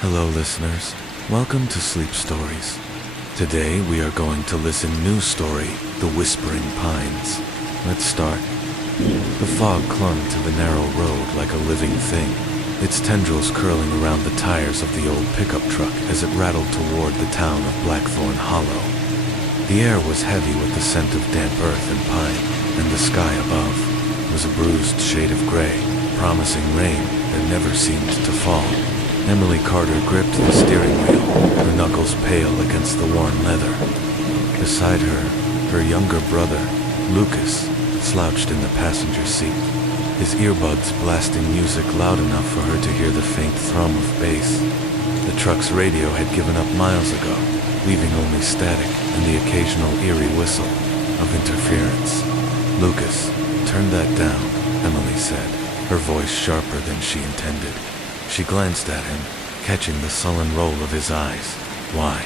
Hello listeners, welcome to Sleep Stories. Today we are going to listen new story, The Whispering Pines. Let's start. The fog clung to the narrow road like a living thing, its tendrils curling around the tires of the old pickup truck as it rattled toward the town of Blackthorn Hollow. The air was heavy with the scent of damp earth and pine, and the sky above was a bruised shade of gray, promising rain that never seemed to fall. Emily Carter gripped the steering wheel, her knuckles pale against the worn leather. Beside her, her younger brother, Lucas, slouched in the passenger seat, his earbuds blasting music loud enough for her to hear the faint thrum of bass. The truck's radio had given up miles ago, leaving only static and the occasional eerie whistle of interference. "Lucas, turn that down," Emily said, her voice sharper than she intended. She glanced at him, catching the sullen roll of his eyes. "Why?"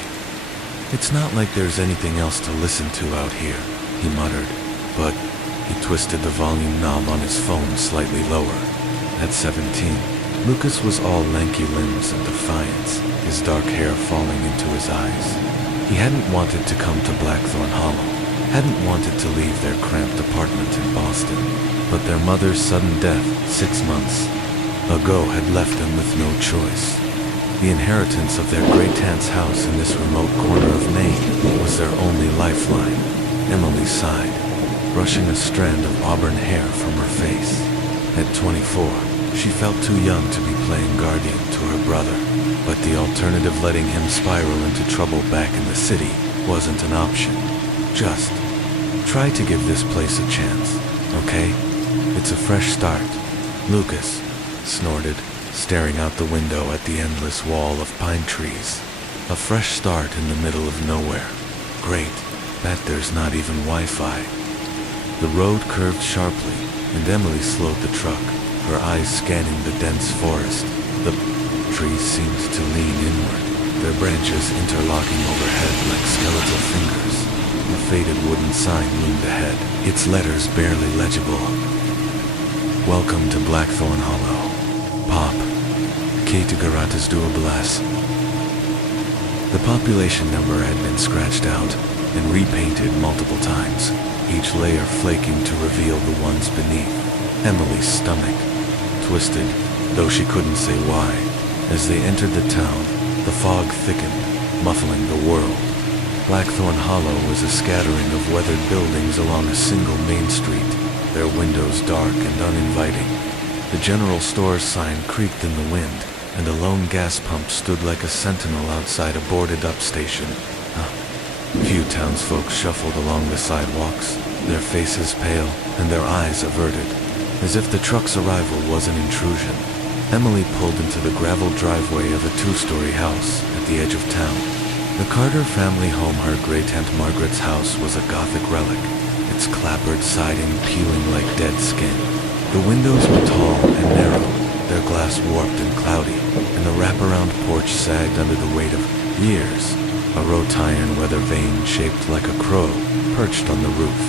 "It's not like there's anything else to listen to out here," he muttered, but he twisted the volume knob on his phone slightly lower. At 17, Lucas was all lanky limbs and defiance, his dark hair falling into his eyes. He hadn't wanted to come to Blackthorn Hollow, hadn't wanted to leave their cramped apartment in Boston, but their mother's sudden death 6 months ago had left them with no choice. The inheritance of their great-aunt's house in this remote corner of Maine was their only lifeline. Emily sighed, brushing a strand of auburn hair from her face. At 24, she felt too young to be playing guardian to her brother, but the alternative, letting him spiral into trouble back in the city, wasn't an option. Just try to give this place a chance, okay? It's a fresh start. Lucas snorted, staring out the window at the endless wall of pine trees. A fresh start in the middle of nowhere. Great, bet there's not even Wi-Fi. The road curved sharply, and Emily slowed the truck, her eyes scanning the dense forest. The trees seemed to lean inward, their branches interlocking overhead like skeletal fingers. A faded wooden sign loomed ahead, its letters barely legible. "Welcome to Blackthorn Hollow. Pop. Kate Garatas Duoblas." The population number had been scratched out and repainted multiple times, each layer flaking to reveal the ones beneath. Emily's stomach twisted, though she couldn't say why. As they entered the town, the fog thickened, muffling the world. Blackthorn Hollow was a scattering of weathered buildings along a single main street, their windows dark and uninviting. The general store's sign creaked in the wind, and a lone gas pump stood like a sentinel outside a boarded-up station. Few townsfolk shuffled along the sidewalks, their faces pale and their eyes averted, as if the truck's arrival was an intrusion. Emily pulled into the gravel driveway of a 2-story house at the edge of town. The Carter family home, her great-aunt Margaret's house, was a Gothic relic, its clapboard siding peeling like dead skin. The windows were tall and narrow, their glass warped and cloudy, and the wraparound porch sagged under the weight of years. A wrought iron weather vane shaped like a crow perched on the roof,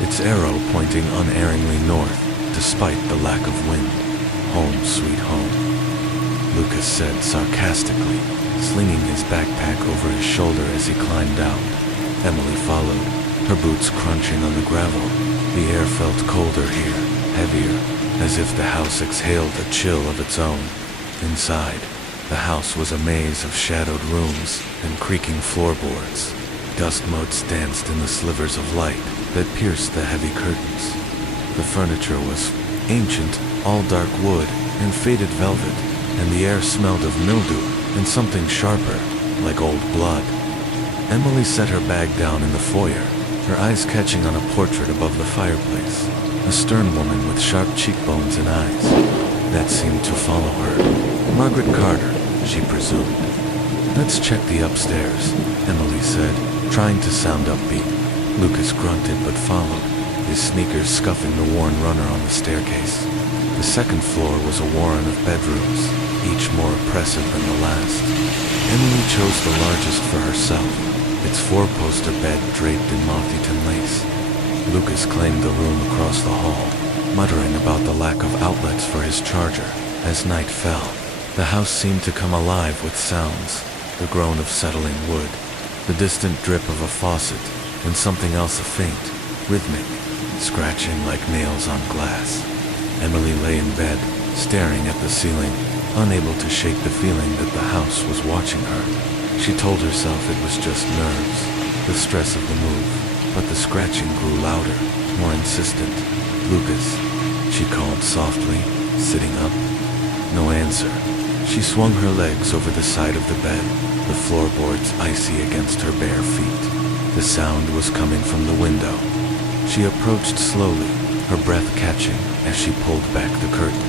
its arrow pointing unerringly north despite the lack of wind. "Home, sweet home," Lucas said sarcastically, slinging his backpack over his shoulder as he climbed out. Emily followed, her boots crunching on the gravel. The air felt colder here, heavier, as if the house exhaled a chill of its own. Inside, the house was a maze of shadowed rooms and creaking floorboards. Dust motes danced in the slivers of light that pierced the heavy curtains. The furniture was ancient, all dark wood and faded velvet, and the air smelled of mildew and something sharper, like old blood. Emily set her bag down in the foyer, her eyes catching on a portrait above the fireplace. A stern woman with sharp cheekbones and eyes that seemed to follow her. Margaret Carter, she presumed. "Let's check the upstairs," Emily said, trying to sound upbeat. Lucas grunted but followed, his sneakers scuffing the worn runner on the staircase. The second floor was a warren of bedrooms, each more oppressive than the last. Emily chose the largest for herself, its 4-poster bed draped in moth-eaten lace. Lucas claimed the room across the hall, muttering about the lack of outlets for his charger. As night fell, The house seemed to come alive with sounds, the groan of settling wood, the distant drip of a faucet, and something else, a faint, rhythmic, scratching like nails on glass. Emily lay in bed, staring at the ceiling, unable to shake the feeling that the house was watching her. She told herself it was just nerves, the stress of the move, but the scratching grew louder, more insistent. "Lucas," she called softly, sitting up. No answer. She swung her legs over the side of the bed, the floorboards icy against her bare feet. The sound was coming from the window. She approached slowly, her breath catching as she pulled back the curtain.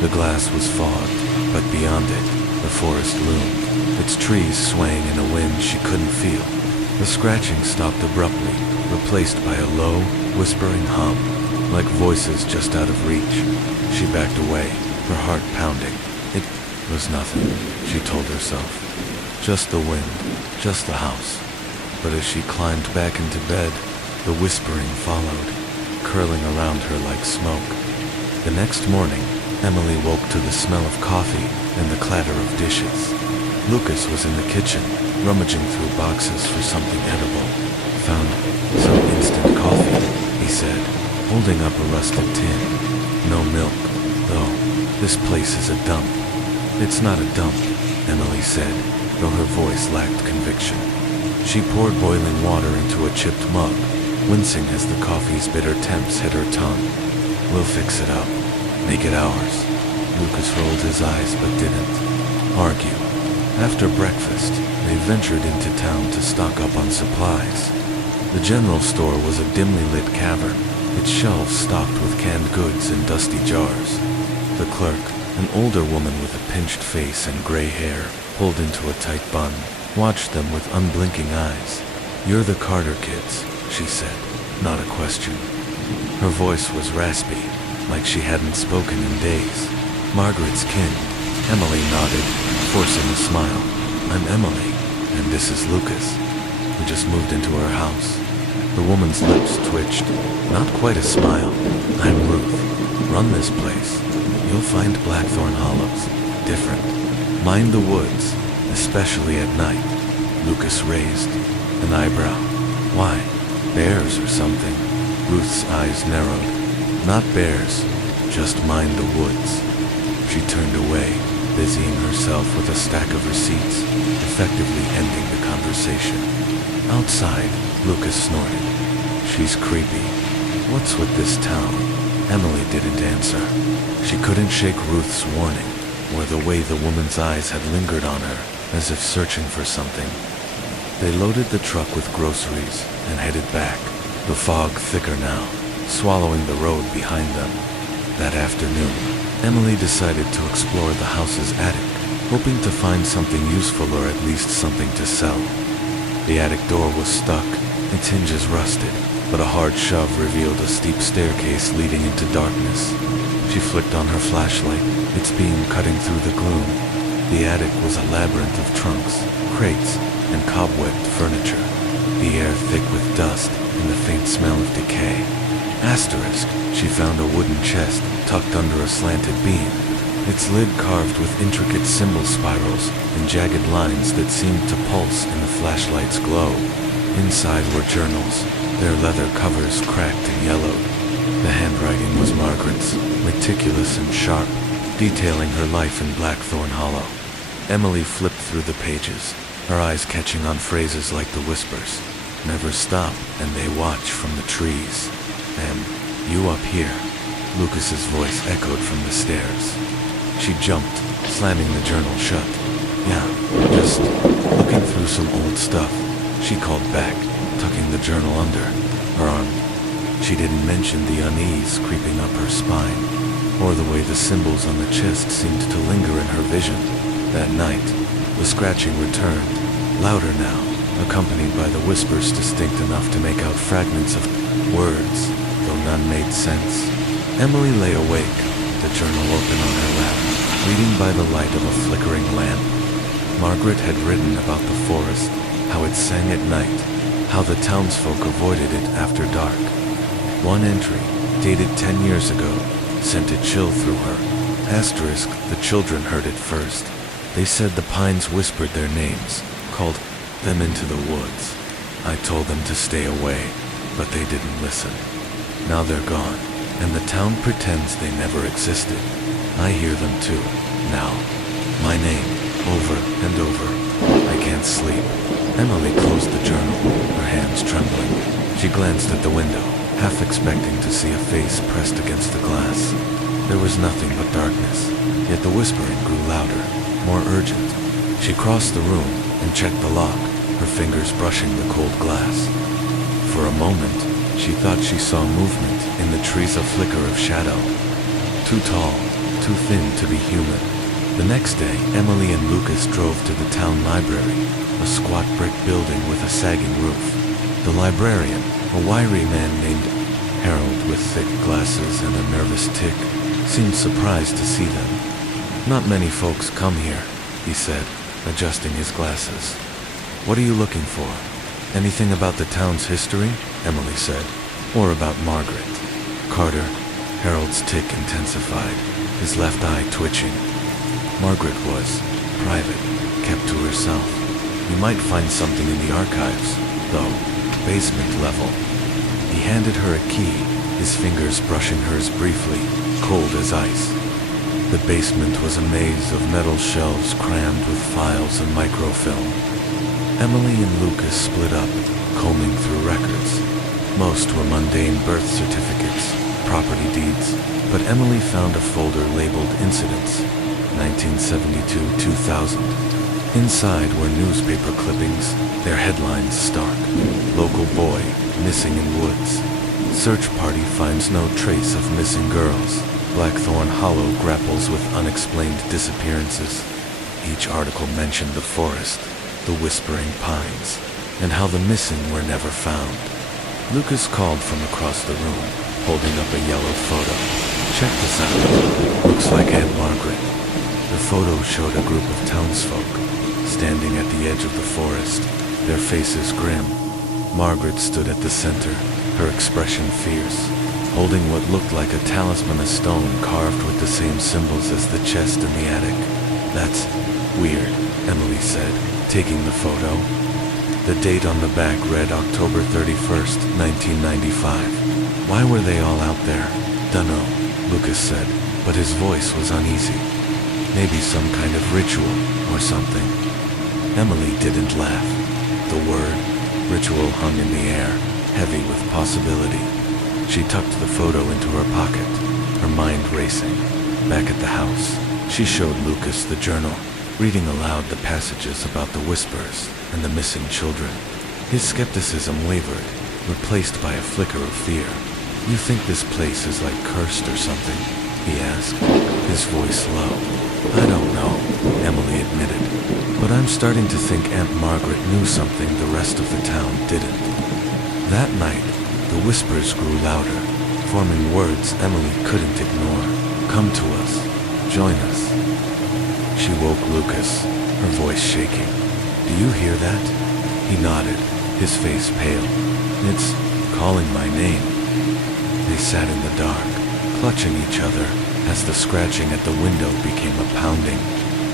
The glass was fogged, but beyond it, the forest loomed, its trees swaying in a wind she couldn't feel. The scratching stopped abruptly, replaced by a low, whispering hum, like voices just out of reach. She backed away, her heart pounding. It was nothing, she told herself. Just the wind, just the house. But as she climbed back into bed, the whispering followed, curling around her like smoke. The next morning, Emily woke to the smell of coffee and the clatter of dishes. Lucas was in the kitchen, rummaging through boxes for something edible. "Found some instant coffee," he said, holding up a rusted tin. "No milk, though. This place is a dump." "It's not a dump," Emily said, though her voice lacked conviction. She poured boiling water into a chipped mug, wincing as the coffee's bitter temps hit her tongue. "We'll fix it up. Make it ours." Lucas rolled his eyes but didn't argue. After breakfast, they ventured into town to stock up on supplies. The general store was a dimly lit cavern, its shelves stocked with canned goods and dusty jars. The clerk, an older woman with a pinched face and gray hair, pulled into a tight bun, watched them with unblinking eyes. "You're the Carter kids," she said, not a question. Her voice was raspy, like she hadn't spoken in days. "Margaret's kin." Emily nodded, forcing a smile. "I'm Emily, and this is Lucas. We just moved into our house." The woman's lips twitched, not quite a smile. "I'm Ruth. Run this place. You'll find Blackthorn Hollows different. Mind the woods, especially at night." Lucas raised an eyebrow. "Why? Bears or something?" Ruth's eyes narrowed. "Not bears, just mind the woods." She turned away, busying herself with a stack of receipts, effectively ending the conversation. Outside, Lucas snorted. "She's creepy. What's with this town?" Emily didn't answer. She couldn't shake Ruth's warning, or the way the woman's eyes had lingered on her, as if searching for something. They loaded the truck with groceries and headed back, the fog thicker now, swallowing the road behind them. That afternoon, Emily decided to explore the house's attic, hoping to find something useful or at least something to sell. The attic door was stuck, its hinges rusted, but a hard shove revealed a steep staircase leading into darkness. She flicked on her flashlight, its beam cutting through the gloom. The attic was a labyrinth of trunks, crates, and cobwebbed furniture, the air thick with dust and the faint smell of decay. Asterisk, she found a wooden chest tucked under a slanted beam, its lid carved with intricate symbol spirals and jagged lines that seemed to pulse in the flashlight's glow. Inside were journals, their leather covers cracked and yellowed. The handwriting was Margaret's, meticulous and sharp, detailing her life in Blackthorn Hollow. Emily flipped through the pages, her eyes catching on phrases like the whispers. "Never stop, and they watch from the trees." And "You up here." Lucas's voice echoed from the stairs. She jumped, slamming the journal shut. "Yeah, just looking through some old stuff," she called back, tucking the journal under her arm. She didn't mention the unease creeping up her spine, or the way the symbols on the chest seemed to linger in her vision. That night, the scratching returned, louder now, accompanied by the whispers distinct enough to make out fragments of words, though none made sense. Emily lay awake, the journal open on her lap, reading by the light of a flickering lamp. Margaret had written about the forest, how it sang at night, how the townsfolk avoided it after dark. One entry, dated 10 years ago, sent a chill through her. Asterisk, the children heard it first. They said the pines whispered their names, called them into the woods. I told them to stay away, but they didn't listen. Now they're gone, and the town pretends they never existed. I hear them too, now. My name, over and over. I can't sleep. Emily closed the journal, her hands trembling. She glanced at the window, half expecting to see a face pressed against the glass. There was nothing but darkness, yet the whispering grew louder, more urgent. She crossed the room and checked the lock, her fingers brushing the cold glass. For a moment, she thought she saw movement in the trees, a flicker of shadow. Too tall, too thin to be human. The next day, Emily and Lucas drove to the town library, a squat brick building with a sagging roof. The librarian, a wiry man named Harold with thick glasses and a nervous tick, seemed surprised to see them. Not many folks come here, he said, adjusting his glasses. What are you looking for? Anything about the town's history? Emily said. Or about Margaret? Carter. Harold's tick intensified, his left eye twitching. Margaret was private, kept to herself. You might find something in the archives, though, basement level. He handed her a key, his fingers brushing hers briefly, cold as ice. The basement was a maze of metal shelves crammed with files and microfilm. Emily and Lucas split up, combing through records. Most were mundane birth certificates, property deeds, but Emily found a folder labeled Incidents, 1972-2000. Inside were newspaper clippings, their headlines stark. Local boy, missing in woods. Search party finds no trace of missing girls. Blackthorn Hollow grapples with unexplained disappearances. Each article mentioned the forest, the whispering pines, and how the missing were never found. Lucas called from across the room, holding up a yellow photo. Check this out. Looks like Aunt Margaret. The photo showed a group of townsfolk, standing at the edge of the forest, their faces grim. Margaret stood at the center, her expression fierce, holding what looked like a talisman, a stone carved with the same symbols as the chest in the attic. That's weird, Emily said, taking the photo. The date on the back read October 31st, 1995. Why were they all out there? Dunno, Lucas said, but his voice was uneasy. Maybe some kind of ritual or something. Emily didn't laugh. The word ritual hung in the air, heavy with possibility. She tucked the photo into her pocket, her mind racing. Back at the house, she showed Lucas the journal, reading aloud the passages about the whispers and the missing children. His skepticism wavered, replaced by a flicker of fear. You think this place is like cursed or something? He asked, his voice low. I don't know, Emily admitted, but I'm starting to think Aunt Margaret knew something the rest of the town didn't. That night, the whispers grew louder, forming words Emily couldn't ignore. Come to us. Join us. She woke Lucas, her voice shaking. Do you hear that? He nodded, his face pale. It's calling my name. They sat in the dark, clutching each other, as the scratching at the window became a pounding,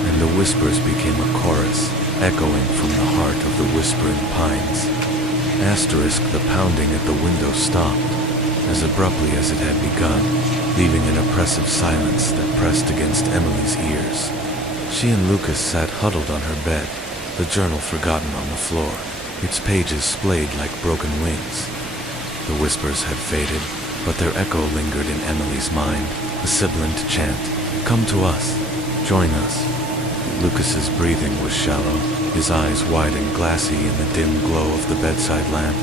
and the whispers became a chorus, echoing from the heart of the whispering pines. Asterisk, the pounding at the window stopped, as abruptly as it had begun, leaving an oppressive silence that pressed against Emily's ears. She and Lucas sat huddled on her bed, the journal forgotten on the floor, its pages splayed like broken wings. The whispers had faded, but their echo lingered in Emily's mind, a sibilant chant, come to us, join us. Lucas's breathing was shallow, his eyes wide and glassy in the dim glow of the bedside lamp.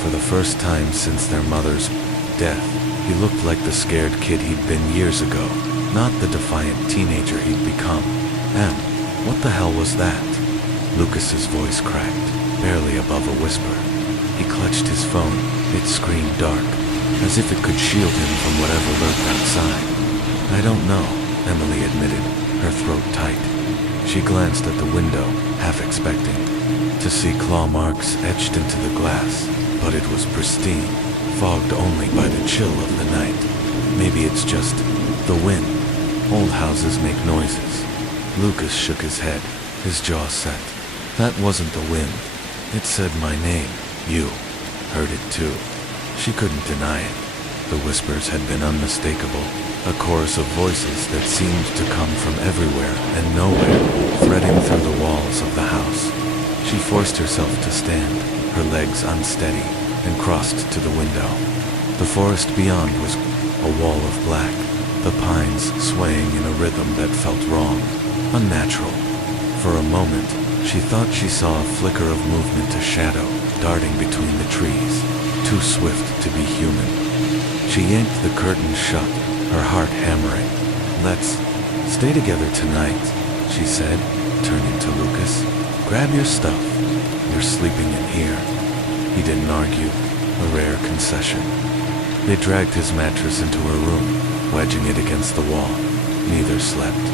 For the first time since their mother's death, he looked like the scared kid he'd been years ago, not the defiant teenager he'd become. Em, what the hell was that? Lucas's voice cracked, barely above a whisper. He clutched his phone, its screen dark, as if it could shield him from whatever lurked outside. I don't know, Emily admitted, her throat tight. She glanced at the window, half expecting to see claw marks etched into the glass, but it was pristine, fogged only by the chill of the night. Maybe it's just the wind. Old houses make noises. Lucas shook his head, his jaw set. That wasn't the wind. It said my name. You heard it too. She couldn't deny it. The whispers had been unmistakable, a chorus of voices that seemed to come from everywhere and nowhere, threading through the walls of the house. She forced herself to stand, her legs unsteady, and crossed to the window. The forest beyond was a wall of black, the pines swaying in a rhythm that felt wrong, unnatural. For a moment, she thought she saw a flicker of movement, a shadow, darting between the trees, too swift to be human. She yanked the curtain shut, her heart hammering. "Let's stay together tonight," she said, turning to Lucas. "Grab your stuff. You're sleeping in here." He didn't argue, a rare concession. They dragged his mattress into her room, wedging it against the wall. Neither slept.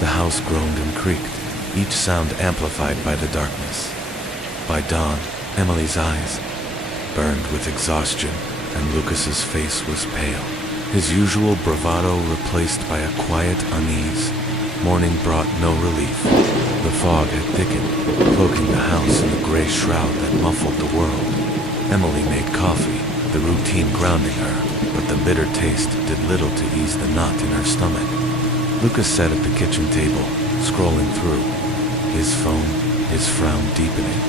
The house groaned and creaked, each sound amplified by the darkness. By dawn, Emily's eyes burned with exhaustion, and Lucas's face was pale, his usual bravado replaced by a quiet unease. Morning brought no relief. The fog had thickened, cloaking the house in a gray shroud that muffled the world. Emily made coffee, the routine grounding her, but the bitter taste did little to ease the knot in her stomach. Lucas sat at the kitchen table, scrolling through, his phone, his frown deepening.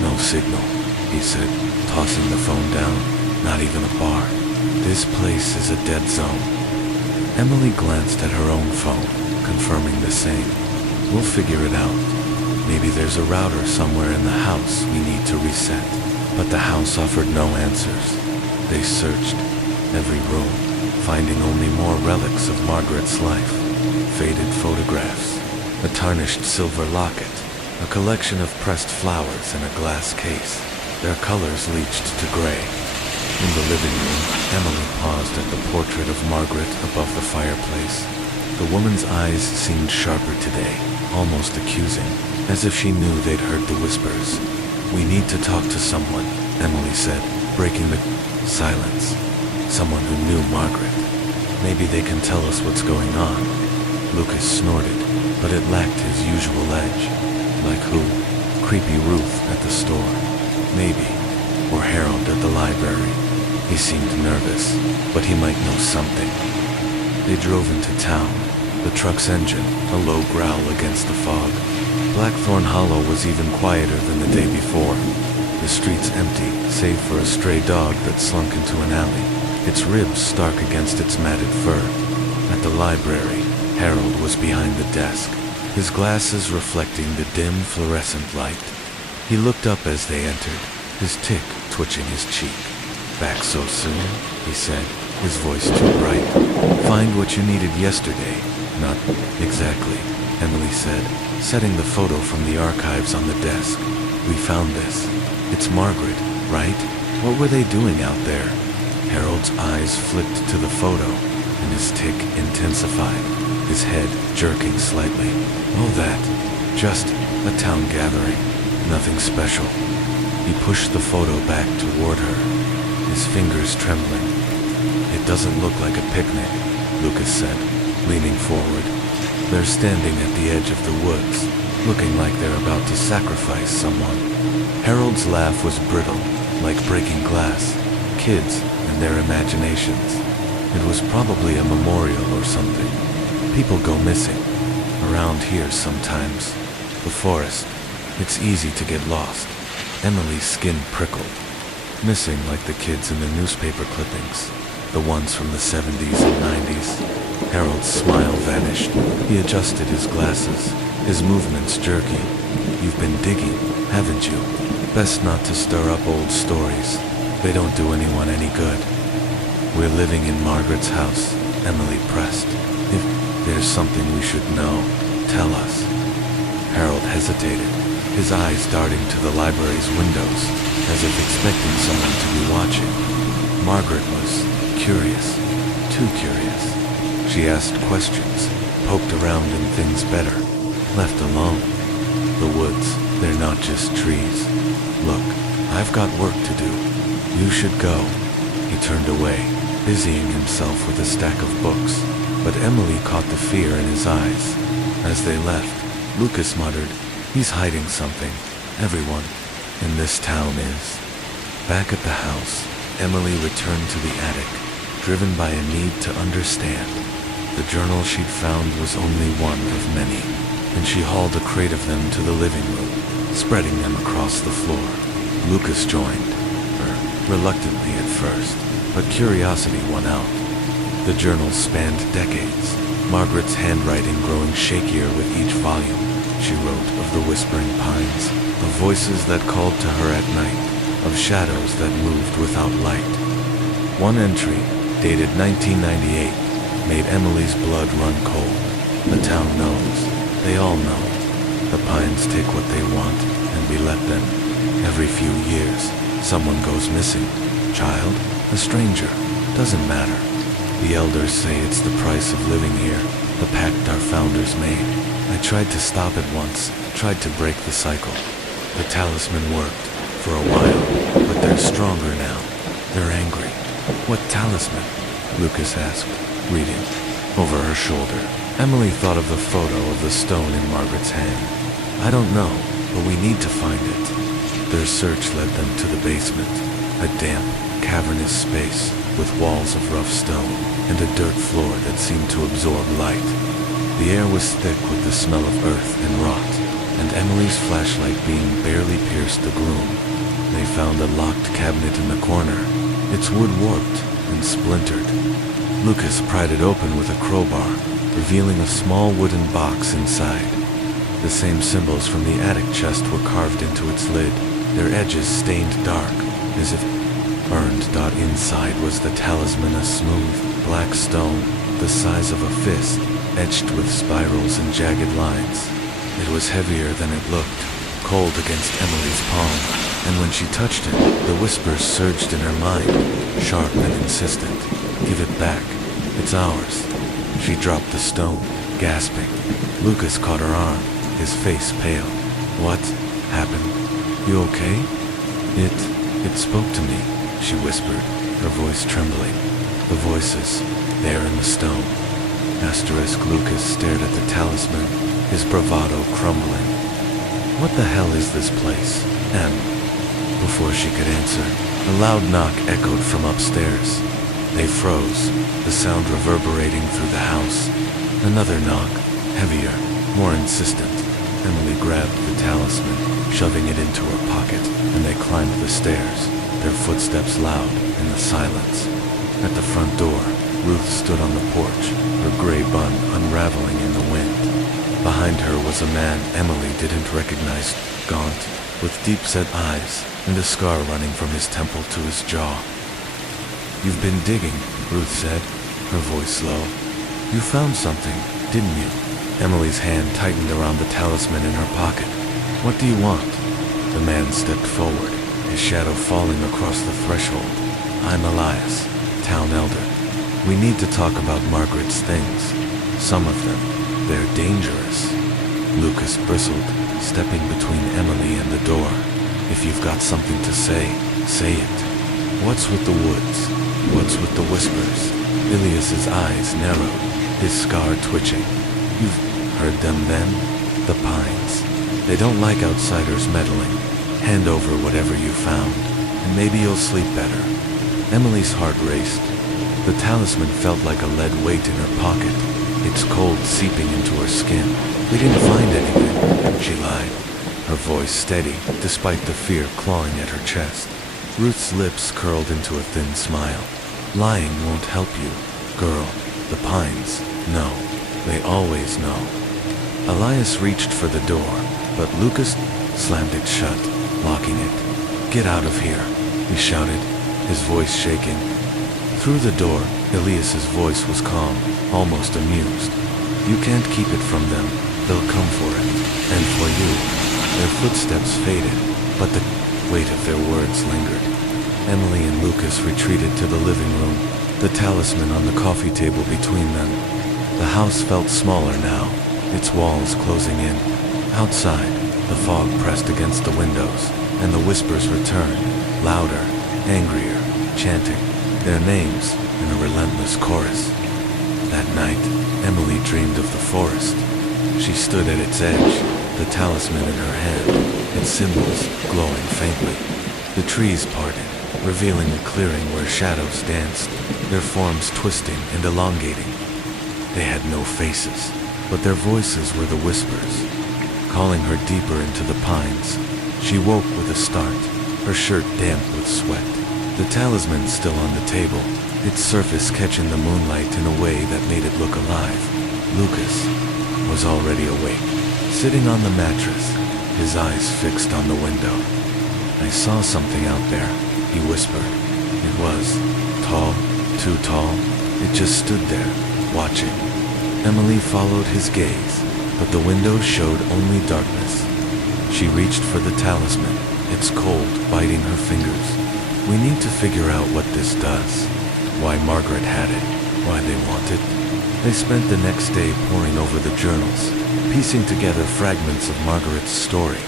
"No signal," he said, tossing the phone down. "Not even a bar. This place is a dead zone." Emily glanced at her own phone, confirming the same. "We'll figure it out. Maybe there's a router somewhere in the house we need to reset." But the house offered no answers. They searched every room, finding only more relics of Margaret's life. Faded photographs, a tarnished silver locket, a collection of pressed flowers in a glass case, their colors bleached to gray. In the living room, Emily paused at the portrait of Margaret above the fireplace. The woman's eyes seemed sharper today, almost accusing, as if she knew they'd heard the whispers. "We need to talk to someone," Emily said, breaking the silence. "Someone who knew Margaret. Maybe they can tell us what's going on." Lucas snorted, but it lacked his usual edge. Like who? Creepy Ruth at the store. Maybe. Or Harold at the library. He seemed nervous, but he might know something. They drove into town, the truck's engine, a low growl against the fog. Blackthorn Hollow was even quieter than the day before. The streets empty, save for a stray dog that slunk into an alley, its ribs stark against its matted fur. At the library, Harold was behind the desk, his glasses reflecting the dim fluorescent light. He looked up as they entered, his tick twitching his cheek. "Back so soon?" he said, his voice too bright. "Find what you needed yesterday." "Not exactly," Emily said, setting the photo from the archives on the desk. "We found this. It's Margaret, right? What were they doing out there?" Harold's eyes flicked to the photo, and his tick intensified, his head jerking slightly. "Oh, that. Just a town gathering. Nothing special." He pushed the photo back toward her, his fingers trembling. "It doesn't look like a picnic," Lucas said, leaning forward. "They're standing at the edge of the woods, looking like they're about to sacrifice someone." Harold's laugh was brittle, like breaking glass. Kids and their imaginations. It was probably a memorial or something. People go missing. Around here sometimes. The forest. It's easy to get lost. Emily's skin prickled. Missing like the kids in the newspaper clippings. The ones from the 70s and 90s. Harold's smile vanished. He adjusted his glasses, his movements jerky. "You've been digging, haven't you? Best not to stir up old stories. They don't do anyone any good." "We're living in Margaret's house," Emily pressed. "If there's something we should know, tell us." Harold hesitated, his eyes darting to the library's windows, as if expecting someone to be watching. Margaret was curious, too curious. She asked questions, poked around in things better, left alone. The woods, they're not just trees. "Look, I've got work to do. You should go." He turned away, busying himself with a stack of books. but Emily caught the fear in his eyes. As they left, Lucas muttered, "He's hiding something. Everyone in this town is." Back at the house, Emily returned to the attic, driven by a need to understand. The journal she'd found was only one of many, and she hauled a crate of them to the living room, spreading them across the floor. Lucas joined her, reluctantly at first, but curiosity won out. The journal spanned decades, Margaret's handwriting growing shakier with each volume. She wrote of the whispering pines, of voices that called to her at night, of shadows that moved without light. One entry, dated 1998, made Emily's blood run cold. The town knows. They all know. The pines take what they want, and we let them. Every few years, someone goes missing. Child, a stranger, doesn't matter. The elders say it's the price of living here, the pact our founders made. I tried to stop it once, tried to break the cycle. The talisman worked, for a while, but they're stronger now. They're angry. What talisman? Lucas asked, reading. Over her shoulder, Emily thought of the photo of the stone in Margaret's hand. I don't know, but we need to find it. Their search led them to the basement, a damp, cavernous space with walls of rough stone and a dirt floor that seemed to absorb light. The air was thick with the smell of earth and rot, and Emily's flashlight beam barely pierced the gloom. They found a locked cabinet in the corner, its wood warped and splintered. Lucas pried it open with a crowbar, revealing a small wooden box inside. The same symbols from the attic chest were carved into its lid, their edges stained dark, as if burned. Inside was the talisman, a smooth, black stone, the size of a fist, etched with spirals and jagged lines. It was heavier than it looked, cold against Emily's palm, and when she touched it, the whispers surged in her mind, sharp and insistent. Give it back. It's ours. She dropped the stone, gasping. Lucas caught her arm, his face pale. What happened? You okay? It spoke to me, she whispered, her voice trembling. The voices, there in the stone. Lucas stared at the talisman, his bravado crumbling. What the hell is this place? Before she could answer, a loud knock echoed from upstairs. They froze, the sound reverberating through the house. Another knock, heavier, more insistent. Emily grabbed the talisman, shoving it into her pocket, and they climbed the stairs, their footsteps loud in the silence. At the front door, Ruth stood on the porch, her gray bun unraveling in the wind. Behind her was a man Emily didn't recognize, gaunt, with deep-set eyes and a scar running from his temple to his jaw. You've been digging, Ruth said, her voice low. You found something, didn't you? Emily's hand tightened around the talisman in her pocket. What do you want? The man stepped forward, his shadow falling across the threshold. I'm Elias, town elder. We need to talk about Margaret's things. Some of them, they're dangerous. Lucas bristled, stepping between Emily and the door. If you've got something to say it. What's with the woods? What's with the whispers? Ilias's eyes narrowed, his scar twitching. You've heard them then? The pines. They don't like outsiders meddling. Hand over whatever you found, and maybe you'll sleep better. Emily's heart raced. The talisman felt like a lead weight in her pocket, its cold seeping into her skin. We didn't find anything, she lied, her voice steady despite the fear clawing at her chest. Ruth's lips curled into a thin smile. Lying won't help you, girl. The pines know. They always know. Elias reached for the door, but Lucas slammed it shut, locking it. Get out of here, he shouted, his voice shaking. Through the door, Elias's voice was calm, almost amused. You can't keep it from them. They'll come for it. And for you. Their footsteps faded, but the weight of their words lingered. Emily and Lucas retreated to the living room, the talisman on the coffee table between them. The house felt smaller now, its walls closing in. Outside, the fog pressed against the windows, and the whispers returned, louder, angrier, chanting their names in a relentless chorus. That night, Emily dreamed of the forest. She stood at its edge, the talisman in her hand, its symbols glowing faintly. The trees parted, revealing a clearing where shadows danced, their forms twisting and elongating. They had no faces, but their voices were the whispers, calling her deeper into the pines. She woke with a start, her shirt damp with sweat. The talisman still on the table, its surface catching the moonlight in a way that made it look alive. Lucas was already awake, sitting on the mattress, his eyes fixed on the window. "I saw something out there," he whispered. It was tall, too tall. It just stood there, watching. Emily followed his gaze, but the window showed only darkness. She reached for the talisman, its cold biting her fingers. "We need to figure out what this does. Why Margaret had it, why they want it." They spent the next day poring over the journals, piecing together fragments of Margaret's story.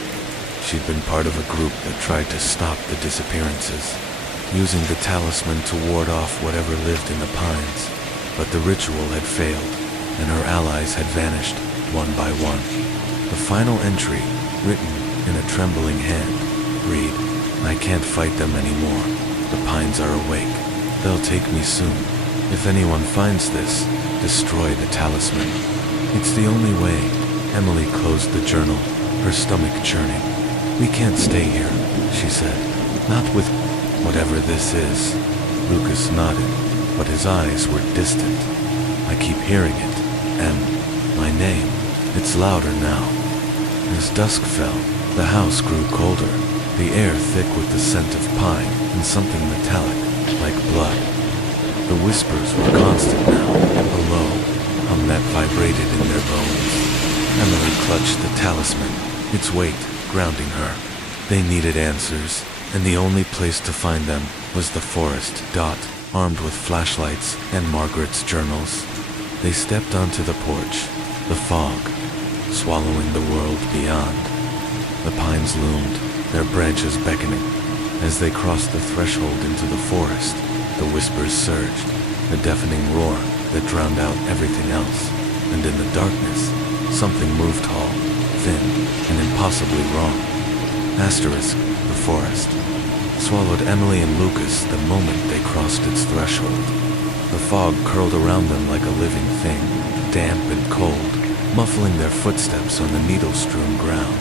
She'd been part of a group that tried to stop the disappearances, using the talisman to ward off whatever lived in the pines. But the ritual had failed, and her allies had vanished one by one. The final entry, written in a trembling hand, read, "I can't fight them anymore. The pines are awake. They'll take me soon. If anyone finds this, destroy the talisman." "It's the only way." Emily closed the journal, her stomach churning. "We can't stay here," she said. "Not with whatever this is." Lucas nodded, but his eyes were distant. "I keep hearing it, and my name. It's louder now." As dusk fell, the house grew colder, the air thick with the scent of pine and something metallic, like blood. The whispers were constant now, a low hum that vibrated in their bones. Emily clutched the talisman, its weight grounding her. They needed answers, and the only place to find them was the forest. Dot, armed with flashlights and Margaret's journals. They stepped onto the porch, the fog swallowing the world beyond. The pines loomed, their branches beckoning. As they crossed the threshold into the forest, the whispers surged, a deafening roar that drowned out everything else. And in the darkness, something moved tall, thin, and impossibly wrong. Asterisk, the forest, swallowed Emily and Lucas the moment they crossed its threshold. The fog curled around them like a living thing, damp and cold, muffling their footsteps on the needle-strewn ground.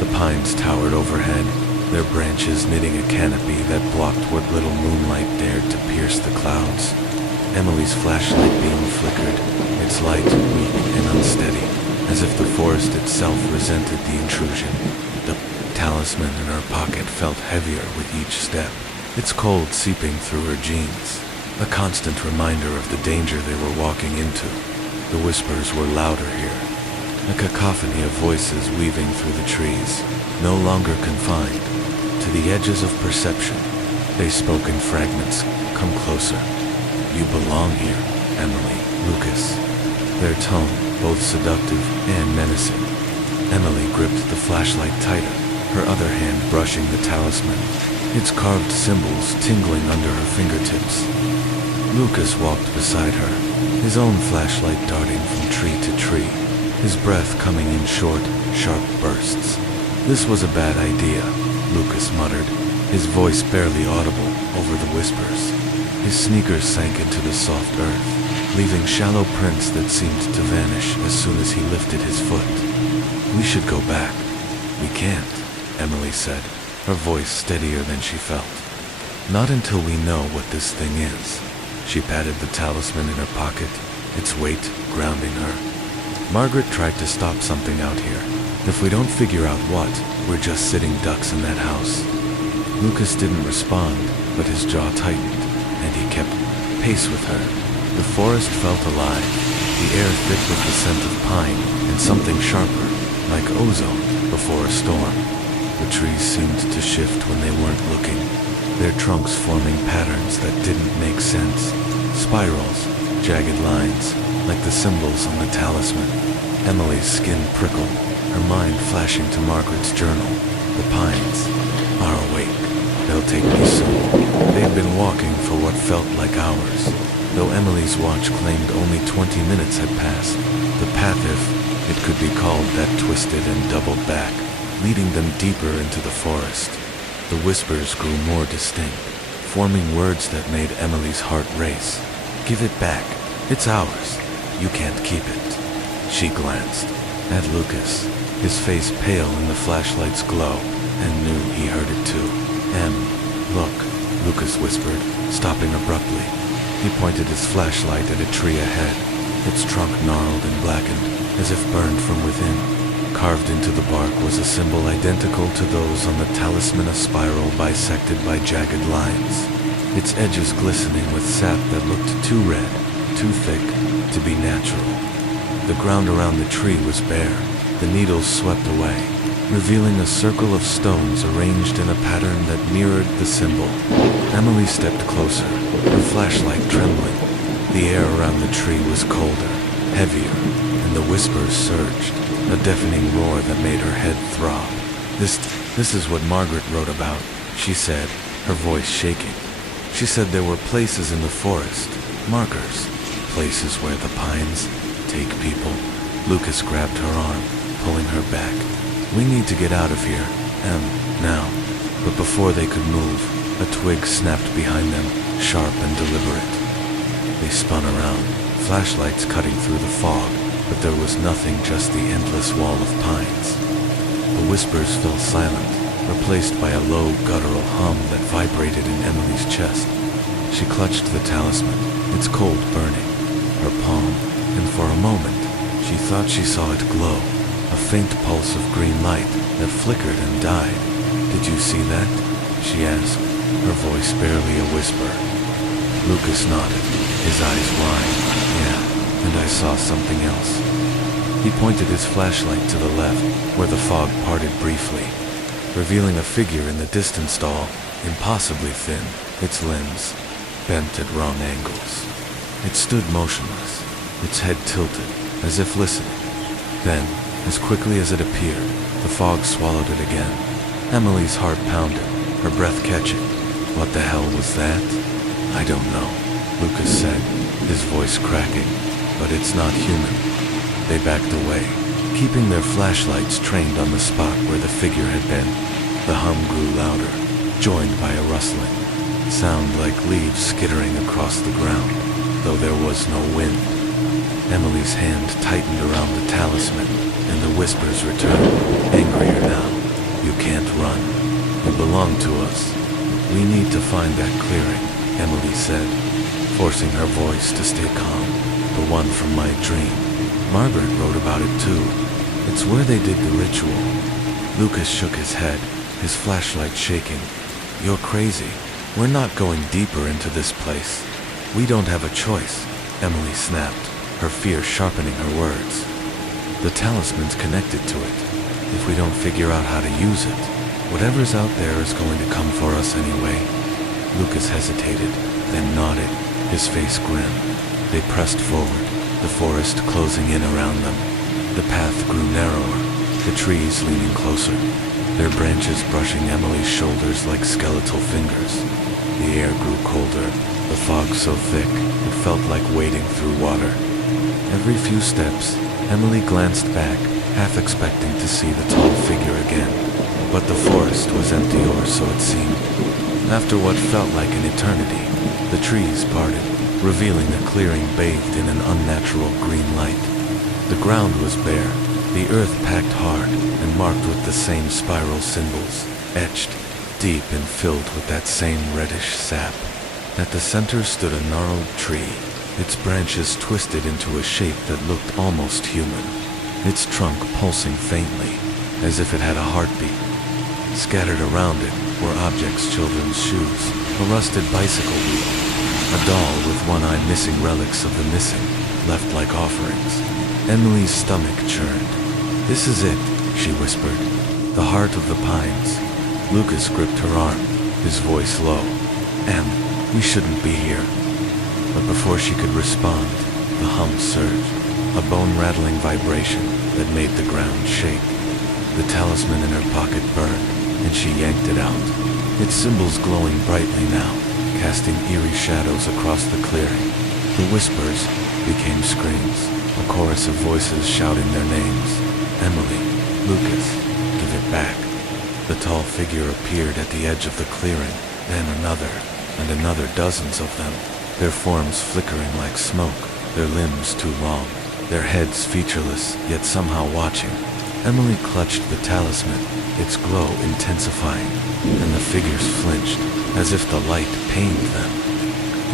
The pines towered overhead, their branches knitting a canopy that blocked what little moonlight dared to pierce the clouds. Emily's flashlight beam flickered, its light weak and unsteady, as if the forest itself resented the intrusion. The talisman in her pocket felt heavier with each step, its cold seeping through her jeans, a constant reminder of the danger they were walking into. The whispers were louder here, a cacophony of voices weaving through the trees, no longer confined to the edges of perception. They spoke in fragments. "Come closer. You belong here, Emily, Lucas." Their tone, both seductive and menacing. Emily gripped the flashlight tighter, her other hand brushing the talisman, its carved symbols tingling under her fingertips. Lucas walked beside her, his own flashlight darting from tree to tree, his breath coming in short, sharp bursts. "This was a bad idea," Lucas muttered, his voice barely audible over the whispers. His sneakers sank into the soft earth, leaving shallow prints that seemed to vanish as soon as he lifted his foot. "We should go back." "We can't," Emily said, her voice steadier than she felt. "Not until we know what this thing is." She patted the talisman in her pocket, its weight grounding her. "Margaret tried to stop something out here. If we don't figure out what, we're just sitting ducks in that house." Lucas didn't respond, but his jaw tightened, and he kept pace with her. The forest felt alive, the air thick with the scent of pine and something sharper, like ozone before a storm. The trees seemed to shift when they weren't looking, their trunks forming patterns that didn't make sense. Spirals, jagged lines, like the symbols on the talisman. Emily's skin prickled, her mind flashing to Margaret's journal. "The pines are awake. They'll take me soon." They'd been walking for what felt like hours, though Emily's watch claimed only 20 minutes had passed. The path, if it could be called that, twisted and doubled back, leading them deeper into the forest. The whispers grew more distinct, forming words that made Emily's heart race. "Give it back. It's ours. You can't keep it." She glanced at Lucas, his face pale in the flashlight's glow, and knew he heard it too. Look," Lucas whispered, stopping abruptly. He pointed his flashlight at a tree ahead, its trunk gnarled and blackened, as if burned from within. Carved into the bark was a symbol identical to those on the talisman, a spiral bisected by jagged lines, its edges glistening with sap that looked too red, too thick, to be natural. The ground around the tree was bare, the needles swept away, revealing a circle of stones arranged in a pattern that mirrored the symbol. Emily stepped closer, her flashlight trembling. The air around the tree was colder, heavier, and the whispers surged, a deafening roar that made her head throb. This is what Margaret wrote about," she said, her voice shaking. "She said there were places in the forest, markers, places where the pines take people." Lucas grabbed her arm, pulling her back. "We need to get out of here, now." But before they could move, a twig snapped behind them, sharp and deliberate. They spun around, flashlights cutting through the fog, but there was nothing, just the endless wall of pines. The whispers fell silent, replaced by a low, guttural hum that vibrated in Emily's chest. She clutched the talisman, its cold burning, her palm, and for a moment, she thought she saw it glow, a faint pulse of green light that flickered and died. "Did you see that?" she asked, her voice barely a whisper. Lucas nodded, his eyes wide. "Yeah, and I saw something else." He pointed his flashlight to the left, where the fog parted briefly, revealing a figure in the distance, tall, impossibly thin, its limbs bent at wrong angles. It stood motionless, its head tilted, as if listening. Then, as quickly as it appeared, the fog swallowed it again. Emily's heart pounded, her breath catching. "What the hell was that?" "I don't know," Lucas said, his voice cracking. "But it's not human." They backed away, keeping their flashlights trained on the spot where the figure had been. The hum grew louder, joined by a rustling sound like leaves skittering across the ground, though there was no wind. Emily's hand tightened around the talisman, and the whispers returned, angrier now. "You can't run. You belong to us. We need to find that clearing," Emily said, forcing her voice to stay calm. "The one from my dream. Margaret wrote about it too. It's where they did the ritual." Lucas shook his head, his flashlight shaking. "You're crazy. We're not going deeper into this place. We don't have a choice," Emily snapped, her fear sharpening her words. "The talisman's connected to it. If we don't figure out how to use it, whatever's out there is going to come for us anyway." Lucas hesitated, then nodded, his face grim. They pressed forward, the forest closing in around them. The path grew narrower, the trees leaning closer, their branches brushing Emily's shoulders like skeletal fingers. The air grew colder, the fog so thick it felt like wading through water. Every few steps, Emily glanced back, half expecting to see the tall figure again. But the forest was empty, or so it seemed. After what felt like an eternity, the trees parted, revealing a clearing bathed in an unnatural green light. The ground was bare, the earth packed hard and marked with the same spiral symbols, etched deep and filled with that same reddish sap. At the center stood a gnarled tree, its branches twisted into a shape that looked almost human, its trunk pulsing faintly, as if it had a heartbeat. Scattered around it were objects, children's shoes, a rusted bicycle wheel, a doll with one eye missing, relics of the missing, left like offerings. Emily's stomach churned. "This is it," she whispered, "the heart of the pines." Lucas gripped her arm, his voice low. We shouldn't be here." But before she could respond, the hum surged, a bone-rattling vibration that made the ground shake. The talisman in her pocket burned, and she yanked it out, its symbols glowing brightly now, casting eerie shadows across the clearing. The whispers became screams, a chorus of voices shouting their names. Emily, Lucas, give it back. The tall figure appeared at the edge of the clearing, then another, and another, dozens of them, their forms flickering like smoke, their limbs too long, their heads featureless, yet somehow watching. Emily clutched the talisman, its glow intensifying, and the figures flinched, as if the light pained them.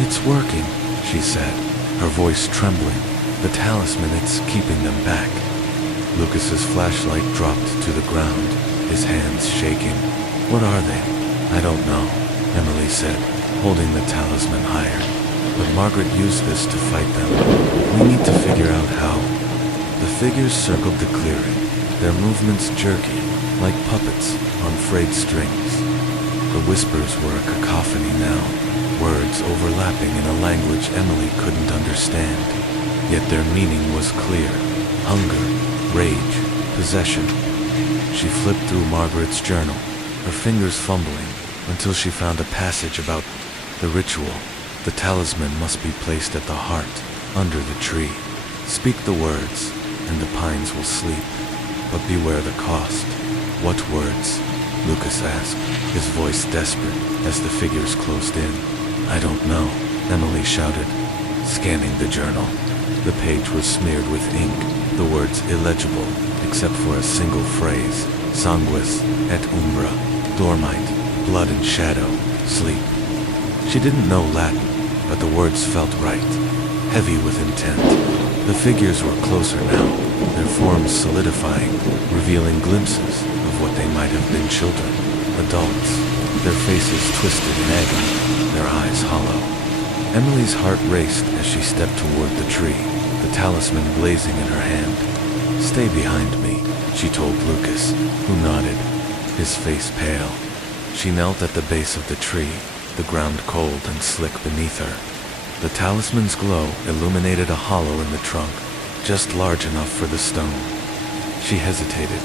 "It's working," she said, her voice trembling. "The talisman, it's keeping them back." Lucas's flashlight dropped to the ground, his hands shaking. "What are they?" "I don't know," Emily said, holding the talisman higher. "But Margaret used this to fight them. We need to figure out how." The figures circled the clearing, their movements jerky, like puppets on frayed strings. The whispers were a cacophony now, words overlapping in a language Emily couldn't understand. Yet their meaning was clear: hunger, rage, possession. She flipped through Margaret's journal, her fingers fumbling, until she found a passage about the ritual. The talisman must be placed at the heart, under the tree. "Speak the words, and the pines will sleep. But beware the cost." "What words?" Lucas asked, his voice desperate as the figures closed in. "I don't know," Emily shouted, scanning the journal. The page was smeared with ink, the words illegible, except for a single phrase: sanguis et umbra, dormite, blood and shadow, sleep. She didn't know Latin, but the words felt right, heavy with intent. The figures were closer now, their forms solidifying, revealing glimpses of what they might have been: children, adults, their faces twisted in agony, their eyes hollow. Emily's heart raced as she stepped toward the tree, the talisman blazing in her hand. "Stay behind me," she told Lucas, who nodded, his face pale. She knelt at the base of the tree, the ground cold and slick beneath her. The talisman's glow illuminated a hollow in the trunk, just large enough for the stone. She hesitated,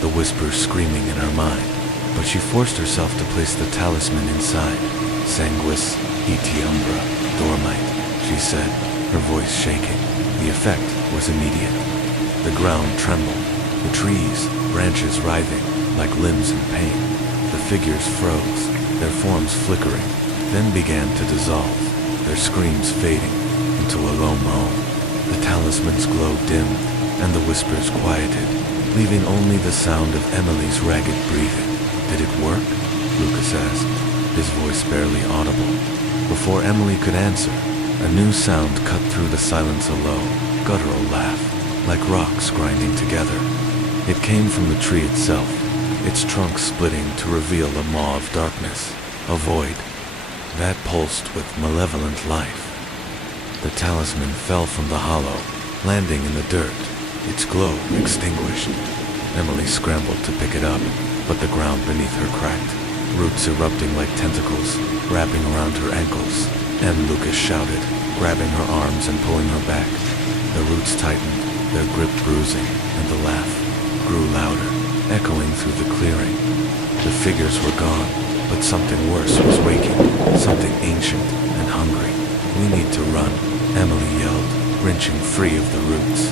the whispers screaming in her mind, but she forced herself to place the talisman inside. "Sanguis et umbra, dormite," she said, her voice shaking. The effect was immediate. The ground trembled, the trees, branches writhing like limbs in pain. The figures froze, their forms flickering, then began to dissolve, their screams fading into a low moan. The talisman's glow dimmed, and the whispers quieted, leaving only the sound of Emily's ragged breathing. "Did it work?" Lucas asked, his voice barely audible. Before Emily could answer, a new sound cut through the silence, a low, guttural laugh, like rocks grinding together. It came from the tree itself, its trunk splitting to reveal a maw of darkness, a void that pulsed with malevolent life. The talisman fell from the hollow, landing in the dirt, its glow extinguished. Emily scrambled to pick it up, but the ground beneath her cracked, roots erupting like tentacles, wrapping around her ankles. And Lucas shouted, grabbing her arms and pulling her back. The roots tightened, their grip bruising, and the laugh grew louder, echoing through the clearing. The figures were gone, but something worse was waking, something ancient and hungry. "We need to run," Emily yelled, wrenching free of the roots.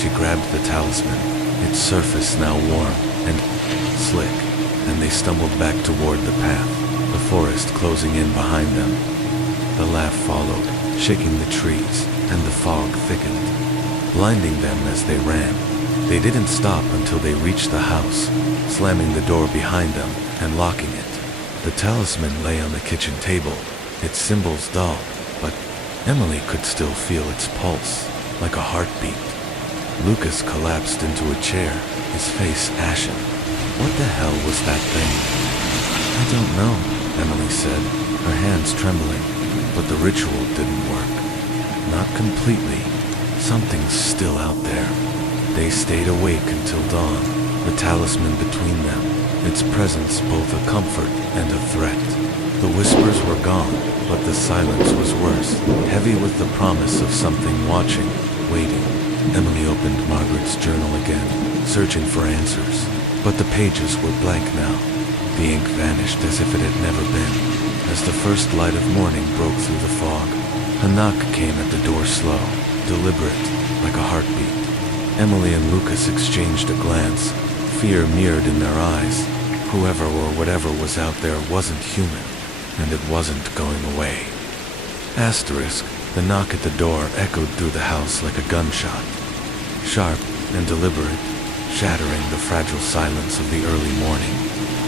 She grabbed the talisman, its surface now warm and slick, and they stumbled back toward the path, the forest closing in behind them. The laugh followed, shaking the trees, and the fog thickened, blinding them as they ran. They didn't stop until they reached the house, slamming the door behind them and locking it. The talisman lay on the kitchen table, its symbols dull, but Emily could still feel its pulse, like a heartbeat. Lucas collapsed into a chair, his face ashen. What the hell was that thing? "I don't know," Emily said, her hands trembling, but the ritual didn't work. Not completely. Something's still out there. They stayed awake until dawn, the talisman between them, its presence both a comfort and a threat. The whispers were gone, but the silence was worse, heavy with the promise of something watching, waiting. Emily opened Margaret's journal again, searching for answers, but the pages were blank now. The ink vanished as if it had never been. As the first light of morning broke through the fog, A knock came at the door slow, deliberate, like a heartbeat. Emily and Lucas exchanged a glance, fear mirrored in their eyes. Whoever or whatever was out there wasn't human, and it wasn't going away. Asterisk, the knock at the door echoed through the house like a gunshot. Sharp and deliberate, shattering the fragile silence of the early morning.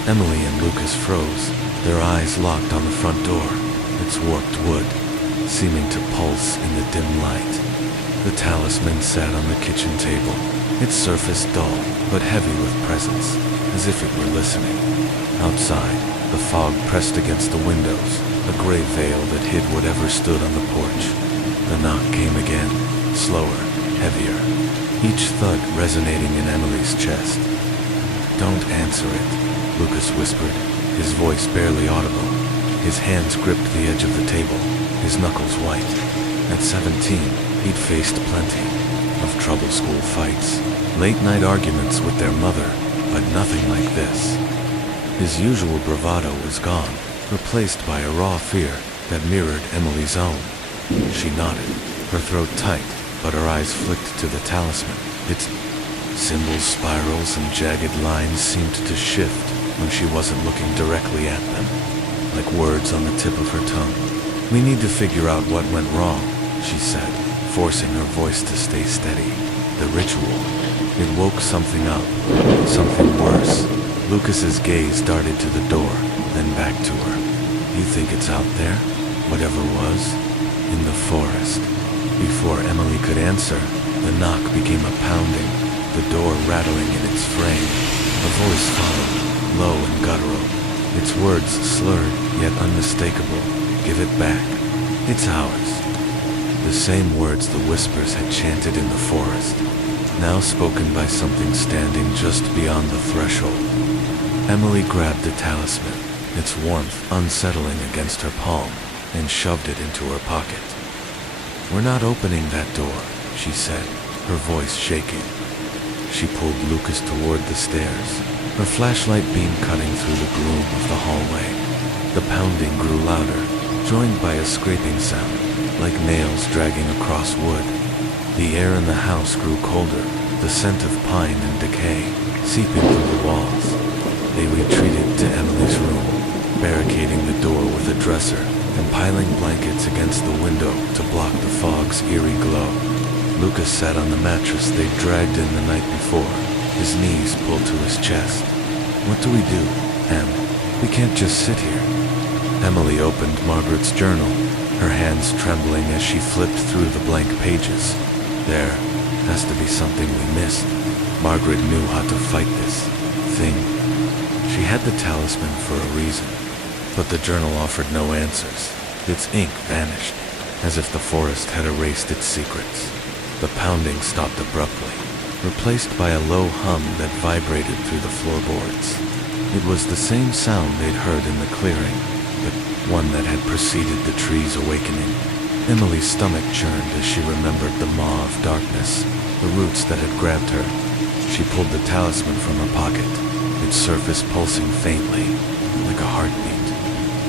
Emily and Lucas froze, their eyes locked on the front door, its warped wood, seeming to pulse in the dim light. The talisman sat on the kitchen table, its surface dull but heavy with presence, as if it were listening. Outside, the fog pressed against the windows, a gray veil that hid whatever stood on the porch. The knock came again, slower, heavier, each thud resonating in Emily's chest. "Don't answer it," Lucas whispered, his voice barely audible. His hands gripped the edge of the table, his knuckles white. At 17, he'd faced plenty of trouble school fights, late-night arguments with their mother, but nothing like this. His usual bravado was gone, replaced by a raw fear that mirrored Emily's own. She nodded, her throat tight, but her eyes flicked to the talisman. Its symbols, spirals, and jagged lines seemed to shift when she wasn't looking directly at them, like words on the tip of her tongue. "We need to figure out what went wrong," she said, forcing her voice to stay steady. The ritual. It woke something up, something worse. Lucas's gaze darted to the door, then back to her. "You think it's out there? Whatever was? In the forest?" Before Emily could answer, the knock became a pounding, the door rattling in its frame. A voice followed, low and guttural, its words slurred yet unmistakable. "Give it back. It's ours." The same words the whispers had chanted in the forest, now spoken by something standing just beyond the threshold. Emily grabbed the talisman, its warmth unsettling against her palm, and shoved it into her pocket. "We're not opening that door," she said, her voice shaking. She pulled Lucas toward the stairs, her flashlight beam cutting through the gloom of the hallway. The pounding grew louder, joined by a scraping sound, like nails dragging across wood. The air in the house grew colder, the scent of pine and decay seeping through the walls. They retreated to Emily's room, barricading the door with a dresser and piling blankets against the window to block the fog's eerie glow. Lucas sat on the mattress they'd dragged in the night before, his knees pulled to his chest. "What do we do, Em? We can't just sit here." Emily opened Margaret's journal, her hands trembling as she flipped through the blank pages. "There has to be something we missed." Margaret knew how to fight this thing. She had the talisman for a reason, but the journal offered no answers. Its ink vanished, as if the forest had erased its secrets. The pounding stopped abruptly, replaced by a low hum that vibrated through the floorboards. It was the same sound they'd heard in the clearing, but one that had preceded the tree's awakening. Emily's stomach churned as she remembered the maw of darkness, the roots that had grabbed her. She pulled the talisman from her pocket, its surface pulsing faintly, like a heartbeat.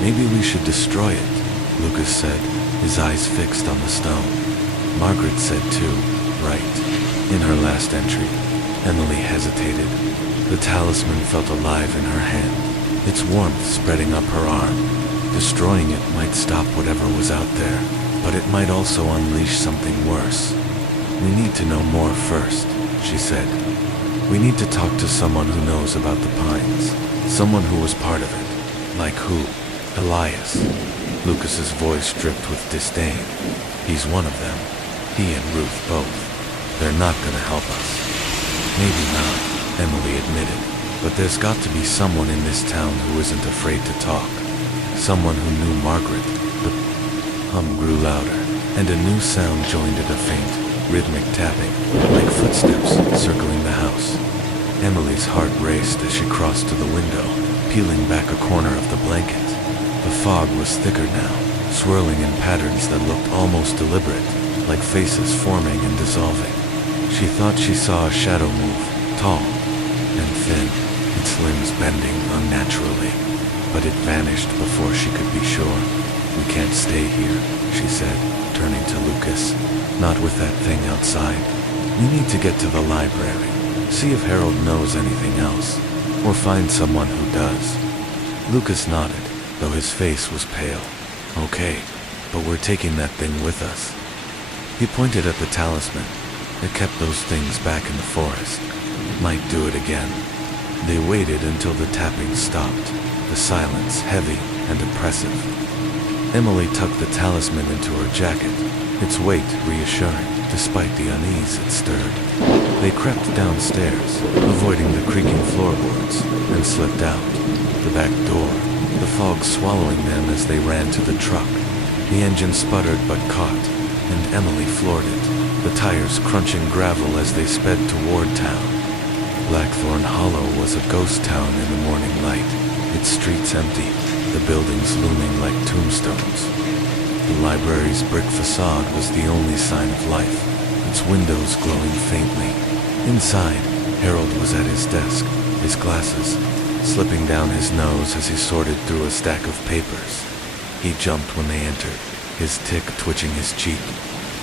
"Maybe we should destroy it," Lucas said, his eyes fixed on the stone. Margaret said too, right. In her last entry, Emily hesitated. The talisman felt alive in her hand, its warmth spreading up her arm. Destroying it might stop whatever was out there, but it might also unleash something worse. "We need to know more first," she said. "We need to talk to someone who knows about the pines, someone who was part of it." "Like who?" "Elias." Lucas's voice dripped with disdain. "He's one of them. He and Ruth both. They're not gonna help us." "Maybe not," Emily admitted, "but there's got to be someone in this town who isn't afraid to talk. Someone who knew Margaret." The hum grew louder, and a new sound joined it, a faint, rhythmic tapping, like footsteps circling the house. Emily's heart raced as she crossed to the window, peeling back a corner of the blanket. The fog was thicker now, swirling in patterns that looked almost deliberate, like faces forming and dissolving. She thought she saw a shadow move, tall and thin, its limbs bending unnaturally, but it vanished before she could be sure. "We can't stay here," she said, turning to Lucas. Not with that thing outside. We need to get to the library, see if Harold knows anything else, or find someone who does. Lucas nodded, though his face was pale. Okay, but we're taking that thing with us. He pointed at the talisman. It kept those things back in the forest. Might do it again. They waited until the tapping stopped, the silence heavy and oppressive. Emily tucked the talisman into her jacket, its weight reassuring, despite the unease it stirred. They crept downstairs, avoiding the creaking floorboards, and slipped out. The back door, the fog swallowing them as they ran to the truck. The engine sputtered but caught, and Emily floored it, the tires crunching gravel as they sped toward town. Blackthorn Hollow was a ghost town in the morning light, its streets empty, the buildings looming like tombstones. The library's brick facade was the only sign of life, its windows glowing faintly. Inside, Harold was at his desk, his glasses slipping down his nose as he sorted through a stack of papers. He jumped when they entered, his tick twitching his cheek.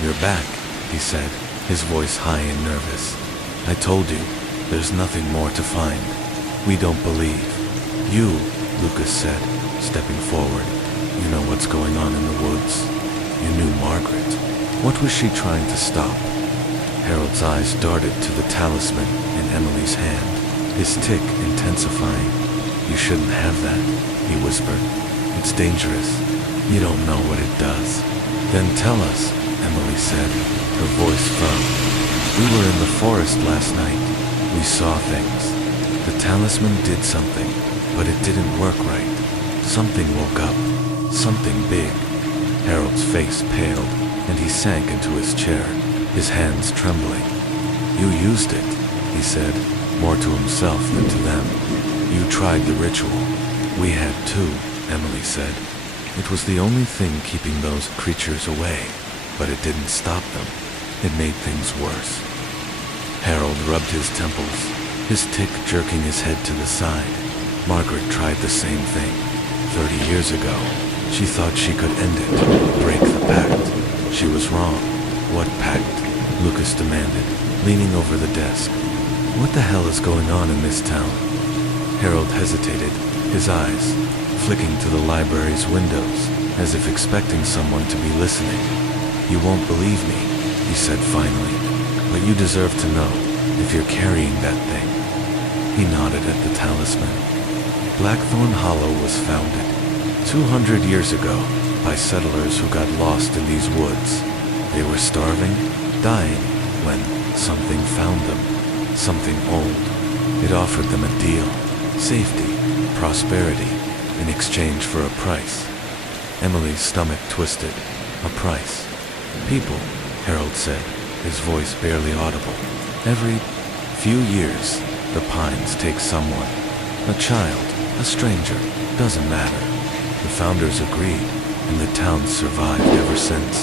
"You're back," he said, his voice high and nervous. "I told you, there's nothing more to find. We don't believe." "You," Lucas said, stepping forward. "You know what's going on in the woods. You knew Margaret. What was she trying to stop?" Harold's eyes darted to the talisman in Emily's hand, his tick intensifying. "You shouldn't have that," he whispered. "It's dangerous. You don't know what it does." "Then tell us," Emily said, her voice firm. "We were in the forest last night. We saw things. The talisman did something, but it didn't work right. Something woke up. Something big." Harold's face paled, and he sank into his chair, his hands trembling. "You used it," he said, more to himself than to them. "You tried the ritual." "We had too," Emily said. "It was the only thing keeping those creatures away, but it didn't stop them. It made things worse." Harold rubbed his temples, his tick jerking his head to the side. Margaret tried the same thing. 30 years ago, she thought she could end it, break the pact. She was wrong. "What pact?" Lucas demanded, leaning over the desk. "What the hell is going on in this town?" Harold hesitated, his eyes flicking to the library's windows, as if expecting someone to be listening. "You won't believe me," he said finally, "but you deserve to know if you're carrying that thing." He nodded at the talisman. Blackthorn Hollow was founded 200 years ago by settlers who got lost in these woods. They were starving, dying, when something found them, something old. It offered them a deal, safety, prosperity, in exchange for a price. Emily's stomach twisted. A price. "People," Harold said, his voice barely audible. "Every few years, the Pines take someone. A child, a stranger, doesn't matter. The founders agreed, and the town survived ever since.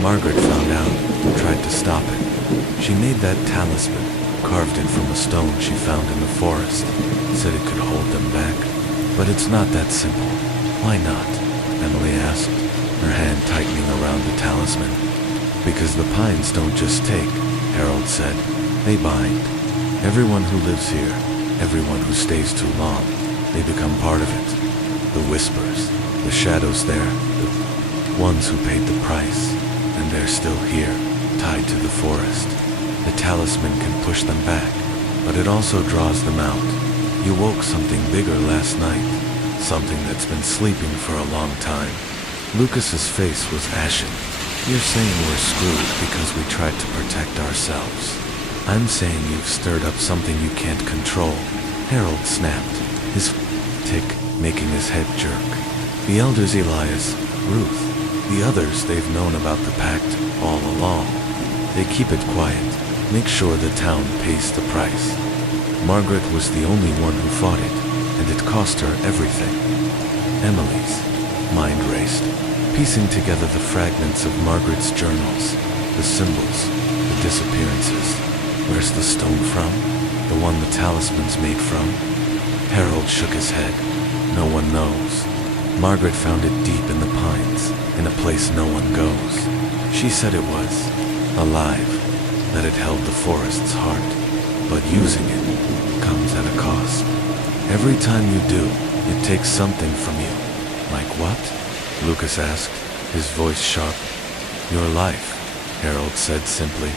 Margaret found out, tried to stop it. She made that talisman, carved it from a stone she found in the forest, said it could hold them back. But it's not that simple." "Why not?" Emily asked, her hand tightening around the talisman. "Because the Pines don't just take," Harold said. "They bind. Everyone who lives here, everyone who stays too long, they become part of it. The whispers, the shadows there, the ones who paid the price, and they're still here, tied to the forest. The talisman can push them back, but it also draws them out. You woke something bigger last night, something that's been sleeping for a long time." Lucas's face was ashen. "You're saying we're screwed because we tried to protect ourselves. I'm saying you've stirred up something you can't control." Harold snapped, his tick making his head jerk. "The elders Elias, Ruth, the others they've known about the pact all along. They keep it quiet, make sure the town pays the price. Margaret was the only one who fought it, and it cost her everything." Emily's mind raced, piecing together the fragments of Margaret's journals, the symbols, the disappearances. Where's the stone from? The one the talisman's made from? Harold shook his head. "No one knows. Margaret found it deep in the pines, in a place no one goes. She said it was alive, that it held the forest's heart, but using it comes at a cost. Every time you do, it takes something from you. Like what? Lucas asked, his voice sharp. Your life, Harold said simply.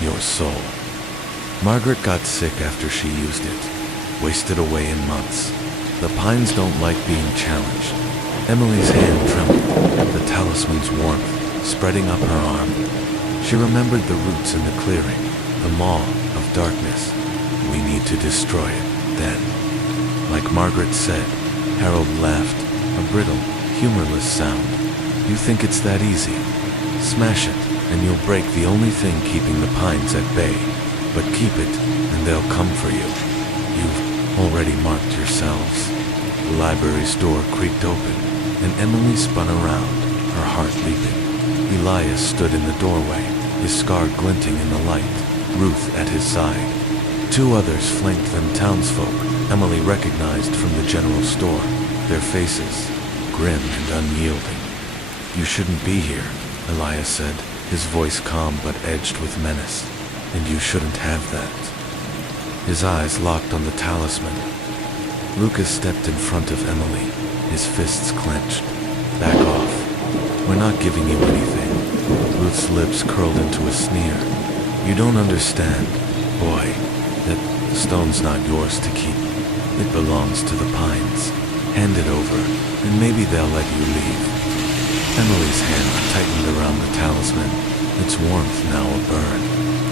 Your soul. Margaret got sick after she used it, wasted away in months. The pines don't like being challenged. Emily's hand trembled, the talisman's warmth spreading up her arm. She remembered the roots in the clearing, the maw of darkness. We need to destroy it, then. Like Margaret said, Harold laughed, a brittle, humorless sound. You think it's that easy? Smash it, and you'll break the only thing keeping the pines at bay. But keep it, and they'll come for you. You've already marked yourselves. The library's door creaked open, and Emily spun around, her heart leaping. Elias stood in the doorway, his scar glinting in the light, Ruth at his side. Two others flanked them, townsfolk Emily recognized from the general store, their faces grim and unyielding. You shouldn't be here, Elias said, his voice calm but edged with menace. And you shouldn't have that. His eyes locked on the talisman. Lucas stepped in front of Emily, his fists clenched. Back off. We're not giving you anything. Ruth's lips curled into a sneer. You don't understand, boy, that the stone's not yours to keep. It belongs to the pines. Hand it over, and maybe they'll let you leave. Emily's hand tightened around the talisman, its warmth now a burn.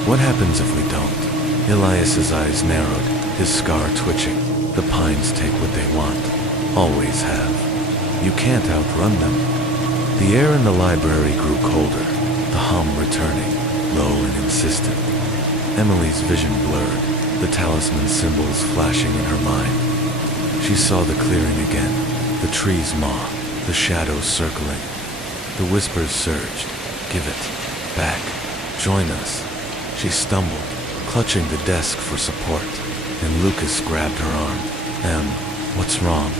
What happens if we don't? Elias's eyes narrowed, his scar twitching. The pines take what they want. Always have. You can't outrun them. The air in the library grew colder, the hum returning, low and insistent. Emily's vision blurred, the talisman symbols flashing in her mind. She saw the clearing again, the tree's maw, the shadows circling. The whispers surged. Give it. Back. Join us. She stumbled, clutching the desk for support, and Lucas grabbed her arm. What's wrong?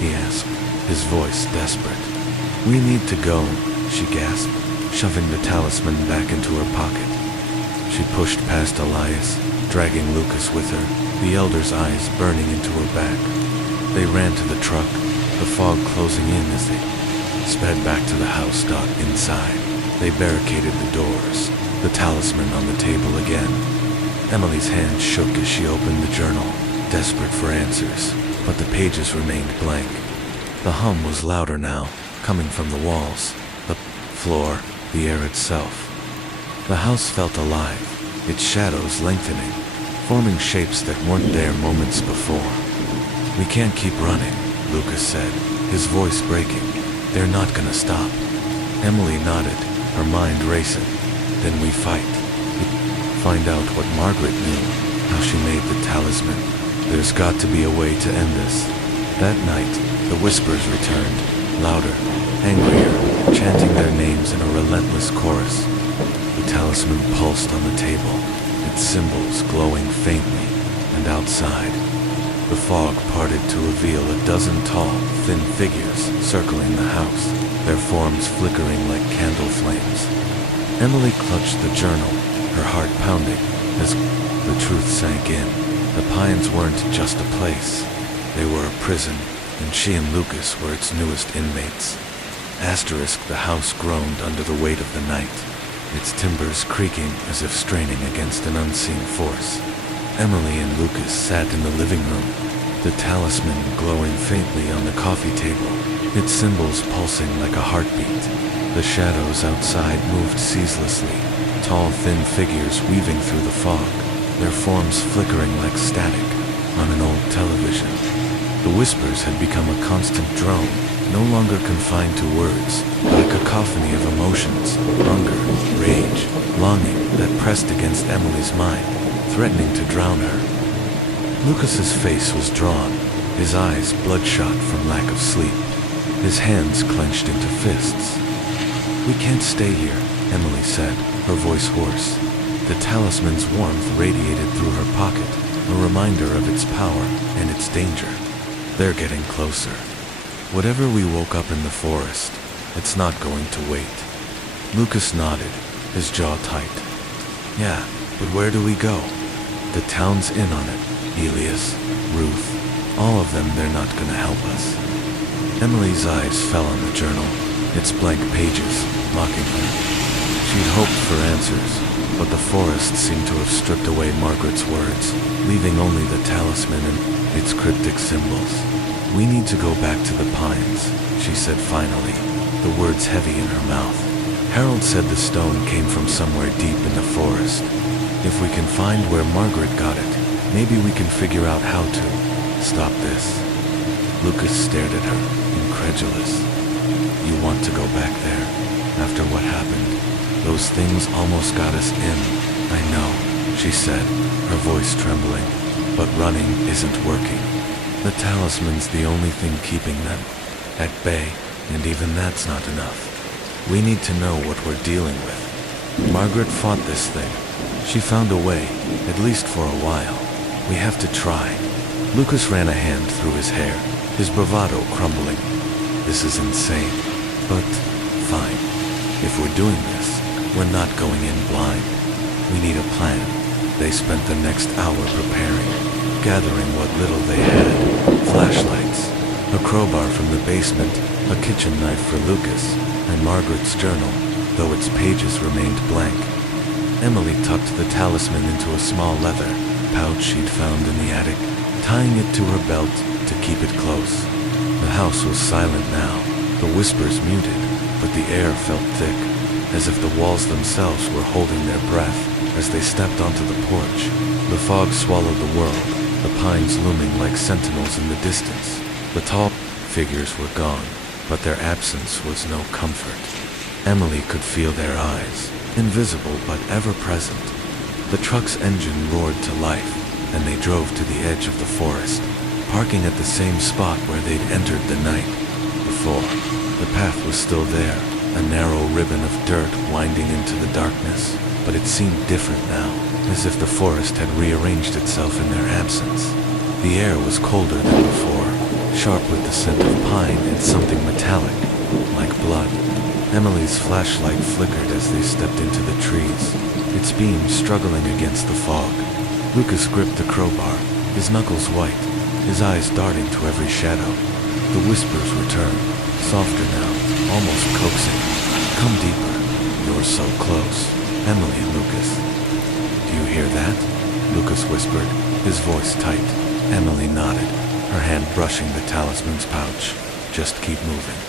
He asked, his voice desperate. We need to go, she gasped, shoving the talisman back into her pocket. She pushed past Elias, dragging Lucas with her, the elder's eyes burning into her back. They ran to the truck, the fog closing in as they sped back to the house. Inside, they barricaded the doors, the talisman on the table again. Emily's hand shook as she opened the journal, desperate for answers, but the pages remained blank. The hum was louder now, coming from the walls, the floor, the air itself. The house felt alive, its shadows lengthening, forming shapes that weren't there moments before. We can't keep running, Lucas said, his voice breaking. They're not gonna stop. Emily nodded, her mind racing. Then we fight. Find out what Margaret knew, how she made the talisman. There's got to be a way to end this. That night, the whispers returned, louder, angrier, chanting their names in a relentless chorus. The talisman pulsed on the table, its symbols glowing faintly, and outside, the fog parted to reveal a dozen tall, thin figures circling the house, their forms flickering like candle flames. Emily clutched the journal, her heart pounding, as the truth sank in. The pines weren't just a place. They were a prison, and she and Lucas were its newest inmates. The house groaned under the weight of the night, its timbers creaking as if straining against an unseen force. Emily and Lucas sat in the living room, the talisman glowing faintly on the coffee table, its symbols pulsing like a heartbeat. The shadows outside moved ceaselessly, tall, thin figures weaving through the fog, their forms flickering like static on an old television. The whispers had become a constant drone, no longer confined to words, but a cacophony of emotions, hunger, rage, longing that pressed against Emily's mind, threatening to drown her. Lucas's face was drawn, his eyes bloodshot from lack of sleep, his hands clenched into fists. We can't stay here, Emily said, her voice hoarse. The talisman's warmth radiated through her pocket, a reminder of its power and its danger. They're getting closer. Whatever we woke up in the forest, it's not going to wait. Lucas nodded, his jaw tight. Yeah, but where do we go? The town's in on it. Elias, Ruth, all of them, they're not gonna help us. Emily's eyes fell on the journal, its blank pages, mocking her. She'd hoped for answers, but the forest seemed to have stripped away Margaret's words, leaving only the talisman and its cryptic symbols. We need to go back to the pines, she said finally, the words heavy in her mouth. Harold said the stone came from somewhere deep in the forest. If we can find where Margaret got it, maybe we can figure out how to stop this. Lucas stared at her, incredulous. You want to go back there? After what happened? Those things almost got us in. I know, she said, her voice trembling. But running isn't working. The talisman's the only thing keeping them at bay, and even that's not enough. We need to know what we're dealing with. Margaret fought this thing. She found a way, at least for a while. We have to try. Lucas ran a hand through his hair, his bravado crumbling. This is insane, but fine. If we're doing this, we're not going in blind. We need a plan. They spent the next hour preparing, gathering what little they had. Flashlights, a crowbar from the basement, a kitchen knife for Lucas, and Margaret's journal, though its pages remained blank. Emily tucked the talisman into a small leather pouch she'd found in the attic, tying it to her belt to keep it close. The house was silent now, the whispers muted, but the air felt thick, as if the walls themselves were holding their breath as they stepped onto the porch. The fog swallowed the world, the pines looming like sentinels in the distance. The tall figures were gone, but their absence was no comfort. Emily could feel their eyes, invisible but ever present. The truck's engine roared to life, and they drove to the edge of the forest, parking at the same spot where they'd entered the night before. The path was still there, a narrow ribbon of dirt winding into the darkness, but it seemed different now, as if the forest had rearranged itself in their absence. The air was colder than before, sharp with the scent of pine and something metallic, like blood. Emily's flashlight flickered as they stepped into the trees, its beam struggling against the fog. Lucas gripped the crowbar, his knuckles white, his eyes darting to every shadow. The whispers returned, softer now, almost coaxing. Come deeper. You're so close. Emily and Lucas. Do you hear that? Lucas whispered, his voice tight. Emily nodded, her hand brushing the talisman's pouch. Just keep moving.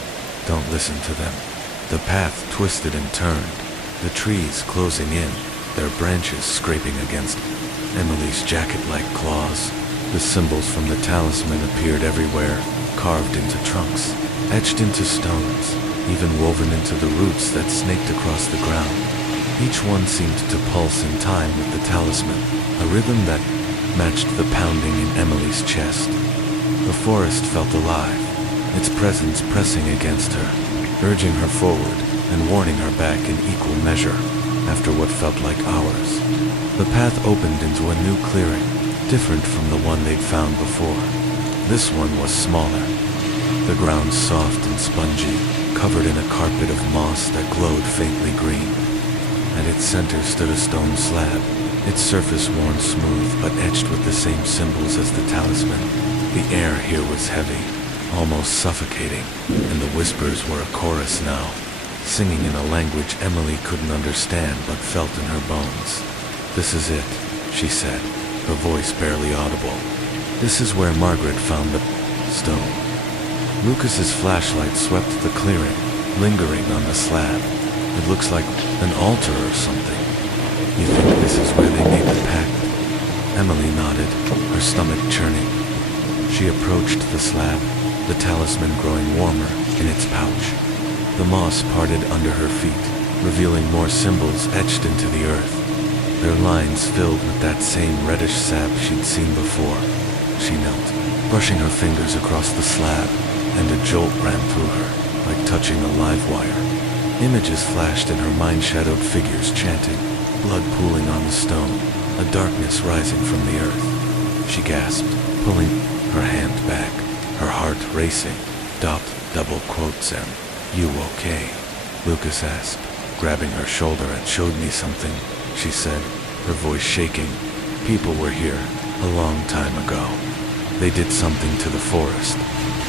Don't listen to them. The path twisted and turned, the trees closing in, their branches scraping against Emily's jacket-like claws. The symbols from the talisman appeared everywhere, carved into trunks, etched into stones, even woven into the roots that snaked across the ground. Each one seemed to pulse in time with the talisman, a rhythm that matched the pounding in Emily's chest. The forest felt alive, its presence pressing against her, urging her forward and warning her back in equal measure after what felt like hours. The path opened into a new clearing, different from the one they'd found before. This one was smaller, the ground soft and spongy, covered in a carpet of moss that glowed faintly green. At its center stood a stone slab, its surface worn smooth but etched with the same symbols as the talisman. The air here was heavy, almost suffocating, and the whispers were a chorus now, singing in a language Emily couldn't understand but felt in her bones. This is it, she said, her voice barely audible. This is where Margaret found the stone. Lucas's flashlight swept the clearing, lingering on the slab. It looks like an altar or something. You think this is where they made the pact? Emily nodded, her stomach churning. She approached the slab, the talisman growing warmer in its pouch. The moss parted under her feet, revealing more symbols etched into the earth, their lines filled with that same reddish sap she'd seen before. She knelt, brushing her fingers across the slab, and a jolt ran through her, like touching a live wire. Images flashed in her mind-shadowed figures chanting, blood pooling on the stone, a darkness rising from the earth. She gasped, pulling her hand back, her heart racing. dot double quotes M. You okay? Lucas asked, grabbing her shoulder. It showed me something, she said, her voice shaking. People were here a long time ago. They did something to the forest.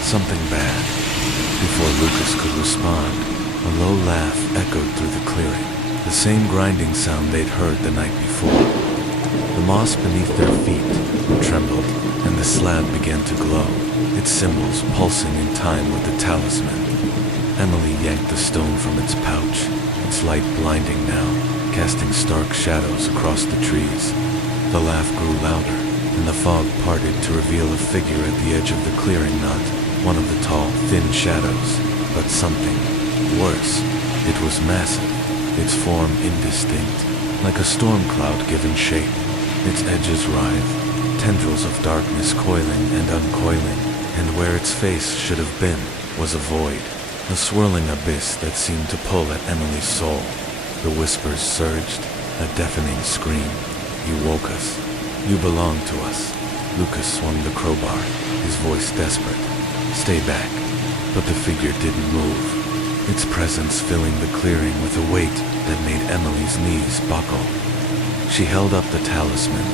Something bad. Before Lucas could respond, a low laugh echoed through the clearing, the same grinding sound they'd heard the night before. The moss beneath their feet trembled, and the slab began to glow, its symbols pulsing in time with the talisman. Emily yanked the stone from its pouch, its light blinding now, casting stark shadows across the trees. The laugh grew louder, and the fog parted to reveal a figure at the edge of the clearing, not one of the tall, thin shadows, but something worse. It was massive, its form indistinct, like a storm cloud given shape. Its edges writhed, tendrils of darkness coiling and uncoiling, and where its face should have been was a void, a swirling abyss that seemed to pull at Emily's soul. The whispers surged, a deafening scream. You woke us. You belong to us. Lucas swung the crowbar, his voice desperate. Stay back. But the figure didn't move, its presence filling the clearing with a weight that made Emily's knees buckle. She held up the talisman,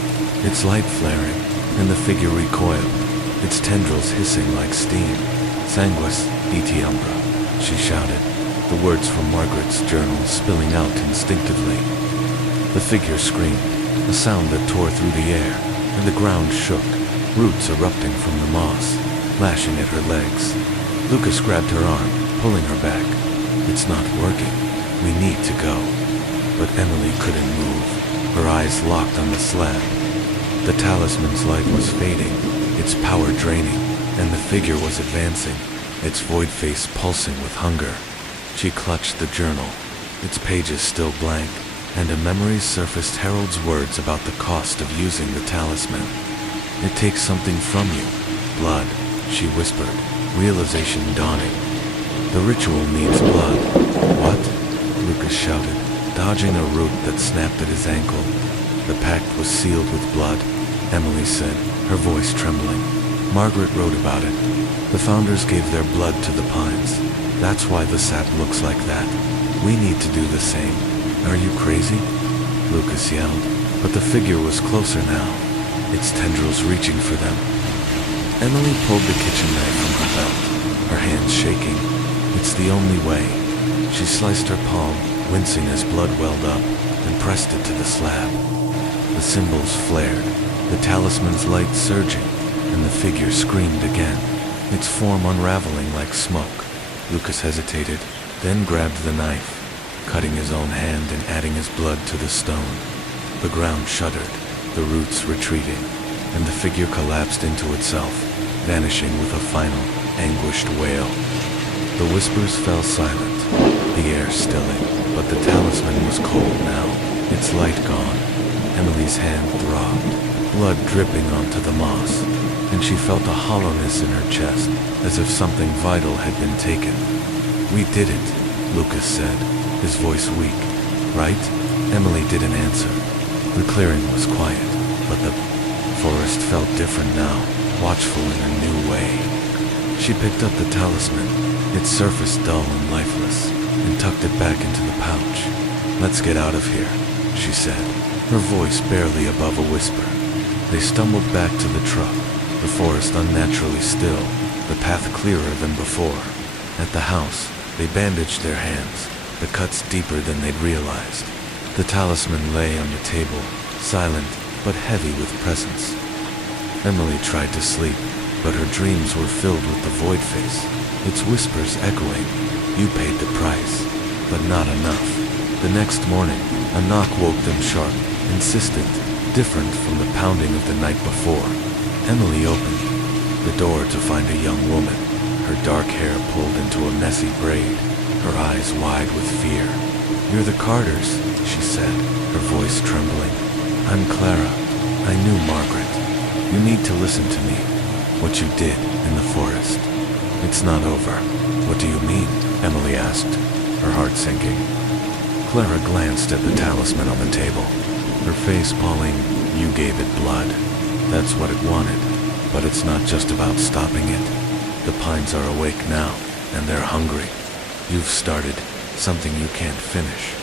its light flaring, and the figure recoiled, its tendrils hissing like steam. Sanguis iti umbra, she shouted, the words from Margaret's journal spilling out instinctively. The figure screamed, a sound that tore through the air, and the ground shook, roots erupting from the moss, lashing at her legs. Lucas grabbed her arm, pulling her back. It's not working. We need to go. But Emily couldn't move, her eyes locked on the slab. The talisman's light was fading, its power draining, and the figure was advancing, its void face pulsing with hunger. She clutched the journal, its pages still blank, and a memory surfaced Harold's words about the cost of using the talisman. It takes something from you. Blood, she whispered, realization dawning. The ritual needs blood. What? Lucas shouted, dodging a root that snapped at his ankle. The pact was sealed with blood, Emily said, her voice trembling. Margaret wrote about it. The founders gave their blood to the pines. That's why the sap looks like that. We need to do the same. Are you crazy? Lucas yelled, but the figure was closer now, its tendrils reaching for them. Emily pulled the kitchen knife from her belt, her hands shaking. It's the only way. She sliced her palm, wincing as blood welled up, and pressed it to the slab. The symbols flared, the talisman's light surging, and the figure screamed again, its form unraveling like smoke. Lucas hesitated, then grabbed the knife, cutting his own hand and adding his blood to the stone. The ground shuddered, the roots retreating, and the figure collapsed into itself, vanishing with a final, anguished wail. The whispers fell silent, the air stilling, but the talisman was cold now, its light gone. Emily's hand throbbed, blood dripping onto the moss, and she felt a hollowness in her chest, as if something vital had been taken. We did it, Lucas said, his voice weak. Right? Emily didn't answer. The clearing was quiet, but the forest felt different now, watchful in a new way. She picked up the talisman, its surface dull and lifeless, and tucked it back into the pouch. Let's get out of here, she said, her voice barely above a whisper. They stumbled back to the truck, the forest unnaturally still, the path clearer than before. At the house, they bandaged their hands, the cuts deeper than they'd realized. The talisman lay on the table, silent but heavy with presence. Emily tried to sleep, but her dreams were filled with the void face, its whispers echoing. You paid the price, but not enough. The next morning, a knock woke them sharp, insistent, different from the pounding of the night before. Emily opened the door to find a young woman, her dark hair pulled into a messy braid, her eyes wide with fear. You're the Carters, she said, her voice trembling. I'm Clara. I knew Margaret. You need to listen to me. What you did in the forest. It's not over. What do you mean? Emily asked, her heart sinking. Clara glanced at the talisman on the table, her face bawling. You gave it blood. That's what it wanted, but it's not just about stopping it. The pines are awake now, and they're hungry. You've started something you can't finish.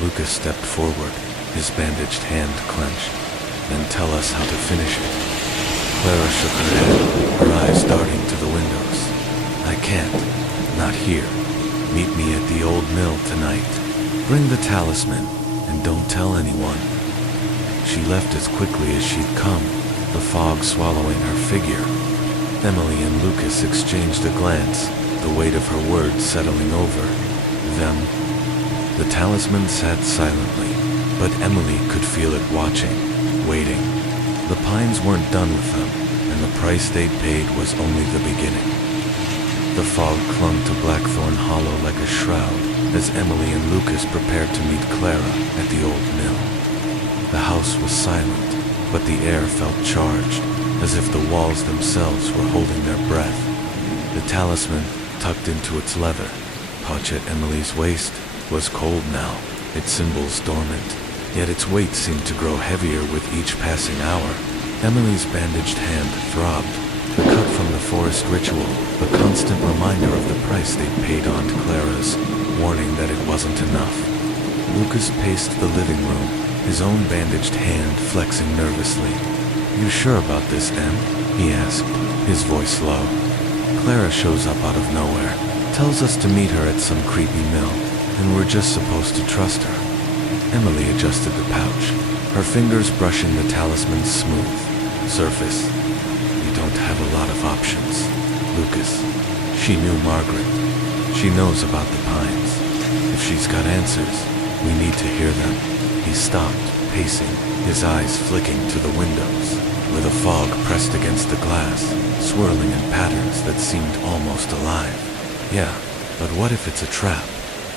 Lucas stepped forward, his bandaged hand clenched. Then tell us how to finish it. Clara shook her head, her eyes darting to the windows. I can't. Not here. Meet me at the old mill tonight. Bring the talisman, and don't tell anyone. She left as quickly as she'd come, the fog swallowing her figure. Emily and Lucas exchanged a glance, the weight of her words settling over them. The talisman sat silently, but Emily could feel it watching, waiting. The pines weren't done with them, and the price they'd paid was only the beginning. The fog clung to Blackthorn Hollow like a shroud as Emily and Lucas prepared to meet Clara at the old mill. The house was silent, but the air felt charged, as if the walls themselves were holding their breath. The talisman, tucked into its leather pouch at Emily's waist, was cold now, its symbols dormant, yet its weight seemed to grow heavier with each passing hour. Emily's bandaged hand throbbed, the cut from the forest ritual, a constant reminder of the price they'd paid Aunt Clara's, warning that it wasn't enough. Lucas paced the living room, his own bandaged hand flexing nervously. You sure about this, Em? He asked, his voice low. Clara shows up out of nowhere, tells us to meet her at some creepy mill, and we're just supposed to trust her. Emily adjusted the pouch, her fingers brushing the talisman's smooth surface. We don't have a lot of options, Lucas. She knew Margaret. She knows about the pines. If she's got answers, we need to hear them. He stopped, pacing, his eyes flicking to the windows, where the fog pressed against the glass, swirling in patterns that seemed almost alive. Yeah, but what if it's a trap?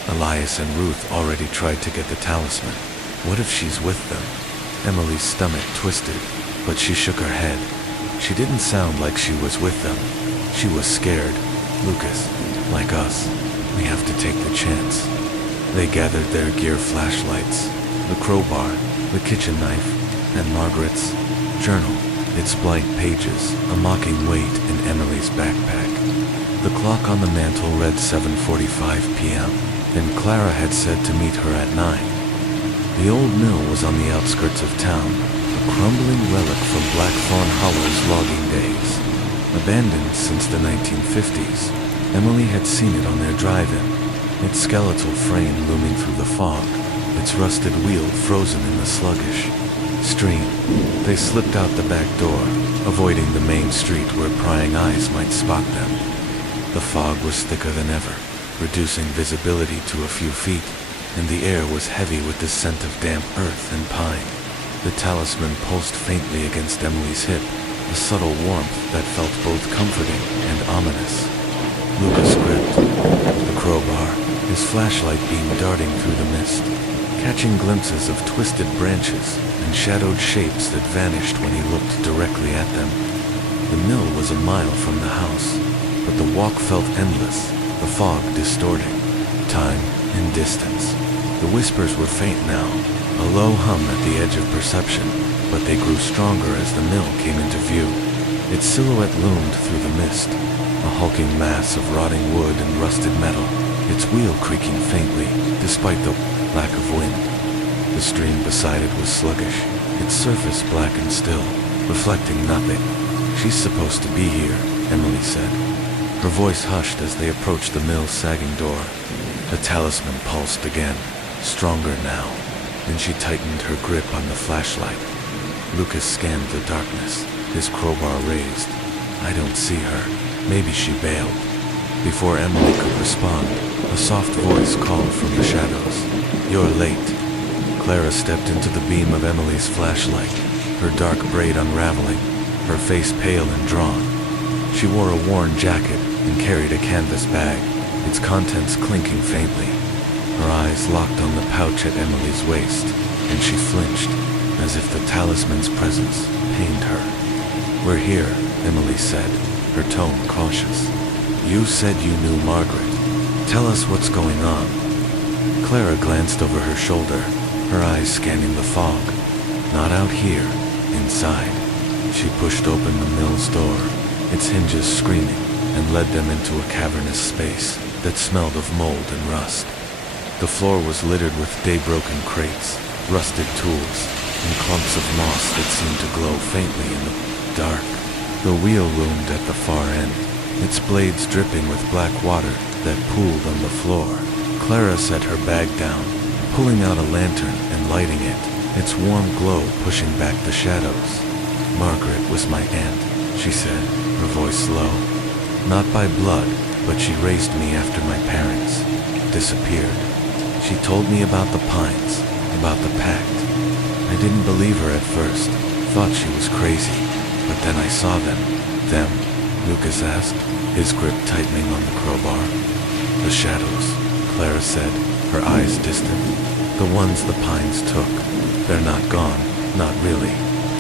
Elias and Ruth already tried to get the talisman. What if she's with them? Emily's stomach twisted, but she shook her head. She didn't sound like she was with them. She was scared. Lucas, like us, we have to take the chance. They gathered their gear, flashlights, the crowbar, the kitchen knife, and Margaret's journal, its blank pages, a mocking weight in Emily's backpack. The clock on the mantel read 7:45 p.m., and Clara had said to meet her at 9. The old mill was on the outskirts of town, a crumbling relic from Blackthorn Hollow's logging days. Abandoned since the 1950s, Emily had seen it on their drive-in, its skeletal frame looming through the fog, its rusted wheel frozen in the sluggish stream. They slipped out the back door, avoiding the main street where prying eyes might spot them. The fog was thicker than ever, reducing visibility to a few feet, and the air was heavy with the scent of damp earth and pine. The talisman pulsed faintly against Emily's hip, a subtle warmth that felt both comforting and ominous. Lucas gripped the crowbar, his flashlight beam darting through the mist, catching glimpses of twisted branches and shadowed shapes that vanished when he looked directly at them. The mill was a mile from the house, but the walk felt endless, the fog distorting time and distance. The whispers were faint now, a low hum at the edge of perception, but they grew stronger as the mill came into view. Its silhouette loomed through the mist, a hulking mass of rotting wood and rusted metal, its wheel creaking faintly, despite the lack of wind. The stream beside it was sluggish, its surface black and still, reflecting nothing. She's supposed to be here, Emily said. Her voice hushed as they approached the mill's sagging door. The talisman pulsed again, stronger now, and she tightened her grip on the flashlight. Lucas scanned the darkness, his crowbar raised. I don't see her. Maybe she bailed. Before Emily could respond, a soft voice called from the shadows. You're late. Clara stepped into the beam of Emily's flashlight, her dark braid unraveling, her face pale and drawn. She wore a worn jacket and carried a canvas bag, its contents clinking faintly. Her eyes locked on the pouch at Emily's waist, and she flinched, as if the talisman's presence pained her. We're here, Emily said, her tone cautious. You said you knew Margaret. Tell us what's going on. Clara glanced over her shoulder, her eyes scanning the fog. Not out here, inside. She pushed open the mill's door, its hinges screaming, and led them into a cavernous space that smelled of mold and rust. The floor was littered with day-broken crates, rusted tools, and clumps of moss that seemed to glow faintly in the dark. The wheel loomed at the far end, its blades dripping with black water that pooled on the floor. Clara set her bag down, pulling out a lantern and lighting it, its warm glow pushing back the shadows. Margaret was my aunt, she said, her voice low. Not by blood, but she raised me after my parents disappeared. She told me about the pines, about the pact. I didn't believe her at first, thought she was crazy, but then I saw them. Them? Lucas asked, his grip tightening on the crowbar. The shadows, Clara said, her eyes distant. The ones the pines took. They're not gone, not really.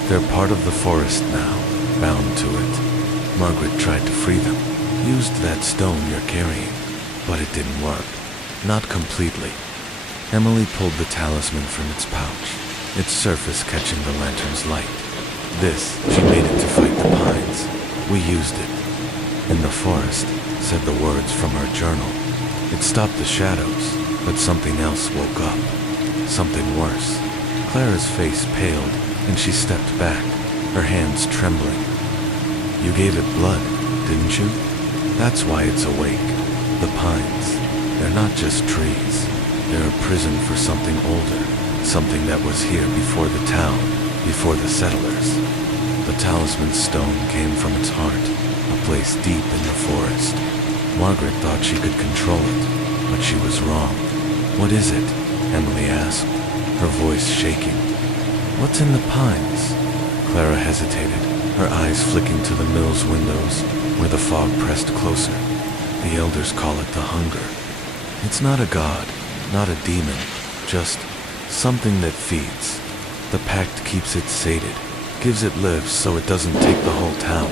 They're part of the forest now, bound to it. Margaret tried to free them, used that stone you're carrying, but it didn't work. Not completely. Emily pulled the talisman from its pouch, its surface catching the lantern's light. This, she made it to fight the pines. We used it. In the forest, said the words from her journal. It stopped the shadows, but something else woke up. Something worse. Clara's face paled, and she stepped back, her hands trembling. You gave it blood, didn't you? That's why it's awake. The pines. They're not just trees. They're a prison for something older, something that was here before the town, before the settlers. The talisman stone came from its heart, a place deep in the forest. Margaret thought she could control it, but she was wrong. What is it? Emily asked, her voice shaking. What's in the pines? Clara hesitated, her eyes flicking to the mill's windows, where the fog pressed closer. The elders call it the hunger. It's not a god, not a demon, just something that feeds. The pact keeps it sated, gives it lives so it doesn't take the whole town.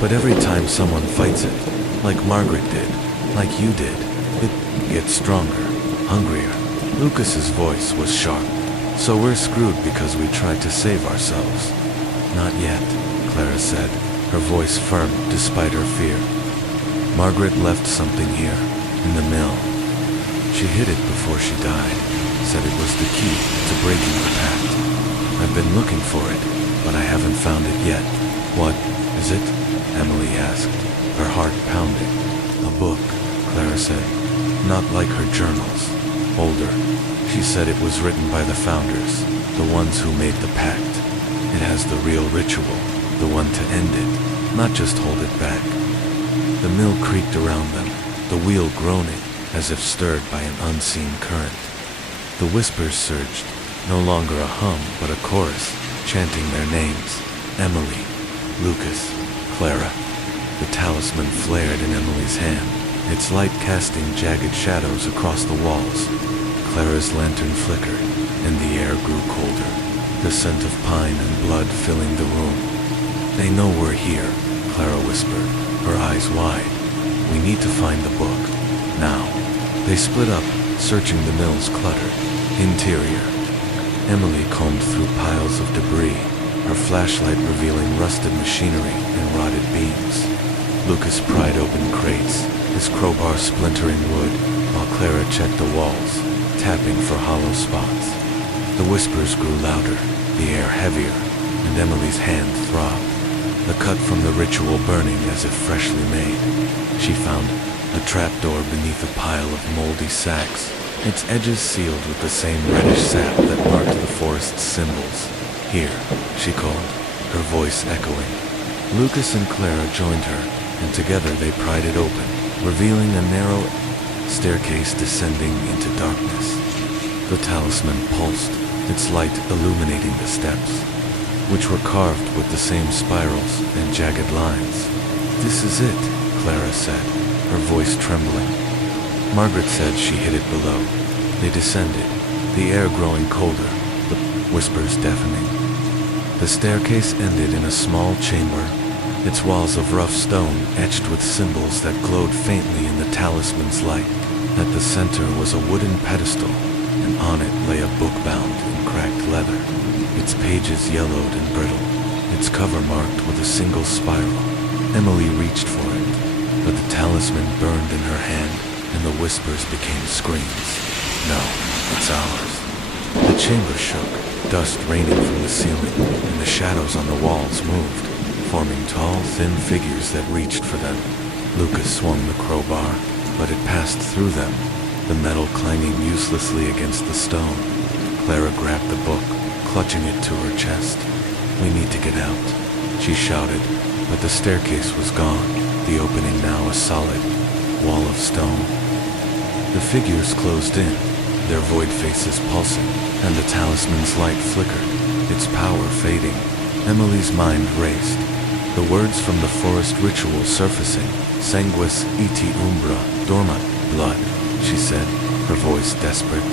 But every time someone fights it, like Margaret did, like you did, it gets stronger, hungrier. Lucas's voice was sharp. So we're screwed because we tried to save ourselves. Not yet, Clara said, her voice firm despite her fear. Margaret left something here, in the mill. She hid it before she died, said it was the key to breaking the pact. I've been looking for it, but I haven't found it yet. What is it? Emily asked, her heart pounding. A book, Clara said, not like her journals. Older. She said it was written by the founders, the ones who made the pact. It has the real ritual, the one to end it, not just hold it back. The mill creaked around them, the wheel groaning, as if stirred by an unseen current. The whispers surged, no longer a hum, but a chorus, chanting their names. Emily, Lucas, Clara. The talisman flared in Emily's hand, its light casting jagged shadows across the walls. Clara's lantern flickered, and the air grew colder, the scent of pine and blood filling the room. They know we're here, Clara whispered, her eyes wide. We need to find the book, now. They split up, searching the mill's cluttered interior. Emily combed through piles of debris, her flashlight revealing rusted machinery and rotted beams. Lucas pried open crates, his crowbar splintering wood, while Clara checked the walls, tapping for hollow spots. The whispers grew louder, the air heavier, and Emily's hand throbbed, the cut from the ritual burning as if freshly made. She found a trapdoor beneath a pile of moldy sacks, its edges sealed with the same reddish sap that marked the forest's symbols. Here, she called, her voice echoing. Lucas and Clara joined her, and together they pried it open, revealing a narrow staircase descending into darkness. The talisman pulsed, its light illuminating the steps, which were carved with the same spirals and jagged lines. This is it, Clara said, her voice trembling. Margaret said she hid it below. They descended, the air growing colder, the whispers deafening. The staircase ended in a small chamber, its walls of rough stone etched with symbols that glowed faintly in the talisman's light. At the center was a wooden pedestal, and on it lay a book bound in cracked leather, its pages yellowed and brittle, its cover marked with a single spiral. Emily reached for it, but the talisman burned in her hand, and the whispers became screams. "No, it's ours." The chamber shook, dust raining from the ceiling, and the shadows on the walls moved, forming tall, thin figures that reached for them. Lucas swung the crowbar, but it passed through them, the metal clanging uselessly against the stone. Clara grabbed the book, clutching it to her chest. "We need to get out," she shouted, but the staircase was gone, the opening now a solid wall of stone. The figures closed in, their void faces pulsing, and the talisman's light flickered, its power fading. Emily's mind raced, the words from the forest ritual surfacing. "Sanguis iti umbra, dormat, blood," she said, her voice desperate.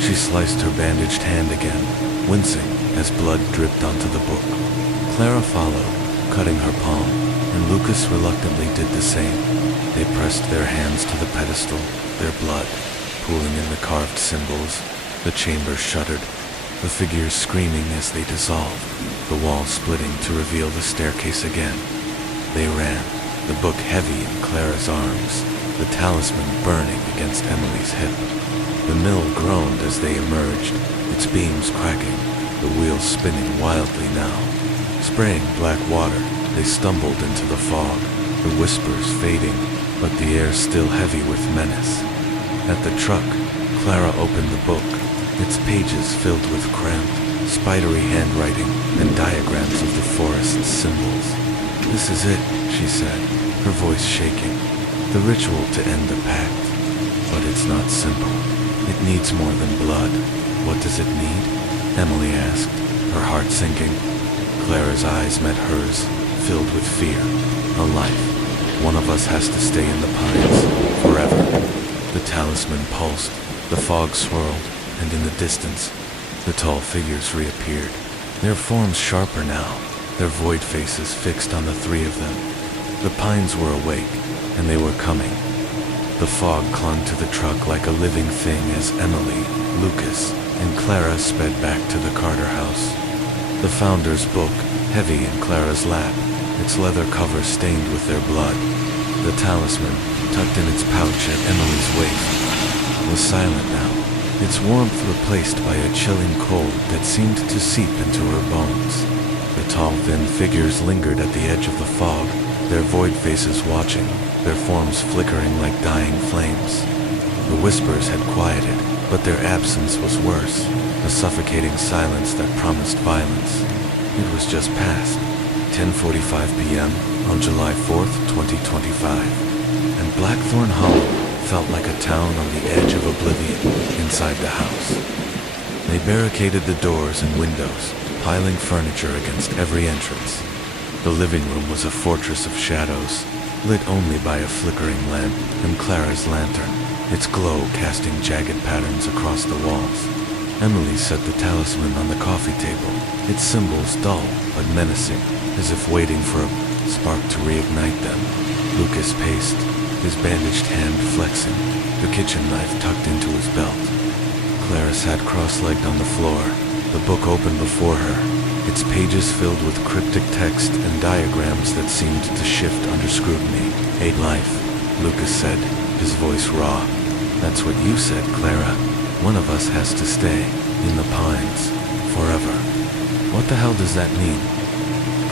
She sliced her bandaged hand again, wincing as blood dripped onto the book. Clara followed, cutting her palm, and Lucas reluctantly did the same. They pressed their hands to the pedestal, their blood pooling in the carved symbols. The chamber shuddered, the figures screaming as they dissolved, the wall splitting to reveal the staircase again. They ran, the book heavy in Clara's arms, the talisman burning against Emily's hip. The mill groaned as they emerged, its beams cracking, the wheels spinning wildly now. Spraying black water, they stumbled into the fog, the whispers fading, but the air still heavy with menace. At the truck, Clara opened the book, its pages filled with cramped, spidery handwriting and diagrams of the forest's symbols. "This is it," she said, her voice shaking. "The ritual to end the pact. But it's not simple. It needs more than blood." "What does it need?" Emily asked, her heart sinking. Clara's eyes met hers, filled with fear. "A life. One of us has to stay in the pines, forever." The talisman pulsed, the fog swirled, and in the distance, the tall figures reappeared, their forms sharper now, their void faces fixed on the three of them. The pines were awake, and they were coming. The fog clung to the truck like a living thing as Emily, Lucas, and Clara sped back to the Carter house. The Founder's book, heavy in Clara's lap, its leather cover stained with their blood. The talisman, tucked in its pouch at Emily's waist, was silent now, its warmth replaced by a chilling cold that seemed to seep into her bones. The tall, thin figures lingered at the edge of the fog, their void faces watching, their forms flickering like dying flames. The whispers had quieted, but their absence was worse, a suffocating silence that promised violence. It was just past 10:45 p.m. on July 4th, 2025, and Blackthorn Hollow felt like a town on the edge of oblivion inside the house. They barricaded the doors and windows, piling furniture against every entrance. The living room was a fortress of shadows, lit only by a flickering lamp and Clara's lantern, its glow casting jagged patterns across the walls. Emily set the talisman on the coffee table, its symbols dull but menacing, as if waiting for a spark to reignite them. Lucas paced, his bandaged hand flexing, the kitchen knife tucked into his belt. Clara sat cross-legged on the floor, the book open before her, its pages filled with cryptic text and diagrams that seemed to shift under scrutiny. "A life," Lucas said, his voice raw. "That's what you said, Clara. One of us has to stay, in the pines, forever." "What the hell does that mean?"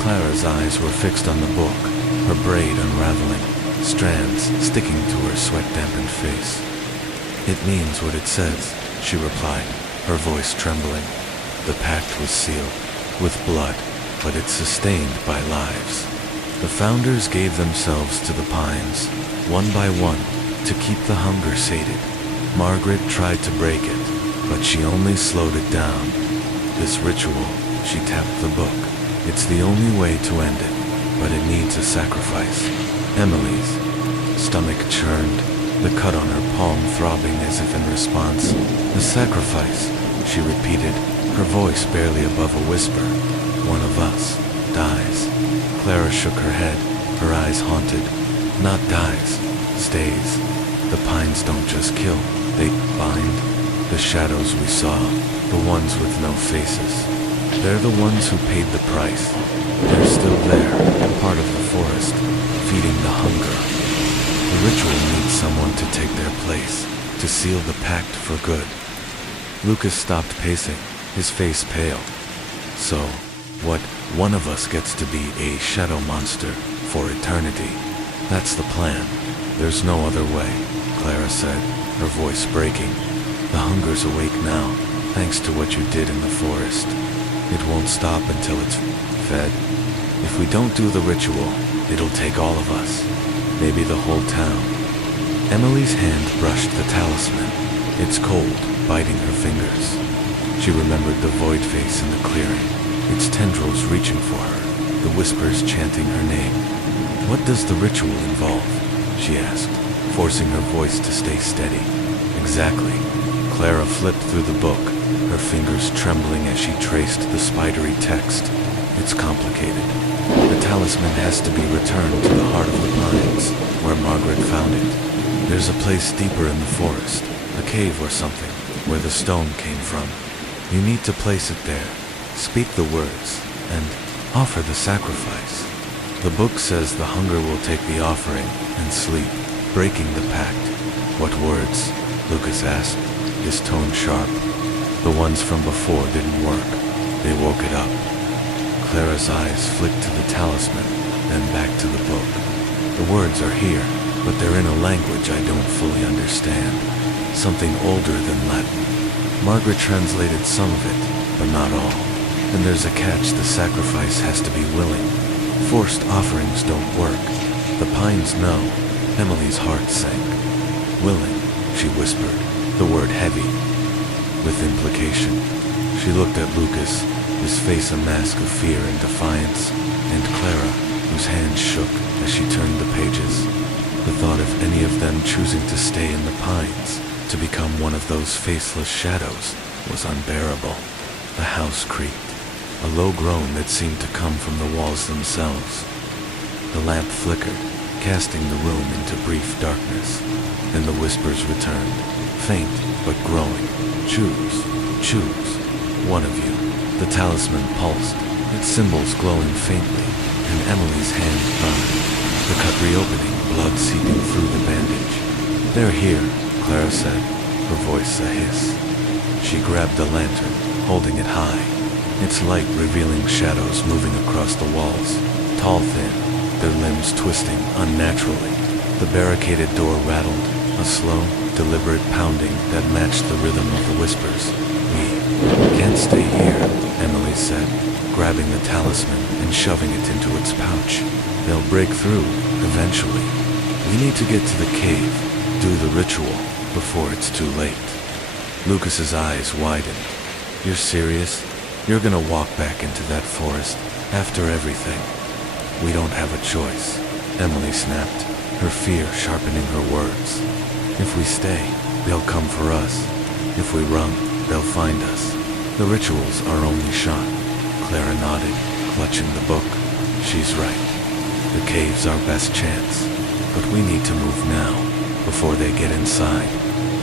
Clara's eyes were fixed on the book, her braid unraveling, strands sticking to her sweat-dampened face. "It means what it says," she replied, her voice trembling. "The pact was sealed, with blood, but it's sustained by lives. The Founders gave themselves to the pines, one by one, to keep the hunger sated. Margaret tried to break it, but she only slowed it down. This ritual," she tapped the book, "it's the only way to end it, but it needs a sacrifice." Emily's stomach churned, the cut on her palm throbbing as if in response. "The sacrifice," she repeated, her voice barely above a whisper. "One of us dies." Clara shook her head, her eyes haunted. "Not dies, stays. The pines don't just kill, they bind. The shadows we saw, the ones with no faces, they're the ones who paid the price. They're still there, part of the forest, feeding the hunger, The ritual needs someone to take their place, to seal the pact for good. Lucas stopped pacing, his face pale. So, what, one of us gets to be a shadow monster for eternity? That's the plan. There's no other way, Clara said, her voice breaking. The hunger's awake now, thanks to what you did in the forest. It won't stop until it's fed. If we don't do the ritual, it'll take all of us, maybe the whole town. Emily's hand brushed the talisman. It's cold, biting her fingers. She remembered the void face in the clearing, its tendrils reaching for her, the whispers chanting her name. What does the ritual involve? She asked, forcing her voice to stay steady. Exactly. Clara flipped through the book, her fingers trembling as she traced the spidery text. It's complicated. The talisman has to be returned to the heart of the pines, where Margaret found it. There's a place deeper in the forest, a cave or something, where the stone came from. You need to place it there, speak the words, and offer the sacrifice. The book says the hunger will take the offering and sleep, breaking the pact. What words? Lucas asked, his tone sharp. The ones from before didn't work. They woke it up. Clara's eyes flicked to the talisman, then back to the book. The words are here, but they're in a language I don't fully understand. Something older than Latin. Margaret translated some of it, but not all. And there's a catch: the sacrifice has to be willing. Forced offerings don't work. The pines know. Emily's heart sank. Willing, she whispered, the word heavy, with implication. She looked at Lucas, his face a mask of fear and defiance, and Clara, whose hands shook as she turned the pages. The thought of any of them choosing to stay in the pines, to become one of those faceless shadows, was unbearable. The house creaked, a low groan that seemed to come from the walls themselves. The lamp flickered, casting the room into brief darkness. Then the whispers returned, faint but growing. Choose, choose, one of you. The talisman pulsed, its symbols glowing faintly, and Emily's hand burned, the cut reopening, blood seeping through the bandage. They're here, Clara said, her voice a hiss. She grabbed the lantern, holding it high, its light revealing shadows moving across the walls, tall, thin, their limbs twisting unnaturally. The barricaded door rattled, a slow, deliberate pounding that matched the rhythm of the whispers. We can't stay here, Emily said, grabbing the talisman and shoving it into its pouch. They'll break through, eventually. We need to get to the cave, do the ritual, before it's too late. Lucas's eyes widened. You're serious? You're gonna walk back into that forest, after everything? We don't have a choice, Emily snapped, her fear sharpening her words. If we stay, they'll come for us. If we run, they'll find us. The ritual's our only shot. Clara nodded, clutching the book. She's right. The cave's our best chance. But we need to move now, before they get inside.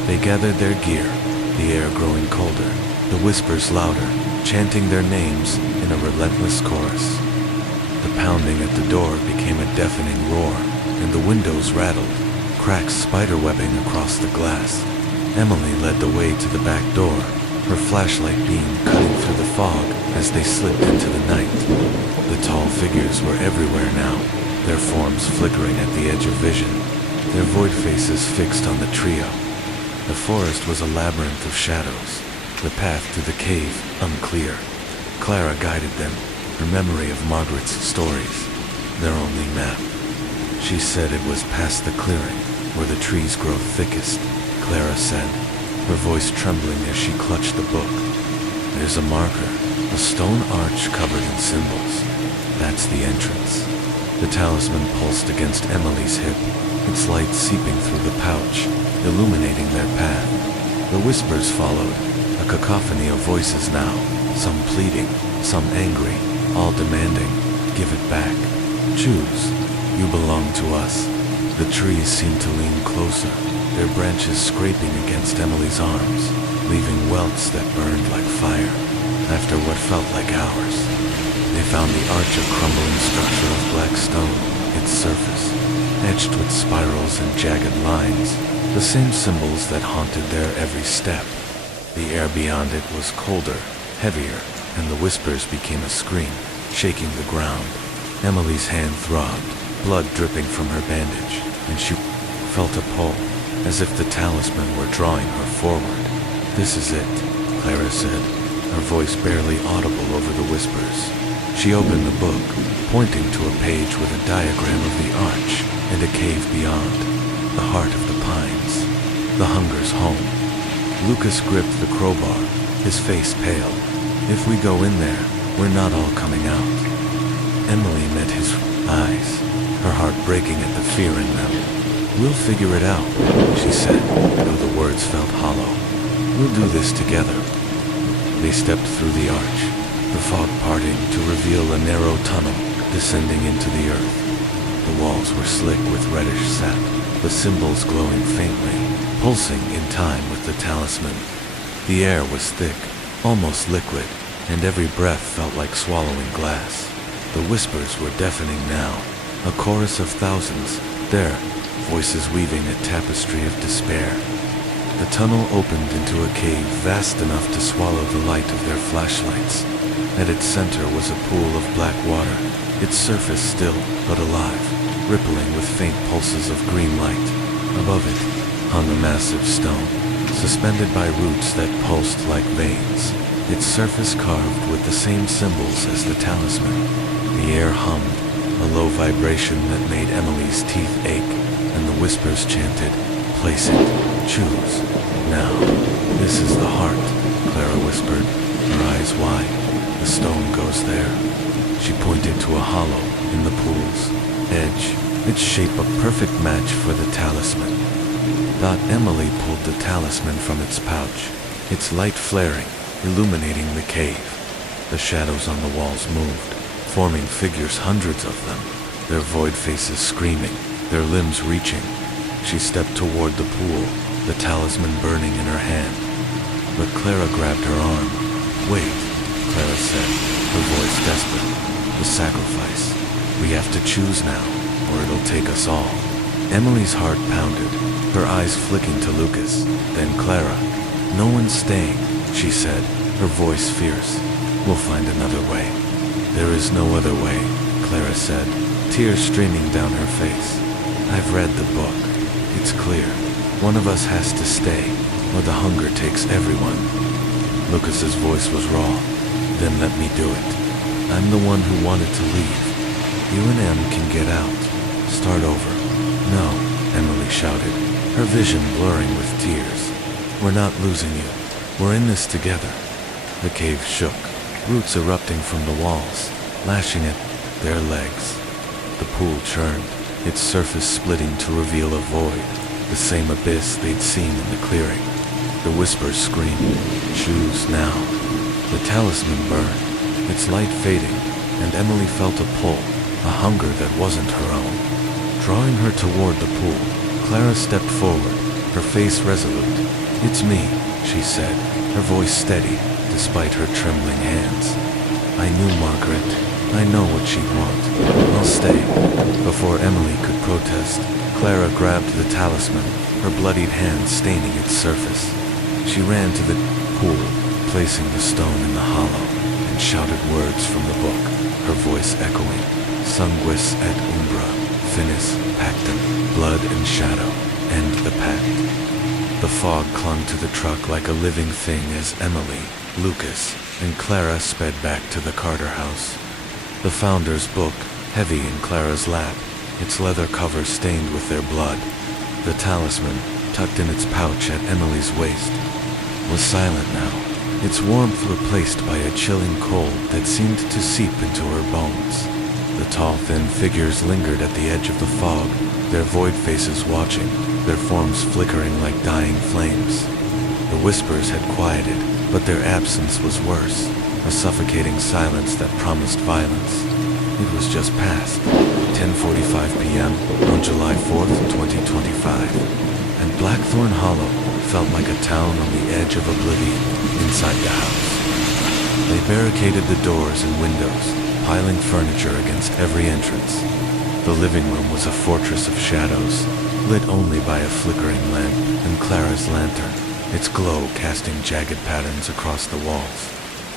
They gathered their gear, the air growing colder, the whispers louder, chanting their names in a relentless chorus. The pounding at the door became a deafening roar, and the windows rattled, cracks spiderwebbing across the glass. Emily led the way to the back door, her flashlight beam cutting through the fog as they slipped into the night. The tall figures were everywhere now, their forms flickering at the edge of vision, their void faces fixed on the trio. The forest was a labyrinth of shadows, the path to the cave unclear. Clara guided them, her memory of Margaret's stories, their only map. She said it was past the clearing, where the trees grow thickest, Clara said, her voice trembling as she clutched the book. There's a marker, a stone arch covered in symbols. That's the entrance. The talisman pulsed against Emily's hip, its light seeping through the pouch, illuminating their path. The whispers followed, a cacophony of voices now, some pleading, some angry, all demanding, give it back. Choose. You belong to us. The trees seemed to lean closer, their branches scraping against Emily's arms, leaving welts that burned like fire. After what felt like hours, they found the arch a crumbling structure of black stone, its surface. etched with spirals and jagged lines, the same symbols that haunted their every step. The air beyond it was colder, heavier, and the whispers became a scream, shaking the ground. Emily's hand throbbed, blood dripping from her bandage, and she felt a pull, as if the talisman were drawing her forward. "This is it," Clara said, her voice barely audible over the whispers. She opened the book, pointing to a page with a diagram of the arch and a cave beyond, the heart of the pines, the hunger's home. Lucas gripped the crowbar, his face pale. "If we go in there, we're not all coming out." Emily met his eyes, her heart breaking at the fear in them. "We'll figure it out," she said, though the words felt hollow. "We'll do this together." They stepped through the arch, the fog parting to reveal a narrow tunnel descending into the earth. The walls were slick with reddish sap, the symbols glowing faintly, pulsing in time with the talisman. The air was thick, almost liquid, and every breath felt like swallowing glass. The whispers were deafening now, a chorus of thousands, their voices weaving a tapestry of despair. The tunnel opened into a cave vast enough to swallow the light of their flashlights. At its center was a pool of black water, its surface still but alive, rippling with faint pulses of green light. Above it hung a massive stone, suspended by roots that pulsed like veins, its surface carved with the same symbols as the talisman. The air hummed, a low vibration that made Emily's teeth ache, and the whispers chanted, "Place it, choose, now." "This is the heart," Clara whispered, her eyes wide. "The stone goes there." She pointed to a hollow in the pool's edge, its shape a perfect match for the talisman. Emily pulled the talisman from its pouch, its light flaring, illuminating the cave. The shadows on the walls moved, forming figures, hundreds of them, their void faces screaming, their limbs reaching. She stepped toward the pool, the talisman burning in her hand. But Clara grabbed her arm. "Wait," Clara said, her voice desperate. "The sacrifice. We have to choose now, or it'll take us all." Emily's heart pounded, her eyes flicking to Lucas, then Clara. "No one's staying," she said, her voice fierce. "We'll find another way." "There is no other way," Clara said, tears streaming down her face. "I've read the book. It's clear. One of us has to stay, or the hunger takes everyone." Lucas's voice was raw. "Then let me do it. I'm the one who wanted to leave. You and Em can get out. Start over." "No," Emily shouted, her vision blurring with tears. "We're not losing you. We're in this together." The cave shook, roots erupting from the walls, lashing at their legs. The pool churned, its surface splitting to reveal a void, the same abyss they'd seen in the clearing. The whispers screamed, "Choose now." The talisman burned, its light fading, and Emily felt a pull, a hunger that wasn't her own. Drawing her toward the pool, Clara stepped forward, her face resolute. "It's me," she said, her voice steady despite her trembling hands. "I knew Margaret. I know what she'd want. I'll stay." Before Emily could protest, Clara grabbed the talisman, her bloodied hand staining its surface. She ran to the pool, placing the stone in the hollow, and shouted words from the book, her voice echoing, "Sanguis et umbra, finis pactum," blood and shadow, end the pact. The fog clung to the truck like a living thing as Emily, Lucas, and Clara sped back to the Carter house. The founder's book, heavy in Clara's lap, its leather cover stained with their blood. The talisman, tucked in its pouch at Emily's waist, was silent now, its warmth replaced by a chilling cold that seemed to seep into her bones. The tall, thin figures lingered at the edge of the fog, their void faces watching, their forms flickering like dying flames. The whispers had quieted, but their absence was worse, a suffocating silence that promised violence. It was just past 10:45 p.m. on July 4th, 2025, and Blackthorn Hollow felt like a town on the edge of oblivion inside the house. They barricaded the doors and windows, piling furniture against every entrance. The living room was a fortress of shadows, lit only by a flickering lamp and Clara's lantern, its glow casting jagged patterns across the walls.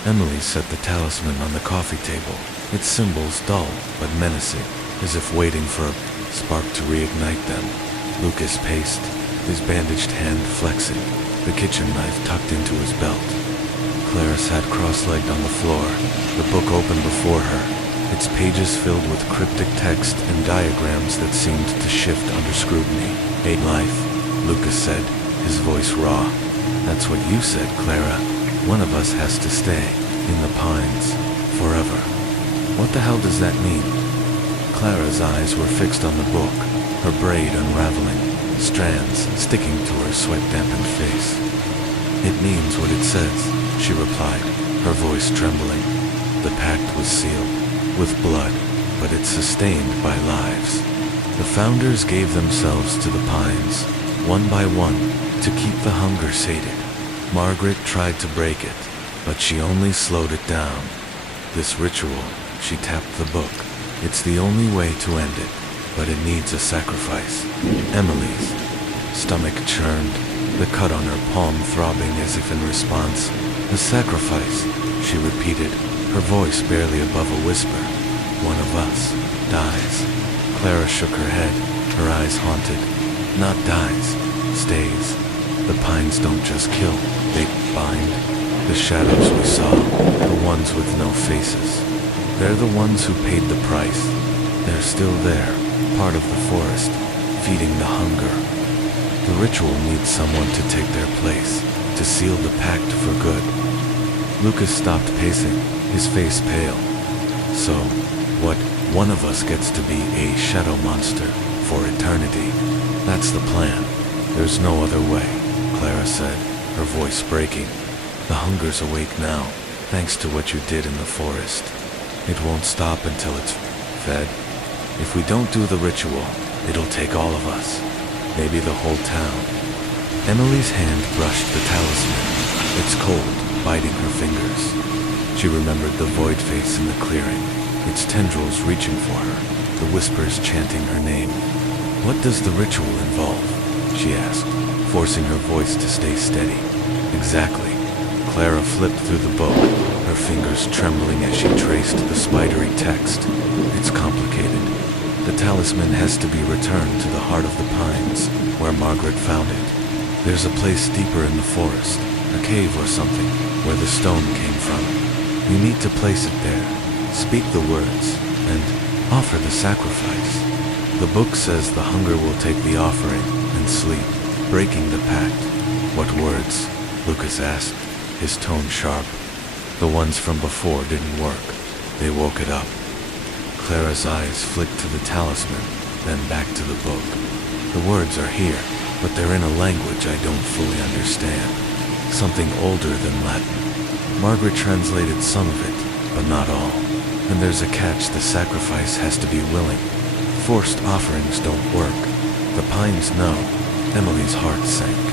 Emily set the talisman on the coffee table, its symbols dull but menacing, as if waiting for a spark to reignite them. Lucas paced, his bandaged hand flexing, the kitchen knife tucked into his belt. Clara sat cross-legged on the floor, the book open before her, its pages filled with cryptic text and diagrams that seemed to shift under scrutiny. "A life," Lucas said, his voice raw. "That's what you said, Clara. One of us has to stay, in the pines, forever." "What the hell does that mean?" Clara's eyes were fixed on the book, her braid unraveling, strands sticking to her sweat-dampened face. "It means what it says," she replied, her voice trembling. "The pact was sealed, with blood, but it's sustained by lives. The founders gave themselves to the pines, one by one, to keep the hunger sated. Margaret tried to break it, but she only slowed it down. This ritual," she tapped the book, "it's the only way to end it, but it needs a sacrifice." Emily's stomach churned, the cut on her palm throbbing as if in response. "A sacrifice," she repeated, her voice barely above a whisper. "One of us dies." Clara shook her head, her eyes haunted. "Not dies, stays. The pines don't just kill, they bind. The shadows we saw, the ones with no faces, they're the ones who paid the price. They're still there, part of the forest, feeding the hunger. The ritual needs someone to take their place, to seal the pact for good." Lucas stopped pacing, his face pale. "So, what, one of us gets to be a shadow monster for eternity? That's the plan. There's no other way," Clara said, her voice breaking. "The hunger's awake now, thanks to what you did in the forest. It won't stop until it's fed. If we don't do the ritual, it'll take all of us, maybe the whole town." Emily's hand brushed the talisman, its cold biting her fingers. She remembered the void face in the clearing, its tendrils reaching for her, the whispers chanting her name. "What does the ritual involve?" she asked, forcing her voice to stay steady. "Exactly." Clara flipped through the book, her fingers trembling as she traced the spidery text. "It's complicated. The talisman has to be returned to the heart of the pines, where Margaret found it. There's a place deeper in the forest, a cave or something, where the stone came from. You need to place it there, speak the words, and offer the sacrifice. The book says the hunger will take the offering and sleep, breaking the pact." "What words?" Lucas asked, his tone sharp. "The ones from before didn't work. They woke it up." Clara's eyes flicked to the talisman, then back to the book. "The words are here, but they're in a language I don't fully understand. Something older than Latin. Margaret translated some of it, but not all. And there's a catch: the sacrifice has to be willing. Forced offerings don't work. The pines know." Emily's heart sank.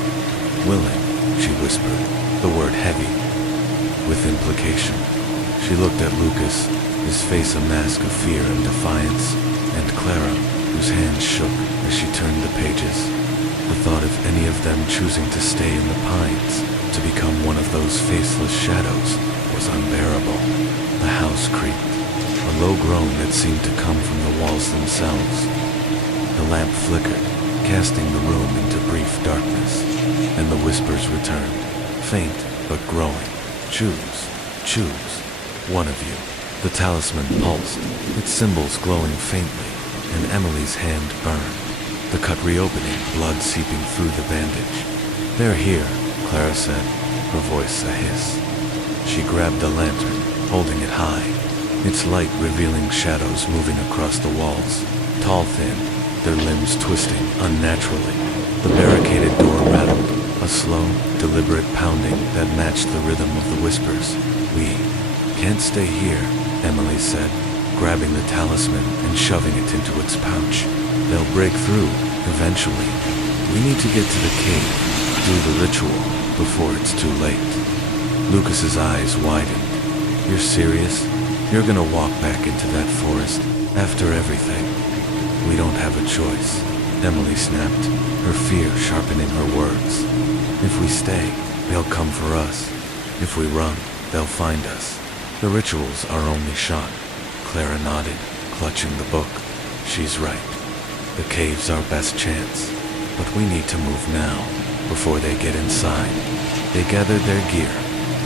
"Willing," she whispered, the word heavy with implication. She looked at Lucas, his face a mask of fear and defiance, and Clara, whose hands shook as she turned the pages. The thought of any of them choosing to stay in the pines, to become one of those faceless shadows, was unbearable. The house creaked, a low groan that seemed to come from the walls themselves. The lamp flickered, casting the room into brief darkness, and the whispers returned, faint but growing. "Choose, choose, one of you." The talisman pulsed, its symbols glowing faintly, and Emily's hand burned, the cut reopening, blood seeping through the bandage. "They're here," Clara said, her voice a hiss. She grabbed the lantern, holding it high, its light revealing shadows moving across the walls, tall, thin, their limbs twisting unnaturally. The barricaded door rattled, a slow, deliberate pounding that matched the rhythm of the whispers. "We can't stay here," Emily said, grabbing the talisman and shoving it into its pouch. "They'll break through, eventually. We need to get to the cave, do the ritual, before it's too late." Lucas's eyes widened. "You're serious? You're gonna walk back into that forest, after everything?" We don't have a choice, Emily snapped, her fear sharpening her words. If we stay, they'll come for us. If we run, they'll find us. The rituals are only shot. Clara nodded, clutching the book. She's right. The cave's our best chance. But we need to move now, before they get inside. They gathered their gear,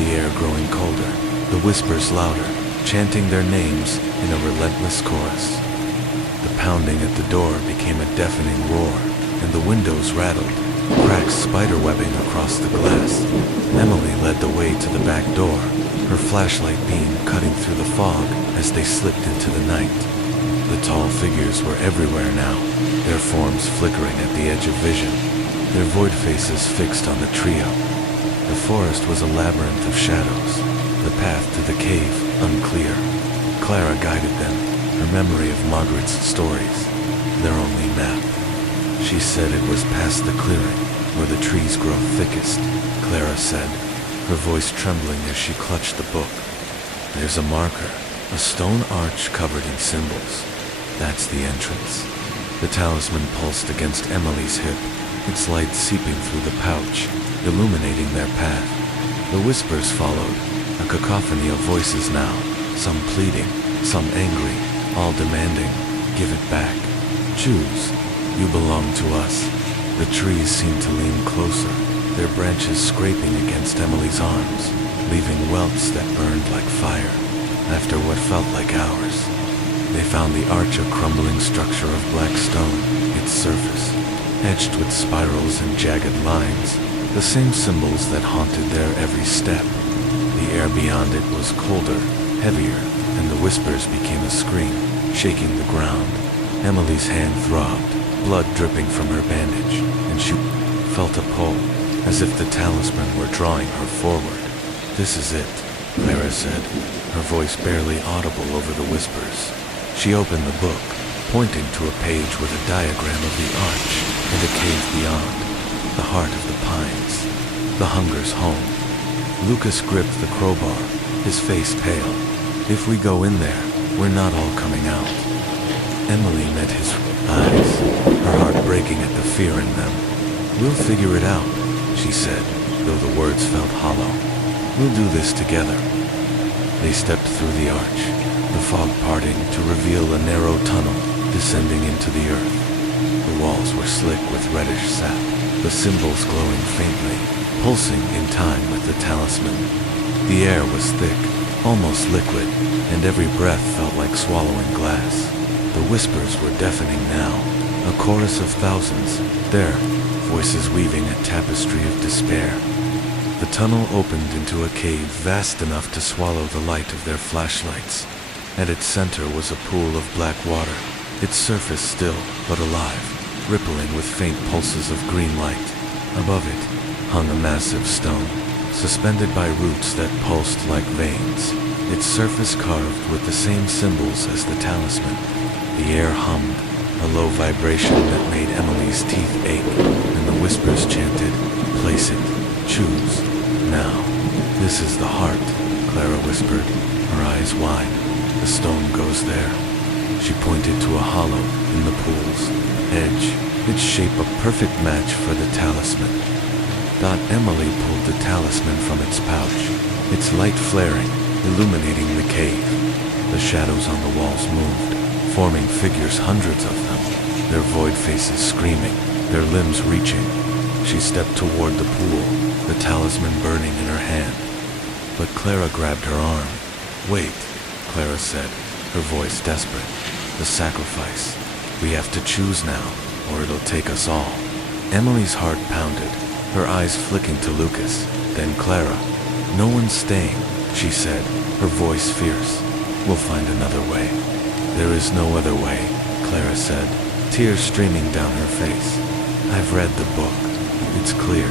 the air growing colder, the whispers louder, chanting their names in a relentless chorus. The pounding at the door became a deafening roar, and the windows rattled, cracks spiderwebbing across the glass. Emily led the way to the back door, her flashlight beam cutting through the fog as they slipped into the night. The tall figures were everywhere now, their forms flickering at the edge of vision, their void faces fixed on the trio. The forest was a labyrinth of shadows, the path to the cave unclear. Clara guided them, her memory of Margaret's stories, their only map. She said it was past the clearing, where the trees grow thickest, Clara said, her voice trembling as she clutched the book. There's a marker, a stone arch covered in symbols. That's the entrance. The talisman pulsed against Emily's hip, its light seeping through the pouch, illuminating their path. The whispers followed, a cacophony of voices now, some pleading, some angry, all demanding, give it back. Choose. You belong to us. The trees seemed to lean closer, their branches scraping against Emily's arms, leaving welts that burned like fire, after what felt like hours. They found the arch a crumbling structure of black stone, its surface, etched with spirals and jagged lines, the same symbols that haunted their every step. The air beyond it was colder, heavier, and the whispers became a scream, shaking the ground. Emily's hand throbbed, blood dripping from her bandage, and she felt a pull, as if the talisman were drawing her forward. This is it, Clara said, her voice barely audible over the whispers. She opened the book, pointing to a page with a diagram of the arch and a cave beyond, the heart of the pines, the hunger's home. Lucas gripped the crowbar, his face pale. If we go in there, we're not all coming out. Emily met his eyes, her heart breaking at the fear in them. We'll figure it out, she said, though the words felt hollow. We'll do this together. They stepped through the arch, the fog parting to reveal a narrow tunnel descending into the earth. The walls were slick with reddish sap, the symbols glowing faintly, pulsing in time with the talisman. The air was thick, almost liquid, and every breath felt like swallowing glass. The whispers were deafening now, a chorus of thousands, their voices weaving a tapestry of despair. The tunnel opened into a cave vast enough to swallow the light of their flashlights. At its center was a pool of black water, its surface still but alive, rippling with faint pulses of green light. Above it hung a massive stone, suspended by roots that pulsed like veins, its surface carved with the same symbols as the talisman. The air hummed, a low vibration that made Emily's teeth ache, and the whispers chanted, "Place it, choose, now." "This is the heart," Clara whispered, her eyes wide. "The stone goes there." She pointed to a hollow in the pool's edge, its shape a perfect match for the talisman. Emily pulled the talisman from its pouch, its light flaring, illuminating the cave. The shadows on the walls moved, forming figures, hundreds of them, their void faces screaming, their limbs reaching. She stepped toward the pool, the talisman burning in her hand. But Clara grabbed her arm. "Wait," Clara said, her voice desperate. "The sacrifice. We have to choose now, or it'll take us all." Emily's heart pounded, her eyes flicking to Lucas, then Clara. "No one's staying," she said, her voice fierce. "We'll find another way." "There is no other way," Clara said, tears streaming down her face. "I've read the book. It's clear.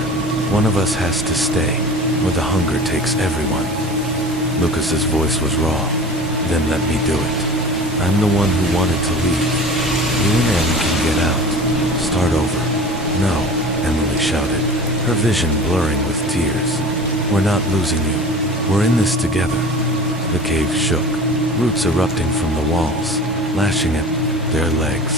One of us has to stay, or the hunger takes everyone." Lucas's voice was raw. "Then let me do it. I'm the one who wanted to leave. You and Em can get out. Start over." "No," Emily shouted, her vision blurring with tears. "We're not losing you. We're in this together." The cave shook, roots erupting from the walls, lashing at their legs.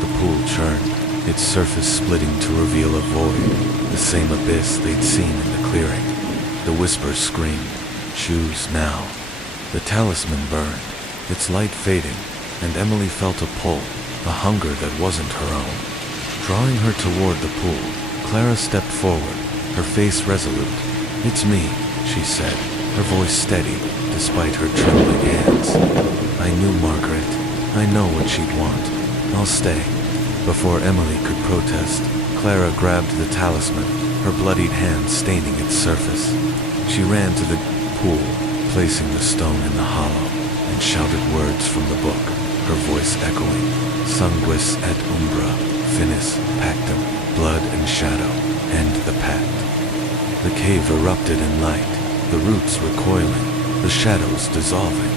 The pool churned, its surface splitting to reveal a void, the same abyss they'd seen in the clearing. The whisper screamed, "Choose now." The talisman burned, its light fading, and Emily felt a pull, a hunger that wasn't her own. Drawing her toward the pool, Clara stepped forward, her face resolute. "It's me," she said, her voice steady, despite her trembling hands. "I knew Margaret. I know what she'd want. I'll stay." Before Emily could protest, Clara grabbed the talisman, her bloodied hand staining its surface. She ran to the pool, placing the stone in the hollow, and shouted words from the book, her voice echoing, "Sanguis et umbra, finis, pactum, blood and shadow, end the pact." The cave erupted in light, the roots recoiling, the shadows dissolving.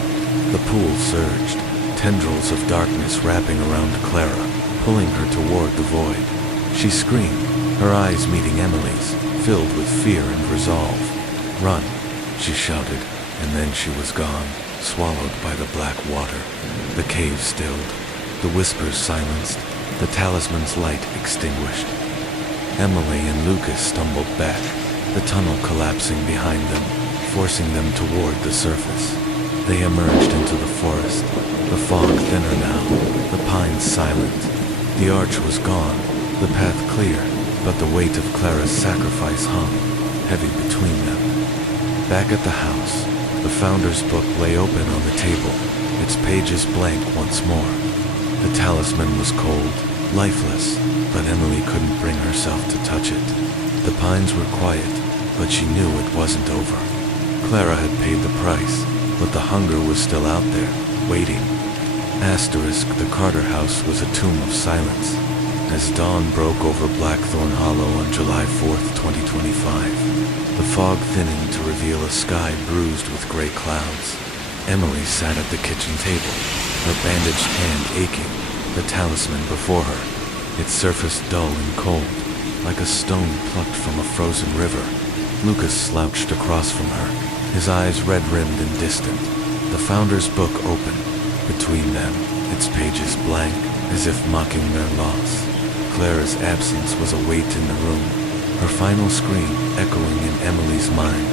The pool surged, tendrils of darkness wrapping around Clara, pulling her toward the void. She screamed, her eyes meeting Emily's, filled with fear and resolve. "Run," she shouted, and then she was gone, swallowed by the black water. The cave stilled, the whispers silenced, the talisman's light extinguished. Emily and Lucas stumbled back, the tunnel collapsing behind them, forcing them toward the surface. They emerged into the forest, the fog thinner now, the pines silent. The arch was gone, the path clear, but the weight of Clara's sacrifice hung, heavy between them. Back at the house, the Founder's book lay open on the table, its pages blank once more. The talisman was cold, lifeless, but Emily couldn't bring herself to touch it. The pines were quiet, but she knew it wasn't over. Clara had paid the price, but the hunger was still out there, waiting. Asterisk, the Carter house was a tomb of silence. As dawn broke over Blackthorn Hollow on July 4th, 2025, the fog thinning to reveal a sky bruised with gray clouds. Emily sat at the kitchen table, her bandaged hand aching, the talisman before her, its surface dull and cold, like a stone plucked from a frozen river. Lucas slouched across from her, his eyes red-rimmed and distant, the Founder's book open. Between them, its pages blank, as if mocking their loss. Clara's absence was a weight in the room, her final scream echoing in Emily's mind,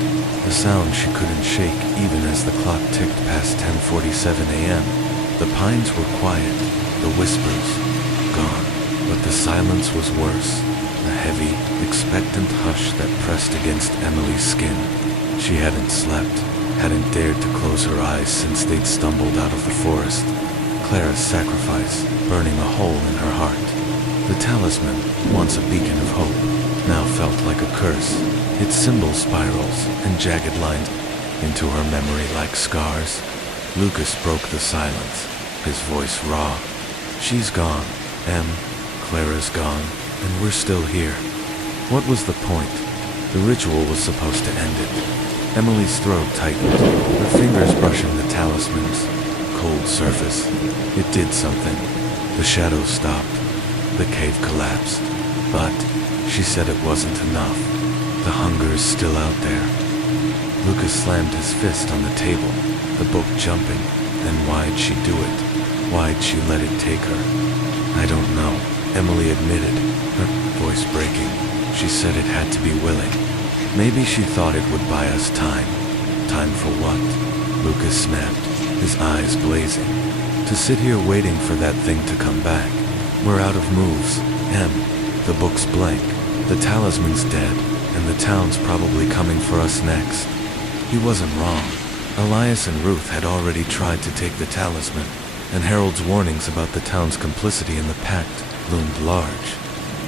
a sound she couldn't shake even as the clock ticked past 10:47 a.m. The pines were quiet, the whispers gone, but the silence was worse, a heavy, expectant hush that pressed against Emily's skin. She hadn't slept, hadn't dared to close her eyes since they'd stumbled out of the forest. Clara's sacrifice, burning a hole in her heart. The talisman, once a beacon of hope, now felt like a curse, its symbol spirals and jagged lines into her memory like scars. Lucas broke the silence, his voice raw. "She's gone, Em. Clara's gone, and we're still here." What was the point? The ritual was supposed to end it. Emily's throat tightened, her fingers brushing the talisman's cold surface. It did something. The shadows stopped. The cave collapsed. But she said it wasn't enough. The hunger is still out there. Lucas slammed his fist on the table, the book jumping. Then why'd she do it? Why'd she let it take her? "I don't know," Emily admitted, her voice breaking. She said it had to be willing. Maybe she thought it would buy us time. Time for what? Lucas snapped, his eyes blazing. "To sit here waiting for that thing to come back. We're out of moves, Em. The book's blank. The talisman's dead, and the town's probably coming for us next." He wasn't wrong. Elias and Ruth had already tried to take the talisman, and Harold's warnings about the town's complicity in the pact loomed large.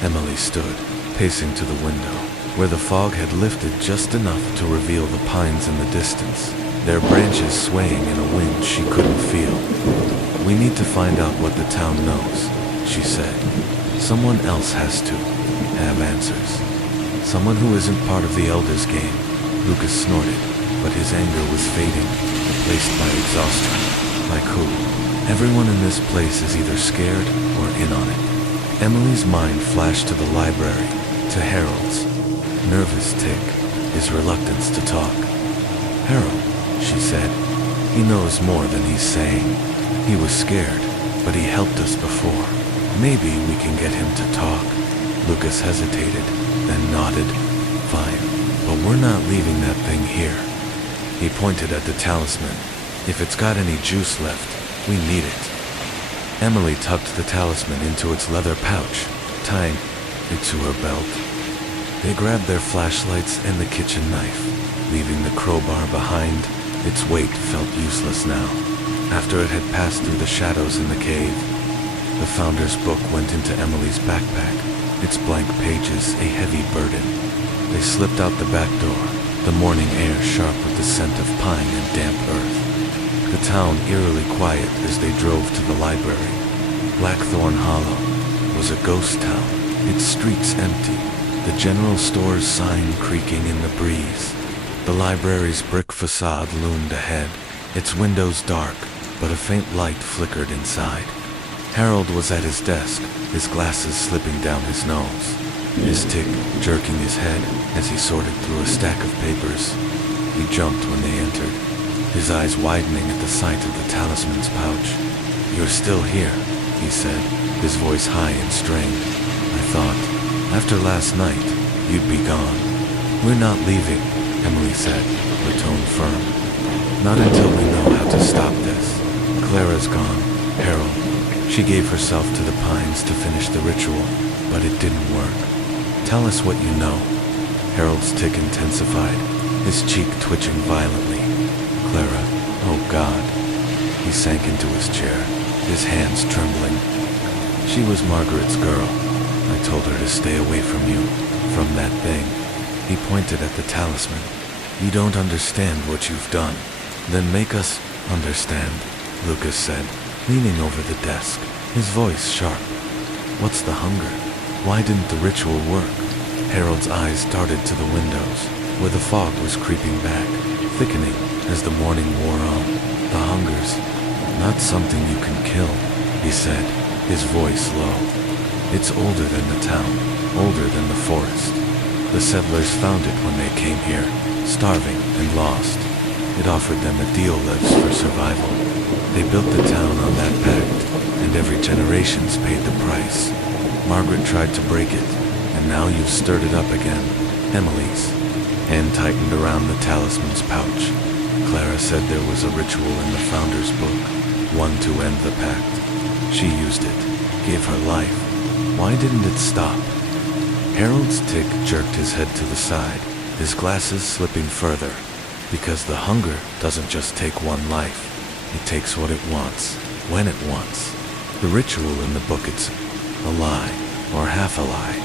Emily stood, pacing to the window, where the fog had lifted just enough to reveal the pines in the distance, their branches swaying in a wind she couldn't feel. "We need to find out what the town knows," she said. "Someone else has to have answers. Someone who isn't part of the Elders' game." Lucas snorted, but his anger was fading, replaced by exhaustion. Like who? Everyone in this place is either scared or in on it. Emily's mind flashed to the library, to Harold's nervous tick, his reluctance to talk. "Harold," she said, "he knows more than he's saying. He was scared, but he helped us before. Maybe we can get him to talk. Lucas hesitated, then nodded. Fine, but we're not leaving that thing here. He pointed at the talisman. If it's got any juice left, we need it. Emily tucked the talisman into its leather pouch, tying it to her belt. They grabbed their flashlights and the kitchen knife, leaving the crowbar behind. Its weight felt useless now. After it had passed through the shadows in the cave, the Founder's book went into Emily's backpack, its blank pages a heavy burden. They slipped out the back door, the morning air sharp with the scent of pine and damp earth. The town eerily quiet as they drove to the library. Blackthorn Hollow was a ghost town, its streets empty, the general store's sign creaking in the breeze. The library's brick facade loomed ahead, its windows dark, but a faint light flickered inside. Harold was at his desk, his glasses slipping down his nose, his tick jerking his head as he sorted through a stack of papers. He jumped when they entered, his eyes widening at the sight of the talisman's pouch. "You're still here," he said, his voice high and strained. "I thought, after last night, you'd be gone." "We're not leaving," Emily said, her tone firm. "Not until we know how to stop this. Clara's gone, Harold." She gave herself to the pines to finish the ritual, but it didn't work. "Tell us what you know." Harold's tick intensified, his cheek twitching violently. "Clara, oh God." He sank into his chair, his hands trembling. "She was Margaret's girl. I told her to stay away from you, from that thing." He pointed at the talisman. "You don't understand what you've done." "Then make us understand," Lucas said, leaning over the desk, his voice sharp. "What's the hunger? Why didn't the ritual work?" Harold's eyes darted to the windows, where the fog was creeping back, thickening as the morning wore on. "The hunger's not something you can kill," he said, his voice low. "It's older than the town, older than the forest. The settlers found it when they came here, starving and lost. It offered them ideal lives for survival. They built the town on that pact, and every generation's paid the price. Margaret tried to break it, and now you've stirred it up again." Emily's hand tightened around the talisman's pouch. Clara said there was a ritual in the Founder's book, one to end the pact. She used it, gave her life. Why didn't it stop? Harold's tick jerked his head to the side, his glasses slipping further. Because the hunger doesn't just take one life. It takes what it wants, when it wants. The ritual in the book, it's a lie, or half a lie.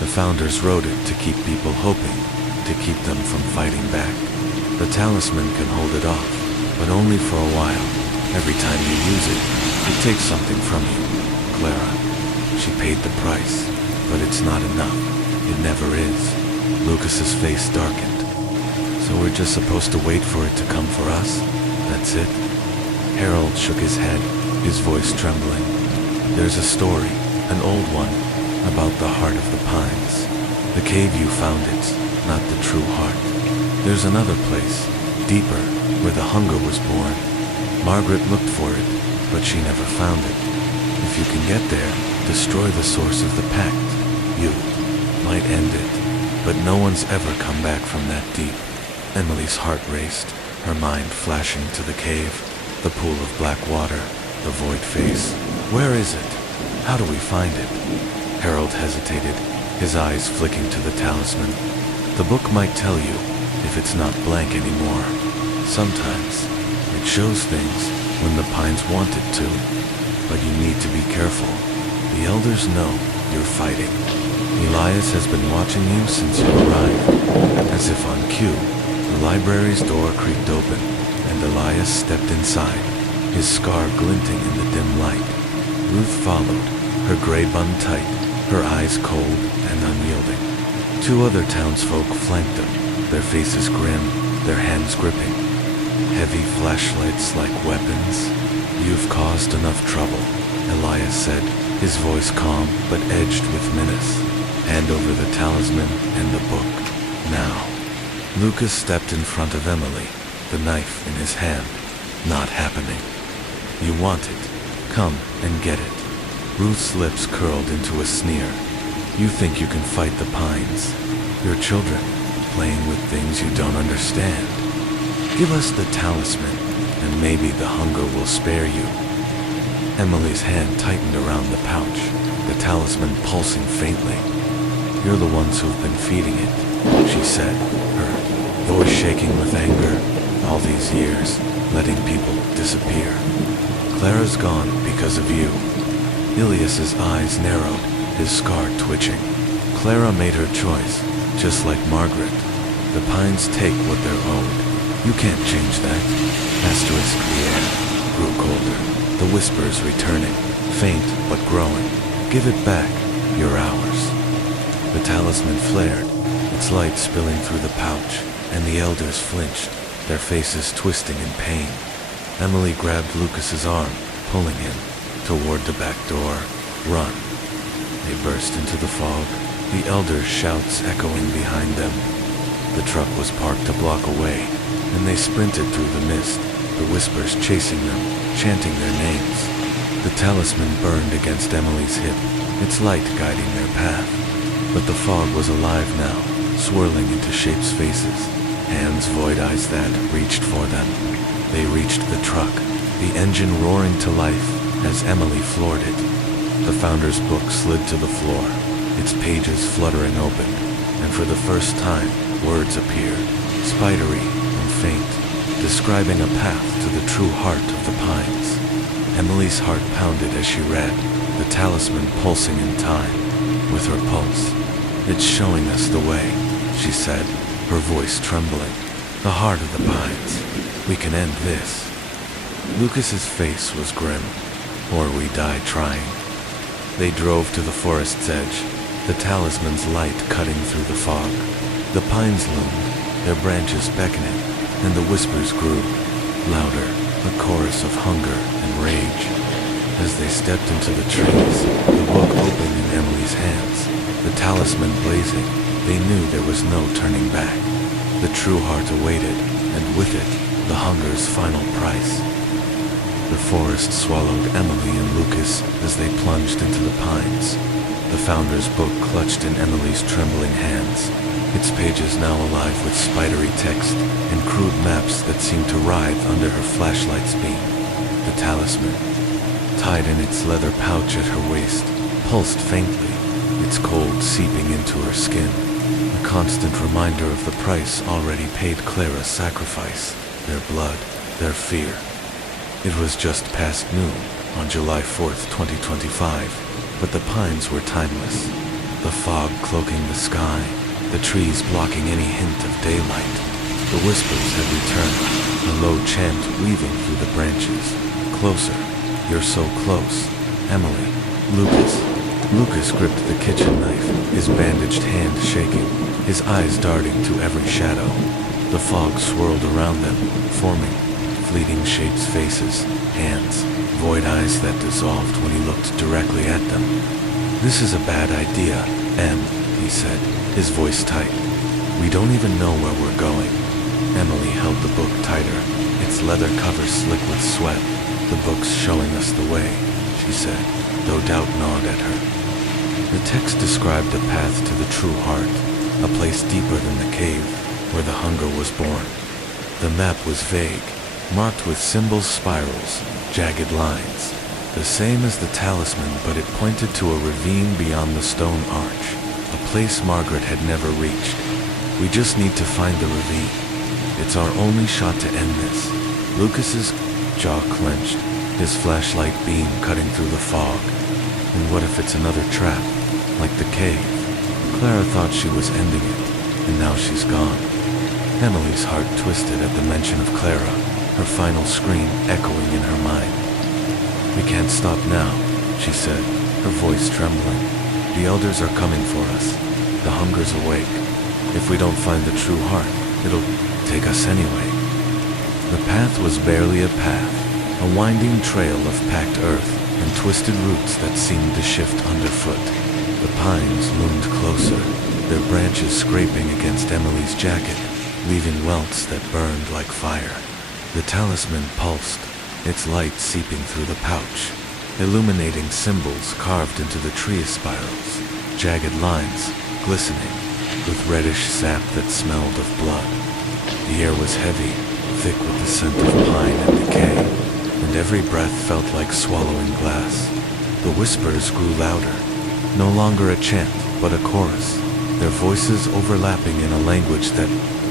The Founders wrote it to keep people hoping, to keep them from fighting back. The talisman can hold it off, but only for a while. Every time you use it, it takes something from you. Clara, she paid the price, but it's not enough. It never is. Lucas's face darkened. "So we're just supposed to wait for it to come for us? That's it?" Harold shook his head, his voice trembling. "There's a story, an old one, about the heart of the pines. The cave you found, it's not the true heart. There's another place, deeper, where the hunger was born. Margaret looked for it, but she never found it. If you can get there, destroy the source of the pact. You might end it, but no one's ever come back from that deep." Emily's heart raced, her mind flashing to the cave, the pool of black water, the void face. "Where is it? How do we find it?" Harold hesitated, his eyes flicking to the talisman. "The book might tell you, if it's not blank anymore. Sometimes it shows things when the pines want it to, but you need to be careful. The elders know you're fighting. Elias has been watching you since you arrived." As if on cue, the library's door creaked open, and Elias stepped inside, his scar glinting in the dim light. Ruth followed, her gray bun tight, her eyes cold and unyielding. Two other townsfolk flanked them, their faces grim, their hands gripping. Heavy flashlights like weapons. "You've caused enough trouble," Elias said, his voice calm but edged with menace. "Hand over the talisman and the book, now." Lucas stepped in front of Emily, the knife in his hand. "Not happening. You want it. Come and get it." Ruth's lips curled into a sneer. You think you can fight the pines? You're children, playing with things you don't understand. Give us the talisman, and maybe the hunger will spare you. Emily's hand tightened around the pouch, the talisman pulsing faintly. You're the ones who've been feeding it, she said, her voice shaking with anger. All these years, letting people disappear. Clara's gone because of you. Ilias's eyes narrowed, his scar twitching. Clara made her choice, just like Margaret. The pines take what they're owed. You can't change that. Asterisk, the air grew colder, the whispers returning, faint but growing. Give it back, you're ours. The talisman flared, its light spilling through the pouch, and the elders flinched, their faces twisting in pain. Emily grabbed Lucas's arm, pulling him toward the back door. Run. They burst into the fog, the elders' shouts echoing behind them. The truck was parked a block away, and they sprinted through the mist, the whispers chasing them, chanting their names. The talisman burned against Emily's hip, its light guiding their path. But the fog was alive now, swirling into shapes' faces, hands void eyes that reached for them. They reached the truck, the engine roaring to life as Emily floored it. The Founder's book slid to the floor, its pages fluttering open, and for the first time, words appeared, spidery and faint, describing a path to the true heart of the pines. Emily's heart pounded as she read, the talisman pulsing in time with her pulse. It's showing us the way, she said, her voice trembling. The heart of the pines. We can end this. Lucas's face was grim. Or we die trying. They drove to the forest's edge, the talisman's light cutting through the fog. The pines loomed, their branches beckoning, and the whispers grew, louder, a chorus of hunger and rage. As they stepped into the trees, the book opened in Emily's hands, the talisman blazing, they knew there was no turning back. The true heart awaited, and with it, the hunger's final price. The forest swallowed Emily and Lucas as they plunged into the pines. The Founder's book clutched in Emily's trembling hands, its pages now alive with spidery text and crude maps that seemed to writhe under her flashlight's beam. The talisman, tied in its leather pouch at her waist, pulsed faintly, its cold seeping into her skin, a constant reminder of the price already paid Clara's sacrifice, their blood, their fear. It was just past noon on July 4th, 2025, but the pines were timeless, the fog cloaking the sky, the trees blocking any hint of daylight. The whispers had returned, a low chant weaving through the branches. Closer, you're so close. Emily, Lucas. Lucas gripped the kitchen knife, his bandaged hand shaking, his eyes darting to every shadow. The fog swirled around them, forming fleeting shapes, faces, hands, void eyes that dissolved when he looked directly at them. This is a bad idea, Em, he said, his voice tight. We don't even know where we're going. Emily held the book tighter, its leather cover slick with sweat. The book's showing us the way, she said, though doubt gnawed at her. The text described a path to the true heart, a place deeper than the cave, where the hunger was born. The map was vague, marked with symbols, spirals, jagged lines, the same as the talisman, but it pointed to a ravine beyond the stone arch, a place Margaret had never reached. We just need to find the ravine. It's our only shot to end this. Lucas's jaw clenched, his flashlight beam cutting through the fog. And what if it's another trap, like the cave? Clara thought she was ending it, and now she's gone. Emily's heart twisted at the mention of Clara, her final scream echoing in her mind. We can't stop now, she said, her voice trembling. The elders are coming for us. The hunger's awake. If we don't find the true heart, it'll take us anyway. The path was barely a path, a winding trail of packed earth and twisted roots that seemed to shift underfoot. The pines loomed closer, their branches scraping against Emily's jacket, leaving welts that burned like fire. The talisman pulsed, its light seeping through the pouch. illuminating symbols carved into the tree spirals, jagged lines glistening with reddish sap that smelled of blood. The air was heavy, thick with the scent of pine and decay, and every breath felt like swallowing glass. The whispers grew louder, no longer a chant, but a chorus, their voices overlapping in a language that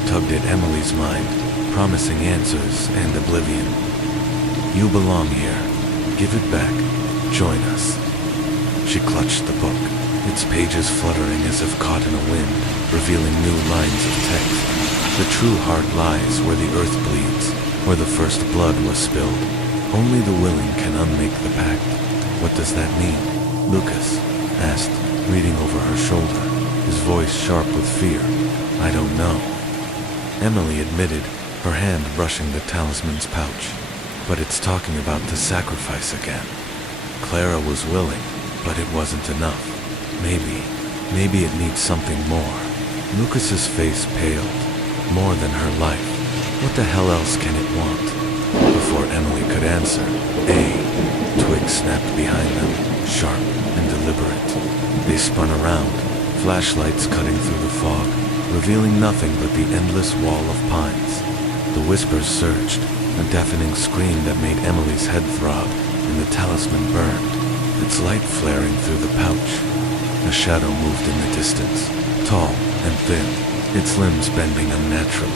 tugged at Emily's mind, promising answers and oblivion. You belong here. Give it back. Join us. She clutched the book, its pages fluttering as if caught in a wind, revealing new lines of text. The true heart lies where the earth bleeds, where the first blood was spilled. Only the willing can unmake the pact. What does that mean? Lucas asked, reading over her shoulder, his voice sharp with fear. I don't know. Emily admitted, her hand brushing the talisman's pouch. But it's talking about the sacrifice again. Clara was willing, but it wasn't enough. Maybe it needs something more. Lucas's face paled, more than her life. What the hell else can it want? Before Emily could answer, a twig snapped behind them, sharp and deliberate. They spun around, flashlights cutting through the fog, revealing nothing but the endless wall of pines. The whispers surged, a deafening scream that made Emily's head throb, and the talisman burned, its light flaring through the pouch. A shadow moved in the distance, tall and thin, its limbs bending unnaturally,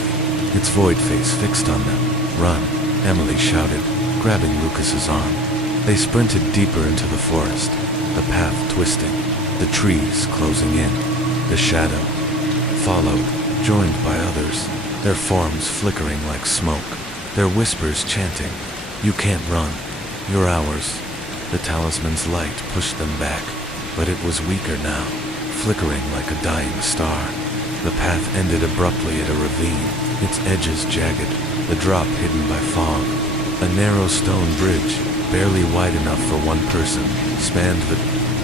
its void face fixed on them. Run, Emily shouted, grabbing Lucas's arm. They sprinted deeper into the forest, the path twisting, the trees closing in. The shadow followed, joined by others, their forms flickering like smoke, their whispers chanting, You can't run. You're ours. The talisman's light pushed them back, but it was weaker now, flickering like a dying star. The path ended abruptly at a ravine, its edges jagged, the drop hidden by fog. A narrow stone bridge, barely wide enough for one person, spanned the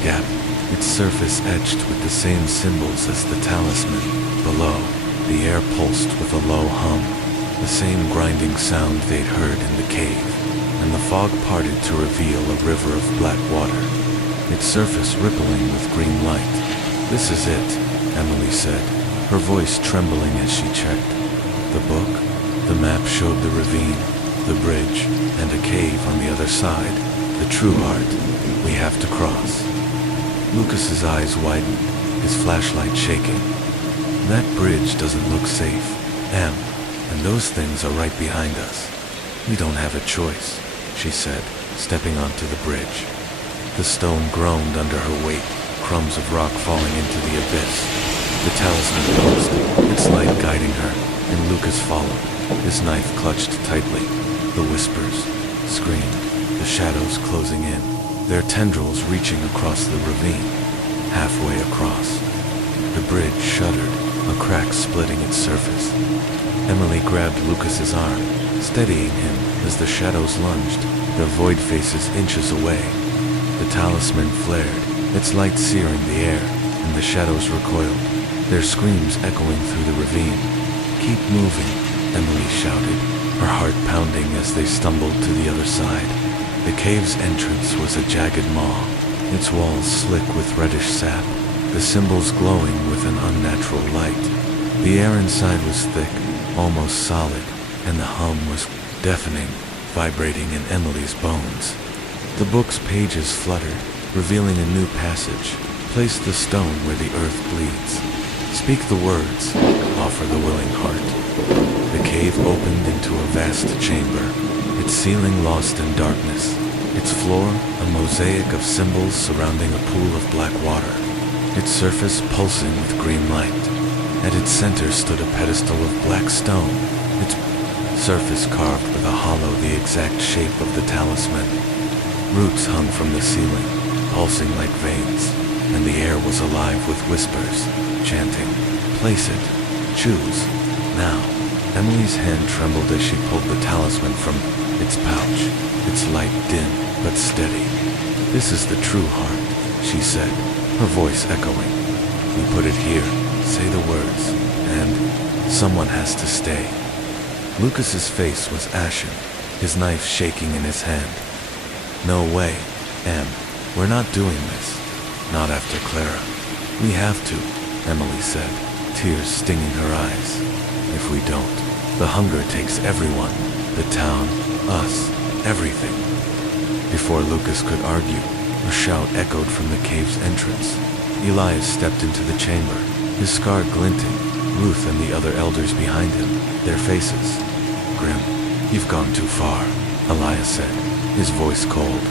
gap, its surface etched with the same symbols as the talisman. Below, the air pulsed with a low hum, the same grinding sound they'd heard in the cave, and the fog parted to reveal a river of black water, its surface rippling with green light. This is it, Emily said, her voice trembling as she checked. The book, the map showed the ravine, the bridge, and a cave on the other side, the true heart. We have to cross. Lucas's eyes widened, his flashlight shaking. That bridge doesn't look safe, Em, and those things are right behind us. We don't have a choice, she said, stepping onto the bridge. The stone groaned under her weight, crumbs of rock falling into the abyss. The talisman posed, its light guiding her, and Lucas followed, his knife clutched tightly. The whispers screamed, the shadows closing in, their tendrils reaching across the ravine. Halfway across, the bridge shuddered, a crack splitting its surface. Emily grabbed Lucas's arm, steadying him as the shadows lunged, their void faces inches away. The talisman flared, its light searing the air, and the shadows recoiled, their screams echoing through the ravine. Keep moving, Emily shouted, her heart pounding as they stumbled to the other side. The cave's entrance was a jagged maw, its walls slick with reddish sap, the symbols glowing with an unnatural light. The air inside was thick, almost solid, and the hum was deafening, vibrating in Emily's bones. The book's pages fluttered, revealing a new passage. Place the stone where the earth bleeds. Speak the words, offer the willing heart. The cave opened into a vast chamber, its ceiling lost in darkness, its floor a mosaic of symbols surrounding a pool of black water, its surface pulsing with green light. At its center stood a pedestal of black stone, its surface carved with a hollow the exact shape of the talisman. Roots hung from the ceiling, pulsing like veins, and the air was alive with whispers, chanting, Place it, choose, now. Emily's hand trembled as she pulled the talisman from its pouch, its light dim but steady. This is the true heart, she said, her voice echoing. We put it here, say the words, and someone has to stay. Lucas's face was ashen, his knife shaking in his hand. No way, Em, we're not doing this. Not after Clara. We have to, Emily said, tears stinging her eyes. If we don't, the hunger takes everyone. The town, us, everything. Before Lucas could argue, a shout echoed from the cave's entrance. Elias stepped into the chamber, his scar glinting, Ruth and the other elders behind him, their faces grim. You've gone too far, Elias said, his voice cold.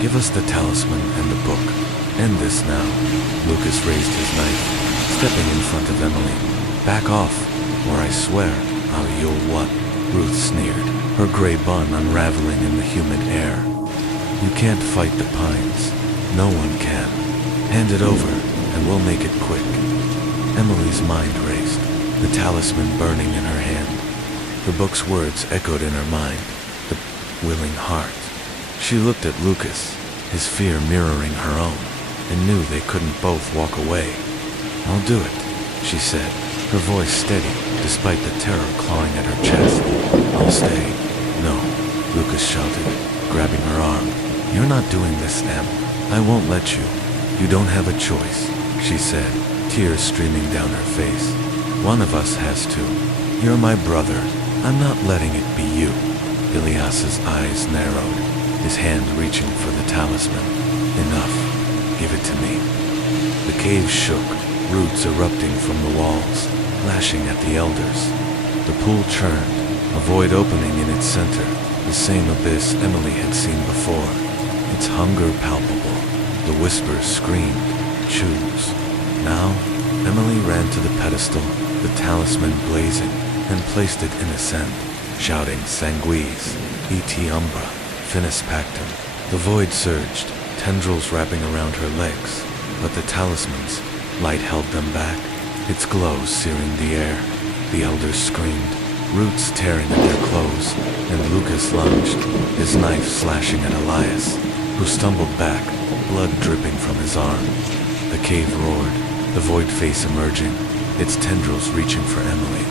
Give us the talisman and the book. End this now. Lucas raised his knife, stepping in front of Emily. Back off, or I swear, you'll what? Ruth sneered, her gray bun unraveling in the humid air. You can't fight the pines. No one can. Hand it over, and we'll make it quick. Emily's mind raced, the talisman burning in her hand. The book's words echoed in her mind, the willing heart. She looked at Lucas, his fear mirroring her own, and knew they couldn't both walk away. I'll do it, she said, her voice steady despite the terror clawing at her chest. I'll stay. No, Lucas shouted, grabbing her arm. You're not doing this, Em. I won't let you. You don't have a choice, she said, tears streaming down her face. One of us has to. You're my brother. I'm not letting it be you. Elias's eyes narrowed, his hand reaching for the talisman. Enough. Give it to me. The cave shook, roots erupting from the walls, lashing at the elders. The pool churned, a void opening in its center, the same abyss Emily had seen before. Its hunger palpable. The whispers screamed, choose. Now, Emily ran to the pedestal, the talisman blazing, and placed it in ascent, shouting sanguis, et umbra, finis pactum. The void surged, tendrils wrapping around her legs, but the talisman's light held them back, its glow searing the air. The elders screamed, roots tearing at their clothes, and Lucas lunged, his knife slashing at Elias, who stumbled back, blood dripping from his arm. The cave roared, the void face emerging, its tendrils reaching for Emily.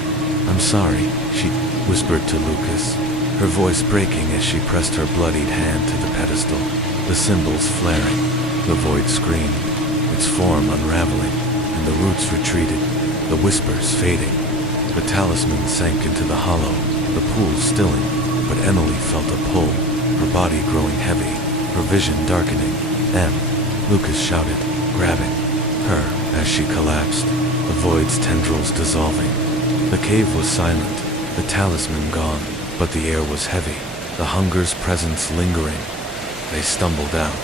I'm sorry, she whispered to Lucas, her voice breaking as she pressed her bloodied hand to the pedestal, the symbols flaring. The void screamed, its form unraveling, and the roots retreated, the whispers fading. The talisman sank into the hollow, the pool stilling, but Emily felt a pull, her body growing heavy, her vision darkening. Em, Lucas shouted, grabbing her as she collapsed, the void's tendrils dissolving. The cave was silent, the talisman gone, but the air was heavy, the hunger's presence lingering. They stumbled out,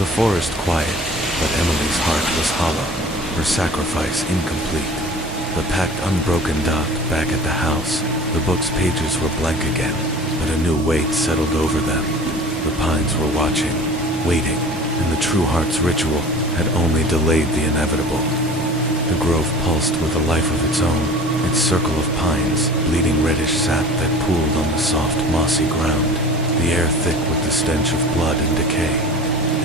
the forest quiet, but Emily's heart was hollow, her sacrifice incomplete. The packed unbroken dot back at the house, the book's pages were blank again, but a new weight settled over them. The pines were watching, waiting, and the true heart's ritual had only delayed the inevitable. The grove pulsed with a life of its own, its circle of pines, bleeding reddish sap that pooled on the soft, mossy ground, the air thick with the stench of blood and decay.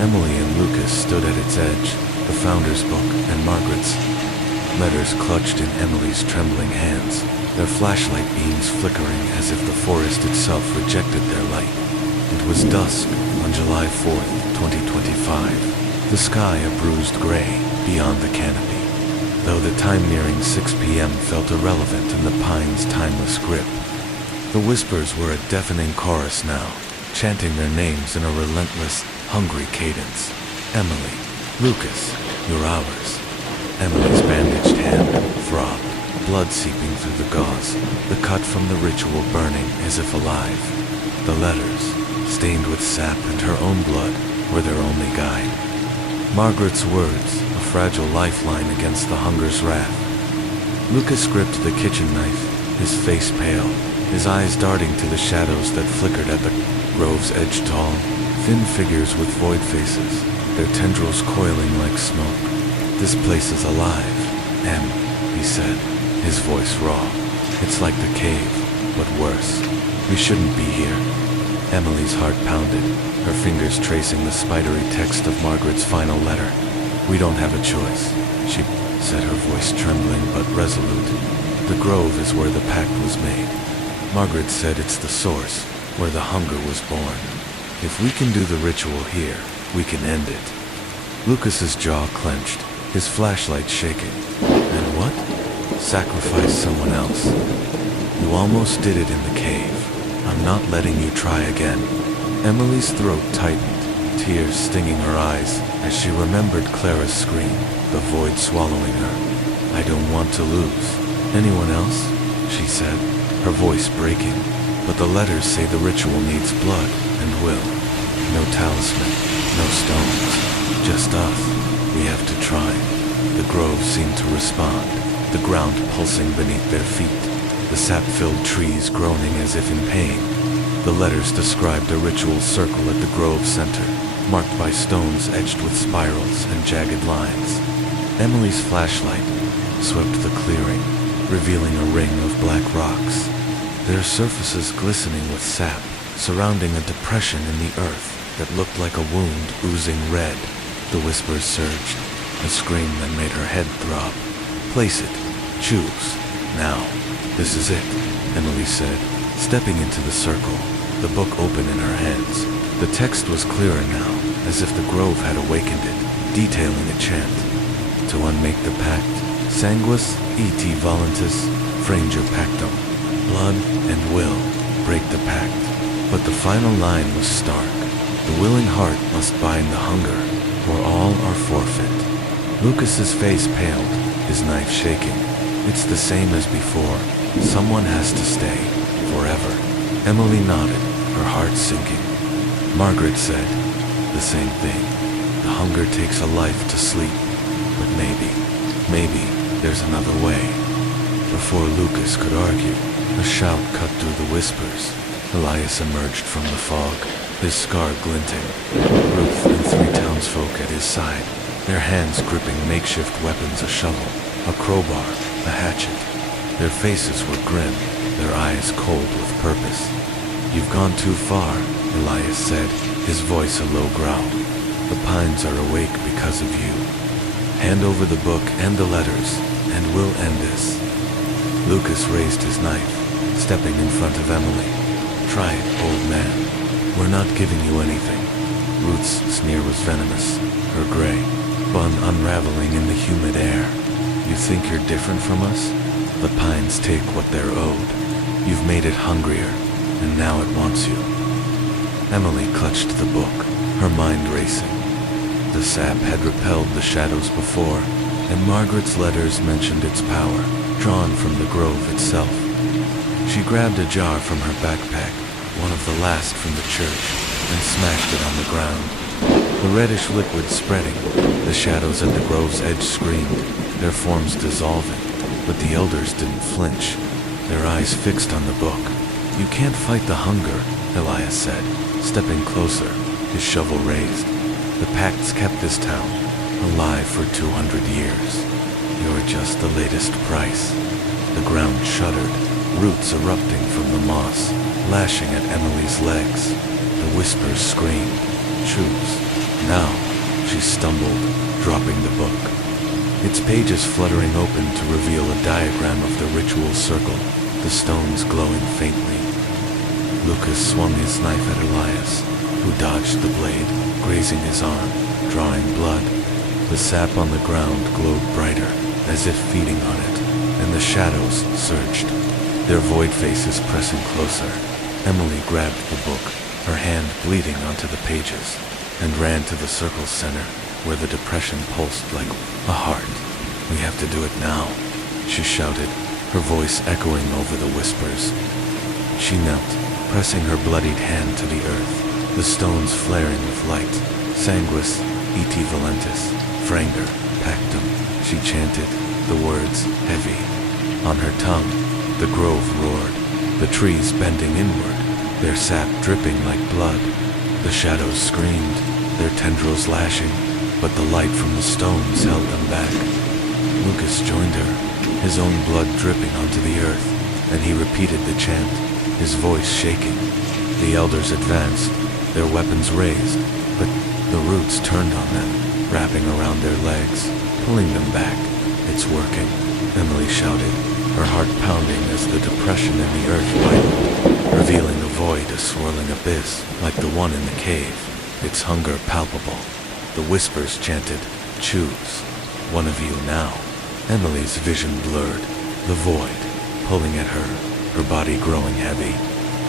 Emily and Lucas stood at its edge, the founder's book and Margaret's. Letters clutched in Emily's trembling hands, their flashlight beams flickering as if the forest itself rejected their light. It was dusk on July 4th, 2025, the sky a bruised gray beyond the canopy, though the time nearing 6 p.m. felt irrelevant in the pine's timeless grip. The whispers were a deafening chorus now, chanting their names in a relentless, hungry cadence. Emily, Lucas, you're ours. Emily's bandaged hand throbbed, blood seeping through the gauze, the cut from the ritual burning as if alive. The letters, stained with sap and her own blood, were their only guide. Margaret's words, a fragile lifeline against the hunger's wrath. Lucas gripped the kitchen knife, his face pale, his eyes darting to the shadows that flickered at the grove's edge tall, thin figures with void faces, their tendrils coiling like smoke. This place is alive, Em, he said, his voice raw. It's like the cave, but worse. We shouldn't be here. Emily's heart pounded, her fingers tracing the spidery text of Margaret's final letter. We don't have a choice, she said, her voice trembling but resolute. The grove is where the pact was made. Margaret said it's the source, where the hunger was born. If we can do the ritual here, We can end it. Lucas's jaw clenched, his flashlight shaking. And what? Sacrifice someone else. You almost did it in the cave. I'm not letting you try again. Emily's throat tightened, tears stinging her eyes as she remembered Clara's scream, the void swallowing her. I don't want to lose. Anyone else? She said, her voice breaking. But the letters say the ritual needs blood and will. No talisman, no stones, just us. We have to try. The grove seemed to respond, the ground pulsing beneath their feet, the sap-filled trees groaning as if in pain. The letters described a ritual circle at the grove center, marked by stones etched with spirals and jagged lines. Emily's flashlight swept the clearing, revealing a ring of black rocks, their surfaces glistening with sap, surrounding a depression in the earth that looked like a wound oozing red. The whispers surged, a scream that made her head throb. Place it. Choose. Now. This is it, Emily said, stepping into the circle, the book open in her hands. The text was clearer now, as if the grove had awakened it, detailing a chant. To unmake the pact, sanguis et voluntas franger pactum. Blood and will break the pact. But the final line was stark. The willing heart must bind the hunger, or all are forfeit. Lucas's face paled, his knife shaking. It's the same as before. Someone has to stay, forever. Emily nodded, her heart sinking. Margaret said, the same thing. The hunger takes a life to sleep. But maybe there's another way. Before Lucas could argue, a shout cut through the whispers. Elias emerged from the fog, his scar glinting. Ruth and 3 townsfolk at his side, their hands gripping makeshift weapons, a shovel, a crowbar, a hatchet. Their faces were grim, their eyes cold with purpose. You've gone too far, Elias said, his voice a low growl. The pines are awake because of you. Hand over the book and the letters, and we'll end this. Lucas raised his knife, stepping in front of Emily. Try it, old man. We're not giving you anything. Ruth's sneer was venomous, her gray bun unraveling in the humid air. You think you're different from us? The pines take what they're owed. You've made it hungrier, and now it wants you. Emily clutched the book, her mind racing. The sap had repelled the shadows before, and Margaret's letters mentioned its power, drawn from the grove itself. She grabbed a jar from her backpack, one of the last from the church, and smashed it on the ground. The reddish liquid spreading, the shadows at the grove's edge screamed, their forms dissolving, but the elders didn't flinch, their eyes fixed on the book. You can't fight the hunger, Elias said, stepping closer, his shovel raised. The pacts kept this town alive for 200 years. You're just the latest price. The ground shuddered, roots erupting from the moss, lashing at Emily's legs. The whispers screamed, choose. Now, she stumbled, dropping the book. Its pages fluttering open to reveal a diagram of the ritual circle, the stones glowing faintly. Lucas swung his knife at Elias, who dodged the blade, grazing his arm, drawing blood. The sap on the ground glowed brighter, as if feeding on it, and the shadows surged, their void faces pressing closer. Emily grabbed the book, her hand bleeding onto the pages, and ran to the circle's center, where the depression pulsed like a heart. We have to do it now, she shouted, her voice echoing over the whispers. She knelt, pressing her bloodied hand to the earth, the stones flaring with light. Sanguis et volentis, franger, pactum, she chanted, the words heavy. On her tongue, the grove roared, the trees bending inward, their sap dripping like blood. The shadows screamed, their tendrils lashing, but the light from the stones held them back. Lucas joined her, his own blood dripping onto the earth, and he repeated the chant, his voice shaking. The elders advanced, their weapons raised, but the roots turned on them, wrapping around their legs, pulling them back. It's working, Emily shouted, her heart pounding as the depression in the earth widened, revealing a void, a swirling abyss, like the one in the cave. its hunger palpable. The whispers chanted, "Choose. One of you now." Emily's vision blurred, the void pulling at her, her body growing heavy.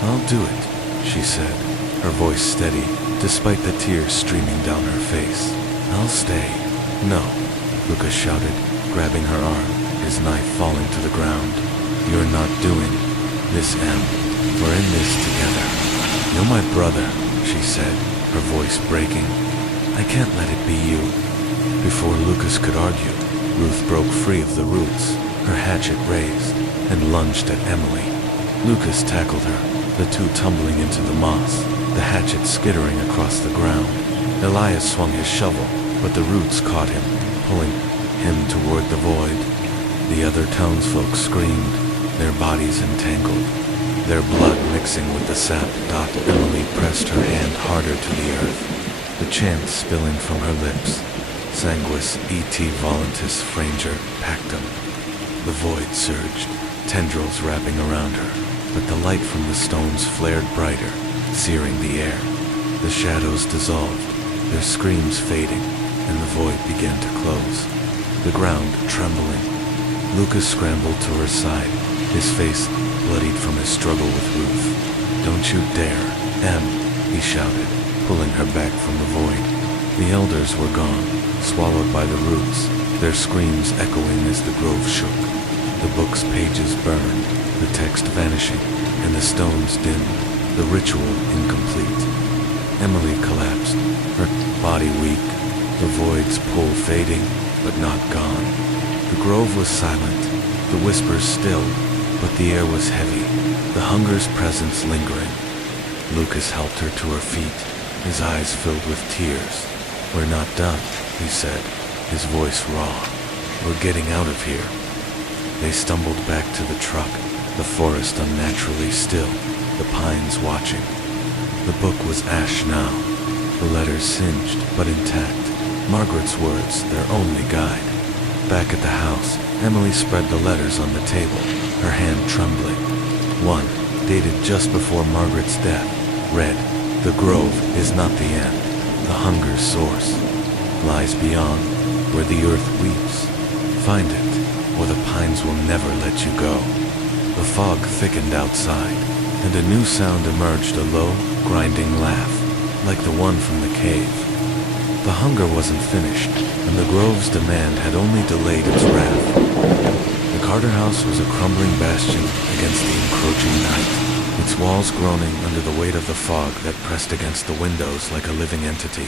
"I'll do it," she said, her voice steady, despite the tears streaming down her face. "I'll stay." "No," Lucas shouted, grabbing her arm, his knife falling to the ground. "You're not doing this, Em. We're in this together." "You're my brother," she said, her voice breaking. "I can't let it be you." Before Lucas could argue, Ruth broke free of the roots, her hatchet raised, and lunged at Emily. Lucas tackled her, the two tumbling into the moss, the hatchet skittering across the ground. Elias swung his shovel, but the roots caught him, pulling him toward the void. The other townsfolk screamed, their bodies entangled, their blood mixing with the sap. Emily pressed her hand harder to the earth, the chant spilling from her lips. Sanguis et voluntas franger pactum. The void surged, tendrils wrapping around her, but the light from the stones flared brighter, searing the air. The shadows dissolved, their screams fading, and the void began to close, the ground trembling. Lucas scrambled to her side, his face bloodied from his struggle with Ruth. "Don't you dare, Em," he shouted, pulling her back from the void. The elders were gone, swallowed by the roots, their screams echoing as the grove shook. The book's pages burned, the text vanishing, and the stones dimmed, the ritual incomplete. Emily collapsed, her body weak, the void's pull fading, but not gone. The grove was silent, the whispers stilled, but the air was heavy, the hunger's presence lingering. Lucas helped her to her feet, his eyes filled with tears. "We're not done," he said, his voice raw. "We're getting out of here." They stumbled back to the truck, the forest unnaturally still, the pines watching. The book was ash now, the letters singed but intact, Margaret's words their only guide. Back at the house, Emily spread the letters on the table, her hand trembling. One, dated just before Margaret's death, read, "The grove is not the end. The hunger's source lies beyond, where the earth weeps. Find it, or the pines will never let you go." The fog thickened outside, and a new sound emerged, a low, grinding laugh, like the one from the cave. The hunger wasn't finished, and the grove's demand had only delayed its wrath. The Carter house was a crumbling bastion against the encroaching night, its walls groaning under the weight of the fog that pressed against the windows like a living entity.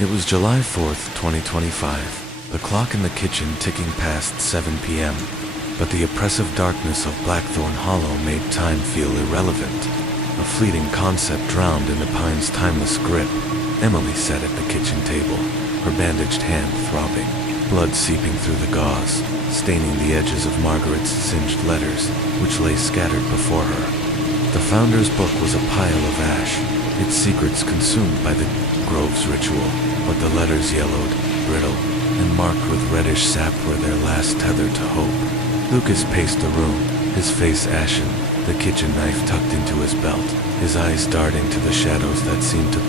It was July 4th, 2025, the clock in the kitchen ticking past 7 p.m., but the oppressive darkness of Blackthorn Hollow made time feel irrelevant, a fleeting concept drowned in the pine's timeless grip. Emily sat at the kitchen table, her bandaged hand throbbing, blood seeping through the gauze, staining the edges of Margaret's singed letters, which lay scattered before her. The Founder's book was a pile of ash, its secrets consumed by the grove's ritual, but the letters yellowed, brittle, and marked with reddish sap were their last tether to hope. Lucas paced the room, his face ashen, the kitchen knife tucked into his belt, his eyes darting to the shadows that seemed to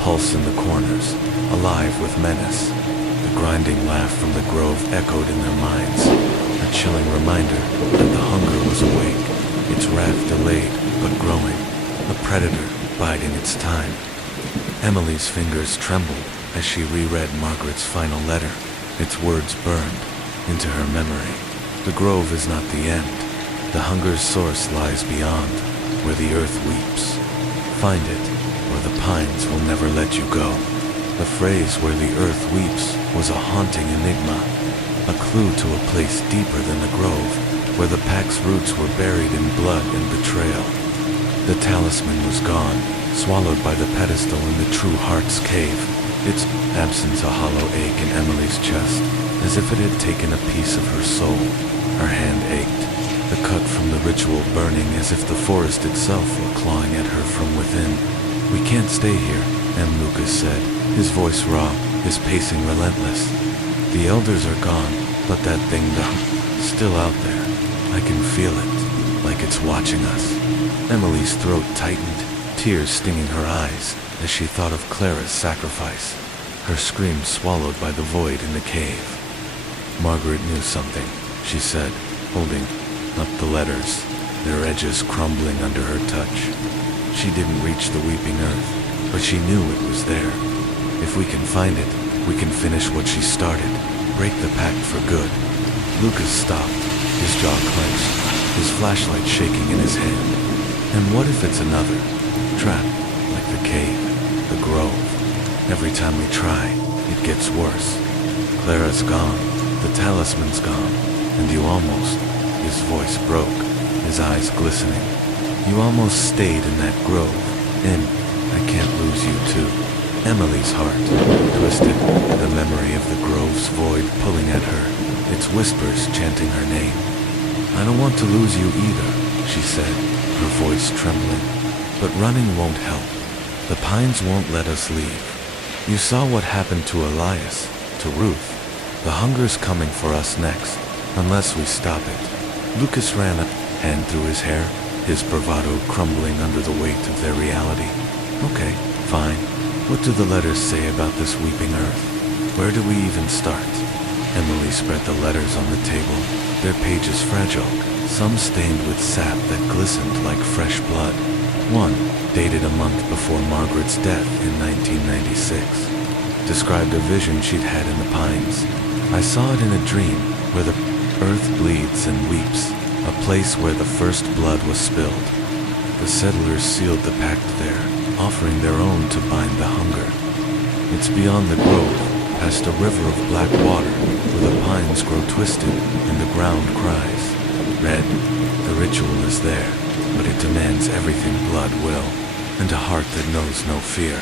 pulse in the corners, alive with menace. The grinding laugh from the grove echoed in their minds, a chilling reminder that the hunger was awake, its wrath delayed but growing, a predator biding its time. Emily's fingers trembled as she reread Margaret's final letter, its words burned into her memory. The grove is not the end. The hunger's source lies beyond, where the earth weeps. Find it, or the pines will never let you go. The phrase "where the earth weeps" was a haunting enigma, a clue to a place deeper than the grove, where the pack's roots were buried in blood and betrayal. The talisman was gone, swallowed by the pedestal in the true heart's cave, its absence a hollow ache in Emily's chest, as if it had taken a piece of her soul. Her hand ached, the cut from the ritual burning as if the forest itself were clawing at her from within. "We can't stay here," M. Lucas said, his voice raw, his pacing relentless. "The elders are gone, but that thing, still out there. I can feel it, like it's watching us." Emily's throat tightened, tears stinging her eyes as she thought of Clara's sacrifice, her scream swallowed by the void in the cave. Margaret knew something, she said, holding up the letters, their edges crumbling under her touch. She didn't reach the weeping earth, but she knew it was there. If we can find it, we can finish what she started, break the pact for good. Lucas stopped, his jaw clenched, his flashlight shaking in his hand. And what if it's another trap, like the cave, the grove? Every time we try, it gets worse. Clara's gone, the talisman's gone, and you almost, his voice broke, his eyes glistening. You almost stayed in that grove, and I can't lose you too. Emily's heart twisted, the memory of the grove's void pulling at her, its whispers chanting her name. I don't want to lose you either, she said, her voice trembling. But running won't help. The pines won't let us leave. You saw what happened to Elias, to Ruth. The hunger's coming for us next, unless we stop it. Lucas ran a hand through his hair, his bravado crumbling under the weight of their reality. Okay, fine. What do the letters say about this weeping earth? Where do we even start? Emily spread the letters on the table, their pages fragile, some stained with sap that glistened like fresh blood. One, dated a month before Margaret's death in 1996, described a vision she'd had in the pines. I saw it in a dream where the earth bleeds and weeps, a place where the first blood was spilled. The settlers sealed the pact there, offering their own to bind the hunger. It's beyond the grove, past a river of black water, where the pines grow twisted and the ground cries. Red, the ritual is there, but it demands everything blood will, and a heart that knows no fear.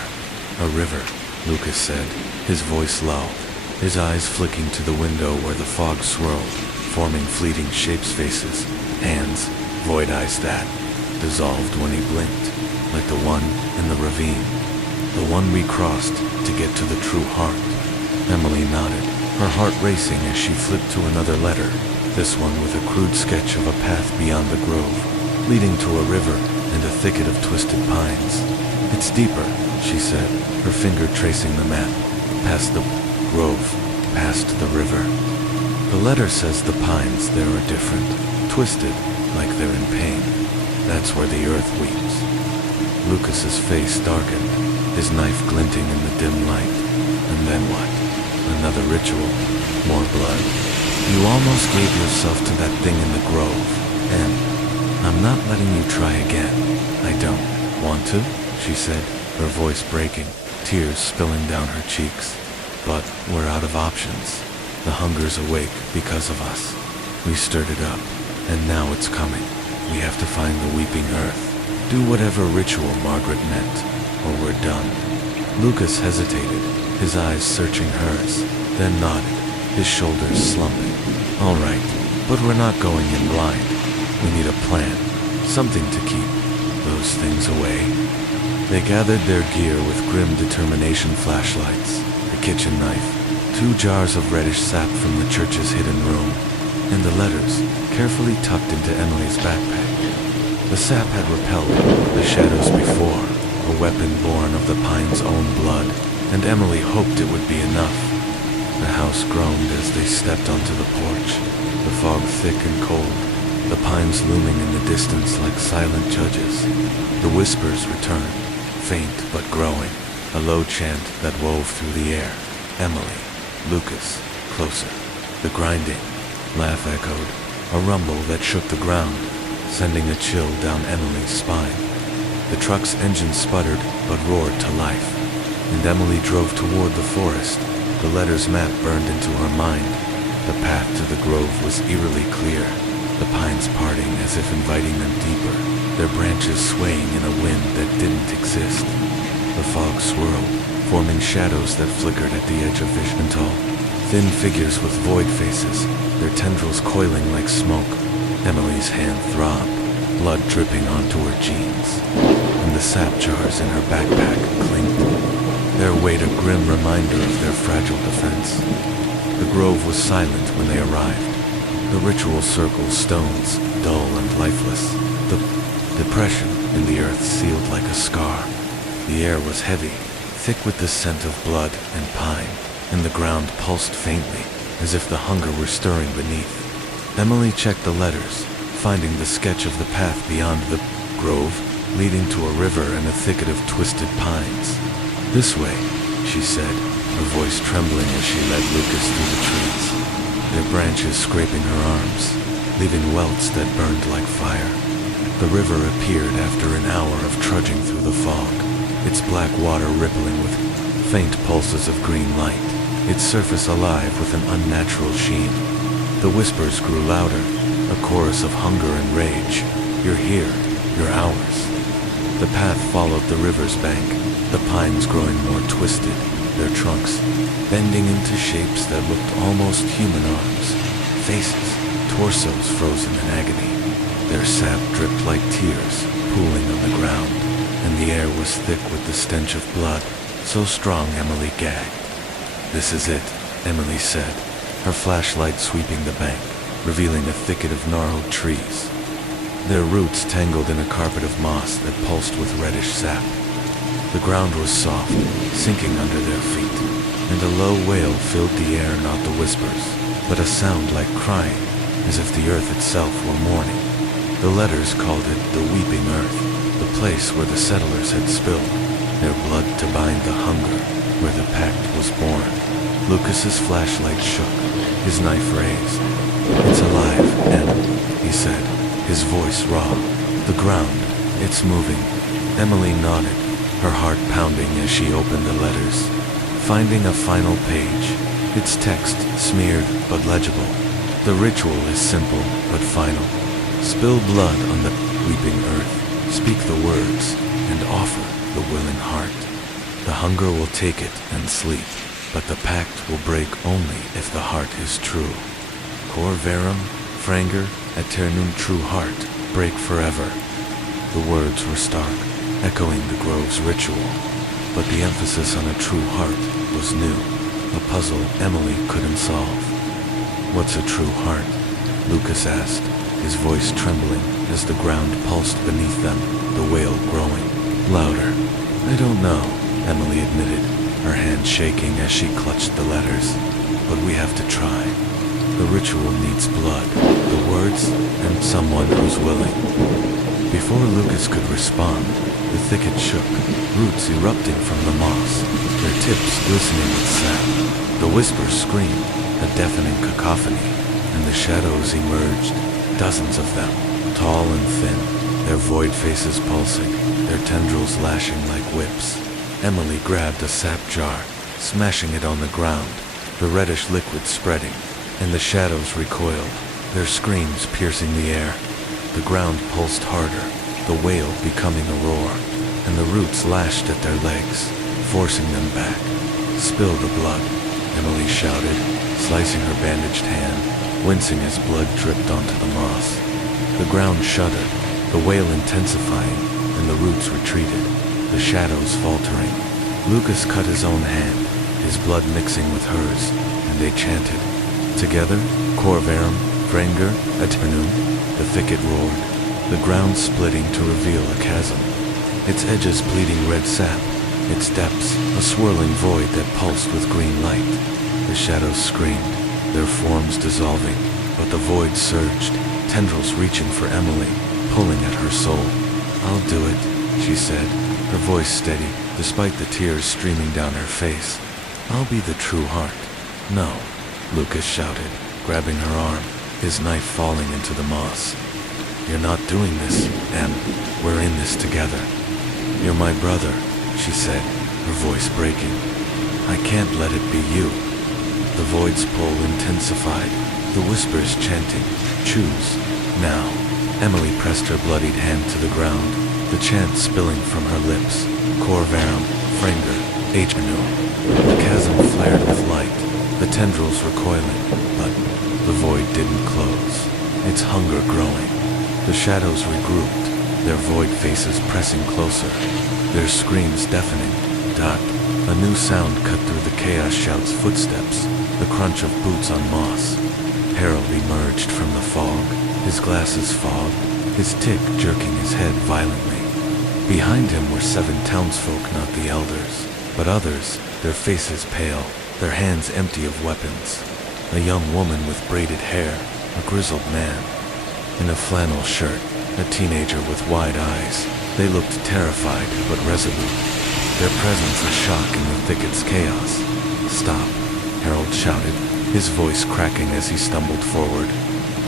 A river, Lucas said, his voice lulled, his eyes flicking to the window where the fog swirled, forming fleeting shapes, faces, hands, void eyes that dissolved when he blinked, like the one in the ravine, the one we crossed to get to the true heart. Emily nodded, her heart racing as she flipped to another letter, this one with a crude sketch of a path beyond the grove, leading to a river and a thicket of twisted pines. It's deeper, she said, her finger tracing the map, past the grove, past the river. The letter says the pines there are different, twisted, like they're in pain. That's where the earth weeps. Lucas's face darkened, his knife glinting in the dim light. And then what? Another ritual, more blood. You almost gave yourself to that thing in the grove, and I'm not letting you try again. I don't want to, she said, her voice breaking, tears spilling down her cheeks. But we're out of options. The hunger's awake because of us. We stirred it up, and now it's coming. We have to find the weeping earth. Do whatever ritual Margaret meant, or we're done. Lucas hesitated, his eyes searching hers, then nodded, his shoulders slumping. All right, but we're not going in blind. We need a plan, something to keep those things away. They gathered their gear with grim determination, flashlights, a kitchen knife, 2 jars of reddish sap from the church's hidden room, and the letters carefully tucked into Emily's backpack. The sap had repelled the shadows before, a weapon born of the pine's own blood, and Emily hoped it would be enough. The house groaned as they stepped onto the porch, the fog thick and cold, the pines looming in the distance like silent judges. The whispers returned, faint but growing, a low chant that wove through the air. Emily, Lucas, closer. The grinding laugh echoed, a rumble that shook the ground, sending a chill down Emily's spine. The truck's engine sputtered but roared to life, and Emily drove toward the forest. The letter's map burned into her mind. The path to the grove was eerily clear, the pines parting as if inviting them deeper, their branches swaying in a wind that didn't exist. The fog swirled, forming shadows that flickered at the edge of vision. Tall, thin figures with void faces, their tendrils coiling like smoke. Emily's hand throbbed, blood dripping onto her jeans, and the sap jars in her backpack clinked, their weight a grim reminder of their fragile defense. The grove was silent when they arrived. The ritual circled stones, dull and lifeless. The depression and the earth sealed like a scar. The air was heavy, thick with the scent of blood and pine, and the ground pulsed faintly, as if the hunger were stirring beneath. Emily checked the letters, finding the sketch of the path beyond the grove, leading to a river and a thicket of twisted pines. "This way," she said, her voice trembling as she led Lucas through the trees, their branches scraping her arms, leaving welts that burned like fire. The river appeared after an hour of trudging through the fog, its black water rippling with faint pulses of green light, its surface alive with an unnatural sheen. The whispers grew louder, a chorus of hunger and rage. "You're here, you're ours." The path followed the river's bank, the pines growing more twisted, their trunks bending into shapes that looked almost human arms, faces, torsos frozen in agony. Their sap dripped like tears, pooling on the ground, and the air was thick with the stench of blood, so strong Emily gagged. "This is it," Emily said, her flashlight sweeping the bank, revealing a thicket of gnarled trees. Their roots tangled in a carpet of moss that pulsed with reddish sap. The ground was soft, sinking under their feet, and a low wail filled the air, not the whispers, but a sound like crying, as if the earth itself were mourning. The letters called it the Weeping Earth, the place where the settlers had spilled their blood to bind the hunger, where the pact was born. Lucas's flashlight shook, his knife raised. "It's alive, Em," he said, his voice raw. "The ground, it's moving." Emily nodded, her heart pounding as she opened the letters, finding a final page, its text smeared but legible. "The ritual is simple but final. Spill blood on the weeping earth, speak the words, and offer the willing heart. The hunger will take it and sleep, but the pact will break only if the heart is true. Cor verum, franger, aeternum, true heart, break forever." The words were stark, echoing the grove's ritual, but the emphasis on a true heart was new, a puzzle Emily couldn't solve. "What's a true heart?" Lucas asked, his voice trembling as the ground pulsed beneath them, the wail growing louder. "I don't know," Emily admitted, her hand shaking as she clutched the letters. "But we have to try. The ritual needs blood, the words, and someone who's willing." Before Lucas could respond, the thicket shook, roots erupting from the moss, their tips glistening with sap. The whispers screamed, a deafening cacophony, and the shadows emerged, dozens of them, tall and thin, their void faces pulsing, their tendrils lashing like whips. Emily grabbed a sap jar, smashing it on the ground, the reddish liquid spreading, and the shadows recoiled, their screams piercing the air. The ground pulsed harder, the wail becoming a roar, and the roots lashed at their legs, forcing them back. "Spill the blood," Emily shouted, slicing her bandaged hand, wincing as blood dripped onto the moss. The ground shuddered, the wail intensifying, and the roots retreated, the shadows faltering. Lucas cut his own hand, his blood mixing with hers, and they chanted. Together, Cor verum, franger, aeternum, the thicket roared, the ground splitting to reveal a chasm, its edges bleeding red sap, its depths a swirling void that pulsed with green light. The shadows screamed, their forms dissolving, but the void surged, tendrils reaching for Emily, pulling at her soul. "I'll do it," she said, her voice steady, despite the tears streaming down her face. "I'll be the true heart." "No," Lucas shouted, grabbing her arm, his knife falling into the moss. "You're not doing this, Em. We're in this together." "You're my brother," she said, her voice breaking. "I can't let it be you." The void's pull intensified, the whispers chanting, "Choose, now." Emily pressed her bloodied hand to the ground, the chant spilling from her lips, "Cor verum, franger, aeternum." The chasm flared with light, the tendrils recoiling, but the void didn't close, its hunger growing. The shadows regrouped, their void faces pressing closer, their screams deafening. Dot, a new sound cut through the chaos, shouts, footsteps, the crunch of boots on moss. Harold emerged from the fog, his glasses fogged, his tick jerking his head violently. Behind him were 7 townsfolk, not the elders, but others, their faces pale, their hands empty of weapons. A young woman with braided hair, a grizzled man. In a flannel shirt, a teenager with wide eyes. They looked terrified but resolute. Their presence a shock in the thicket's chaos. "Stop," Harold shouted, his voice cracking as he stumbled forward.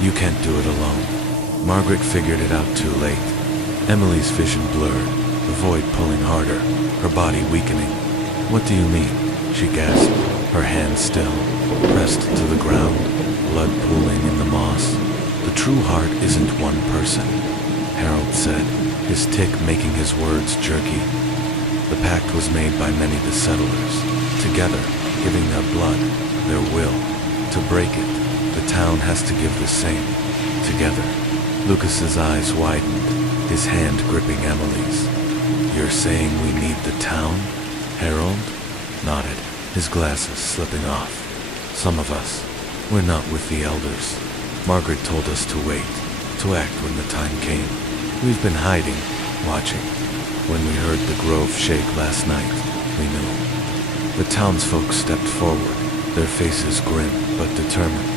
"You can't do it alone." Margaret figured it out too late. Emily's vision blurred, the void pulling harder, her body weakening. "What do you mean?" she gasped, her hands still, pressed to the ground, blood pooling in the moss. "The true heart isn't one person," Harold said, his tick making his words jerky. "The pact was made by many the settlers, together, giving their blood, their will. To break it, the town has to give the same, together." Lucas's eyes widened, his hand gripping Emily's. "You're saying we need the town?" Harold nodded, his glasses slipping off. "Some of us, we're not with the elders. Margaret told us to wait, to act when the time came. We've been hiding, watching. When we heard the grove shake last night, we knew." The townsfolk stepped forward, their faces grim but determined.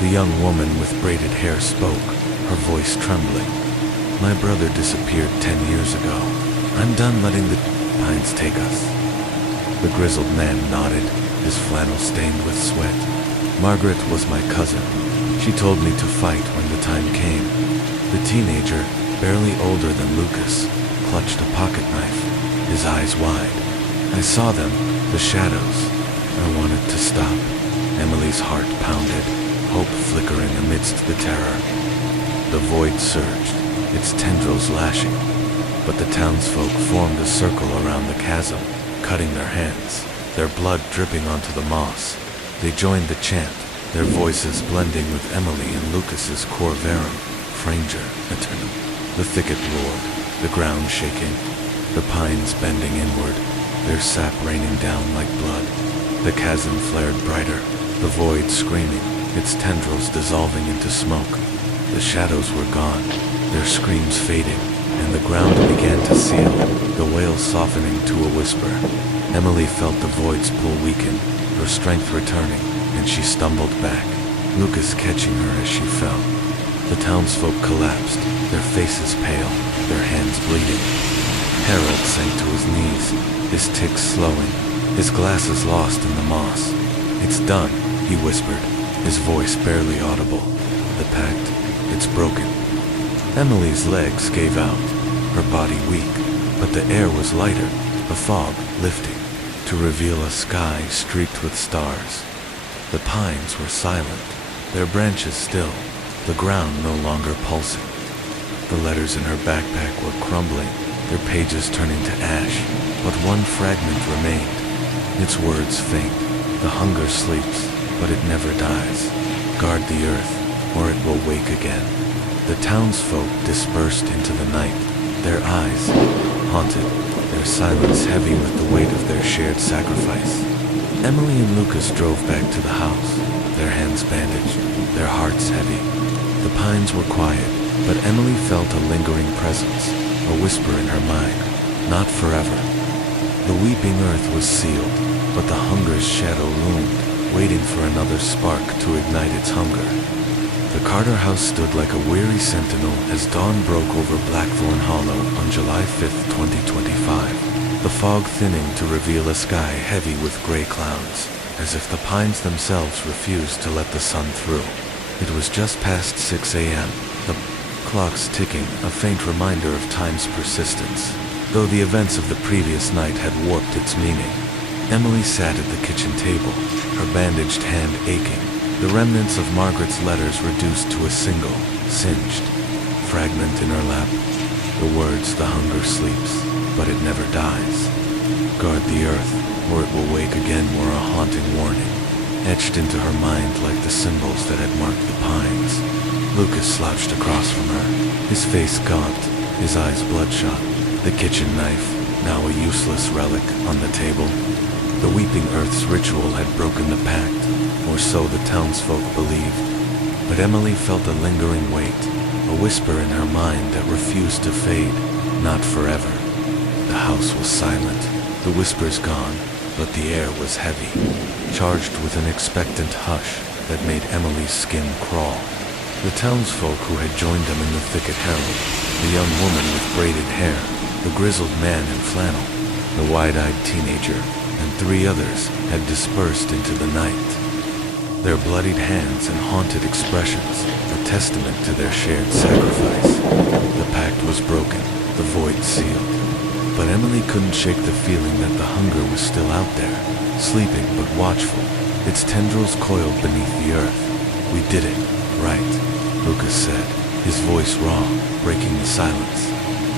The young woman with braided hair spoke, her voice trembling. "My brother disappeared 10 years ago. I'm done letting the pines take us." The grizzled man nodded, his flannel stained with sweat. "Margaret was my cousin. She told me to fight when the time came." The teenager, barely older than Lucas, clutched a pocket knife, his eyes wide. "I saw them, the shadows. I wanted to stop." Emily's heart pounded, hope flickering amidst the terror. The void surged, its tendrils lashing, but the townsfolk formed a circle around the chasm, cutting their hands, their blood dripping onto the moss. They joined the chant, their voices blending with Emily and Lucas's cor verum, Franger Eternum. The thicket roared, the ground shaking, the pines bending inward, their sap raining down like blood. The chasm flared brighter, the void screaming, its tendrils dissolving into smoke. The shadows were gone, their screams fading, and the ground began to seal, the wail softening to a whisper. Emily felt the void's pull weaken, her strength returning, and she stumbled back, Lucas catching her as she fell. The townsfolk collapsed, their faces pale, their hands bleeding. Harold sank to his knees, his ticks slowing, his glasses lost in the moss. "It's done," he whispered, his voice barely audible. "The pact, it's broken." Emily's legs gave out, her body weak, but the air was lighter, the fog lifting, to reveal a sky streaked with stars. The pines were silent, their branches still, the ground no longer pulsing. The letters in her backpack were crumbling, their pages turning to ash, but one fragment remained. Its words faint, the hunger sleeps, but it never dies. Guard the earth, or it will wake again. The townsfolk dispersed into the night, their eyes haunted, their silence heavy with the weight of their shared sacrifice. Emily and Lucas drove back to the house, their hands bandaged, their hearts heavy. The pines were quiet, but Emily felt a lingering presence, a whisper in her mind, "Not forever." The weeping earth was sealed, but the hunger's shadow loomed, waiting for another spark to ignite its hunger. The Carter house stood like a weary sentinel as dawn broke over Blackthorn Hollow on July 5, 2025, the fog thinning to reveal a sky heavy with gray clouds, as if the pines themselves refused to let the sun through. It was just past 6 a.m., the clocks ticking, a faint reminder of time's persistence, though the events of the previous night had warped its meaning. Emily sat at the kitchen table, her bandaged hand aching, the remnants of Margaret's letters reduced to a single, singed fragment in her lap. The words, "The hunger sleeps, but it never dies. Guard the earth, or it will wake again," were a haunting warning, etched into her mind like the symbols that had marked the pines. Lucas slouched across from her, his face gaunt, his eyes bloodshot, the kitchen knife, now a useless relic, on the table. The weeping earth's ritual had broken the pact, or so the townsfolk believed. But Emily felt a lingering weight, a whisper in her mind that refused to fade. Not forever. The house was silent, the whispers gone, but the air was heavy, charged with an expectant hush that made Emily's skin crawl. The townsfolk who had joined them in the thicket herald, the young woman with braided hair, the grizzled man in flannel, the wide-eyed teenager, and 3 others had dispersed into the night. Their bloodied hands and haunted expressions, a testament to their shared sacrifice. The pact was broken, the void sealed. But Emily couldn't shake the feeling that the hunger was still out there, sleeping but watchful, its tendrils coiled beneath the earth. "We did it, right," Lucas said, his voice raw, breaking the silence.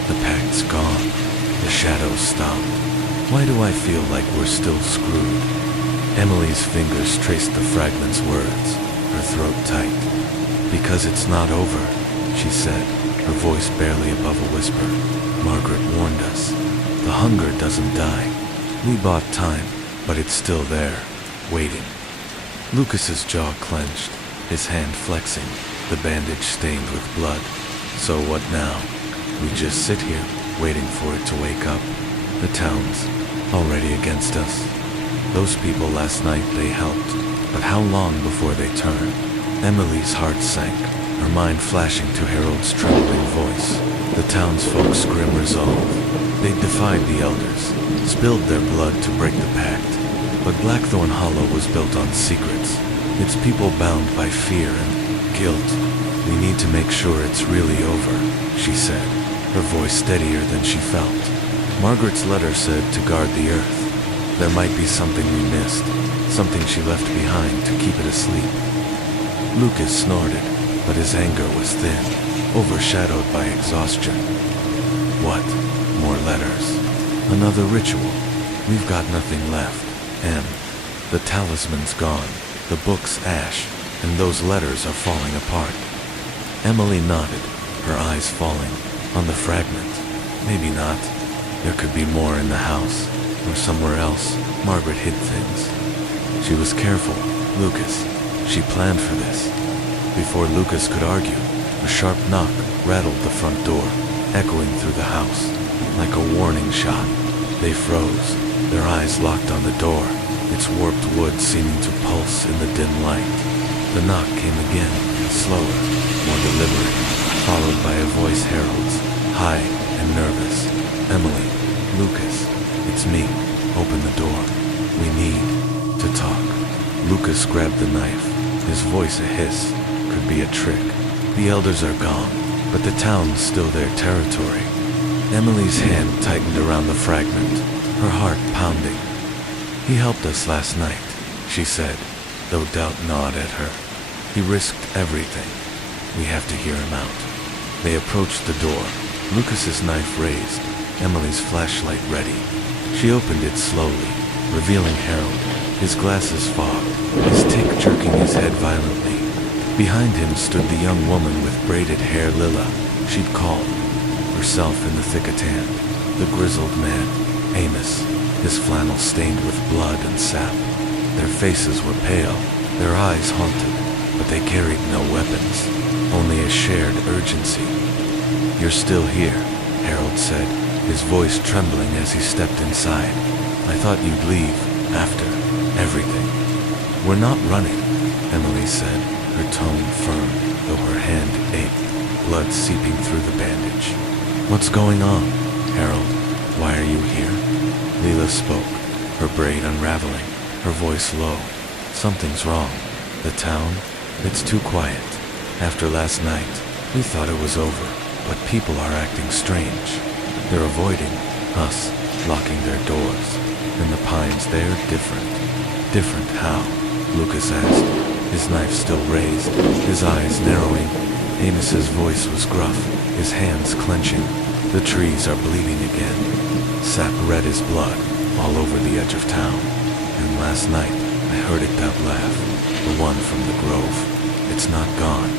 "The pact's gone. The shadows stopped. Why do I feel like we're still screwed?" Emily's fingers traced the fragment's words, her throat tight. "Because it's not over," she said, her voice barely above a whisper. "Margaret warned us. The hunger doesn't die. We bought time, but it's still there, waiting." Lucas's jaw clenched, his hand flexing, the bandage stained with blood. "So what now? We just sit here, waiting for it to wake up. The town's already against us. Those people last night, they helped, but how long before they turn?" Emily's heart sank, her mind flashing to Harold's trembling voice. The townsfolk's grim resolve. They defied the elders, spilled their blood to break the pact. But Blackthorn Hollow was built on secrets, its people bound by fear and guilt. "We need to make sure it's really over," she said, her voice steadier than she felt. Margaret's letter said to guard the earth. There might be something we missed, something she left behind to keep it asleep. Lucas snorted, but his anger was thin, overshadowed by exhaustion. "What? More letters? Another ritual? We've got nothing left. The talisman's gone, the book's ash, and those letters are falling apart." Emily nodded, her eyes falling on the fragment. Maybe not. There could be more in the house, or somewhere else. Margaret hid things. She was careful, Lucas. She planned for this. Before Lucas could argue, a sharp knock rattled the front door, echoing through the house. Like a warning shot, they froze, their eyes locked on the door, its warped wood seeming to pulse in the dim light. The knock came again, slower, more deliberate, followed by a voice Harold's, high and nervous. "Emily, Lucas, it's me. Open the door. We need to talk." Lucas grabbed the knife, his voice a hiss. Could be a trick. The elders are gone, but the town's still their territory. Emily's hand tightened around the fragment, her heart pounding. "He helped us last night," she said, though doubt gnawed at her. "He risked everything. We have to hear him out." They approached the door, Lucas's knife raised, Emily's flashlight ready. She opened it slowly, revealing Harold, his glasses fogged, his tick jerking his head violently. Behind him stood the young woman with braided hair, Lilla, she'd called, herself in the thick of tan. The grizzled man, Amos, his flannel stained with blood and sap. Their faces were pale, their eyes haunted, but they carried no weapons, only a shared urgency. "You're still here," Harold said, his voice trembling as he stepped inside. "I thought you'd leave, after everything." "We're not running," Emily said, her tone firm, though her hand ached, blood seeping through the bandage. "What's going on, Harold? Why are you here?" Leela spoke, her braid unraveling, her voice low. "Something's wrong. The town? It's too quiet. After last night, we thought it was over, but people are acting strange. They're avoiding us, locking their doors. And the pines, they're different." "Different how?" Lucas asked, his knife still raised, his eyes narrowing. Amos's voice was gruff, his hands clenching. "The trees are bleeding again. Sap red as blood, all over the edge of town. And last night, I heard it that laugh, the one from the grove. It's not gone."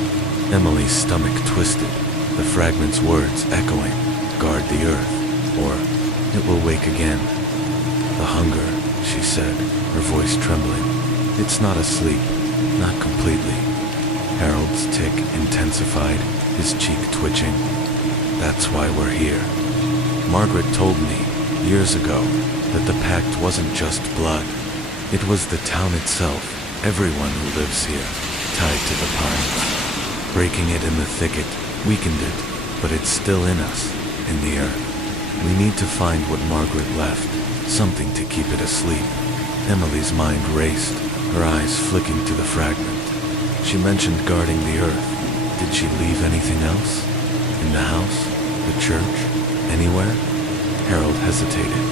Emily's stomach twisted, the fragment's words echoing. "Guard the earth, or it will wake again." "The hunger," she said, her voice trembling. "It's not asleep, not completely." Harold's tick intensified, his cheek twitching. "That's why we're here. Margaret told me years ago, that the pact wasn't just blood. It was the town itself, everyone who lives here, tied to the pines. Breaking it in the thicket weakened it, but it's still in us, in the earth. We need to find what Margaret left, something to keep it asleep. Emily's mind raced, her eyes flicking to the fragment. She mentioned guarding the earth. Did she leave anything else? In the house? The church? Anywhere? Harold hesitated,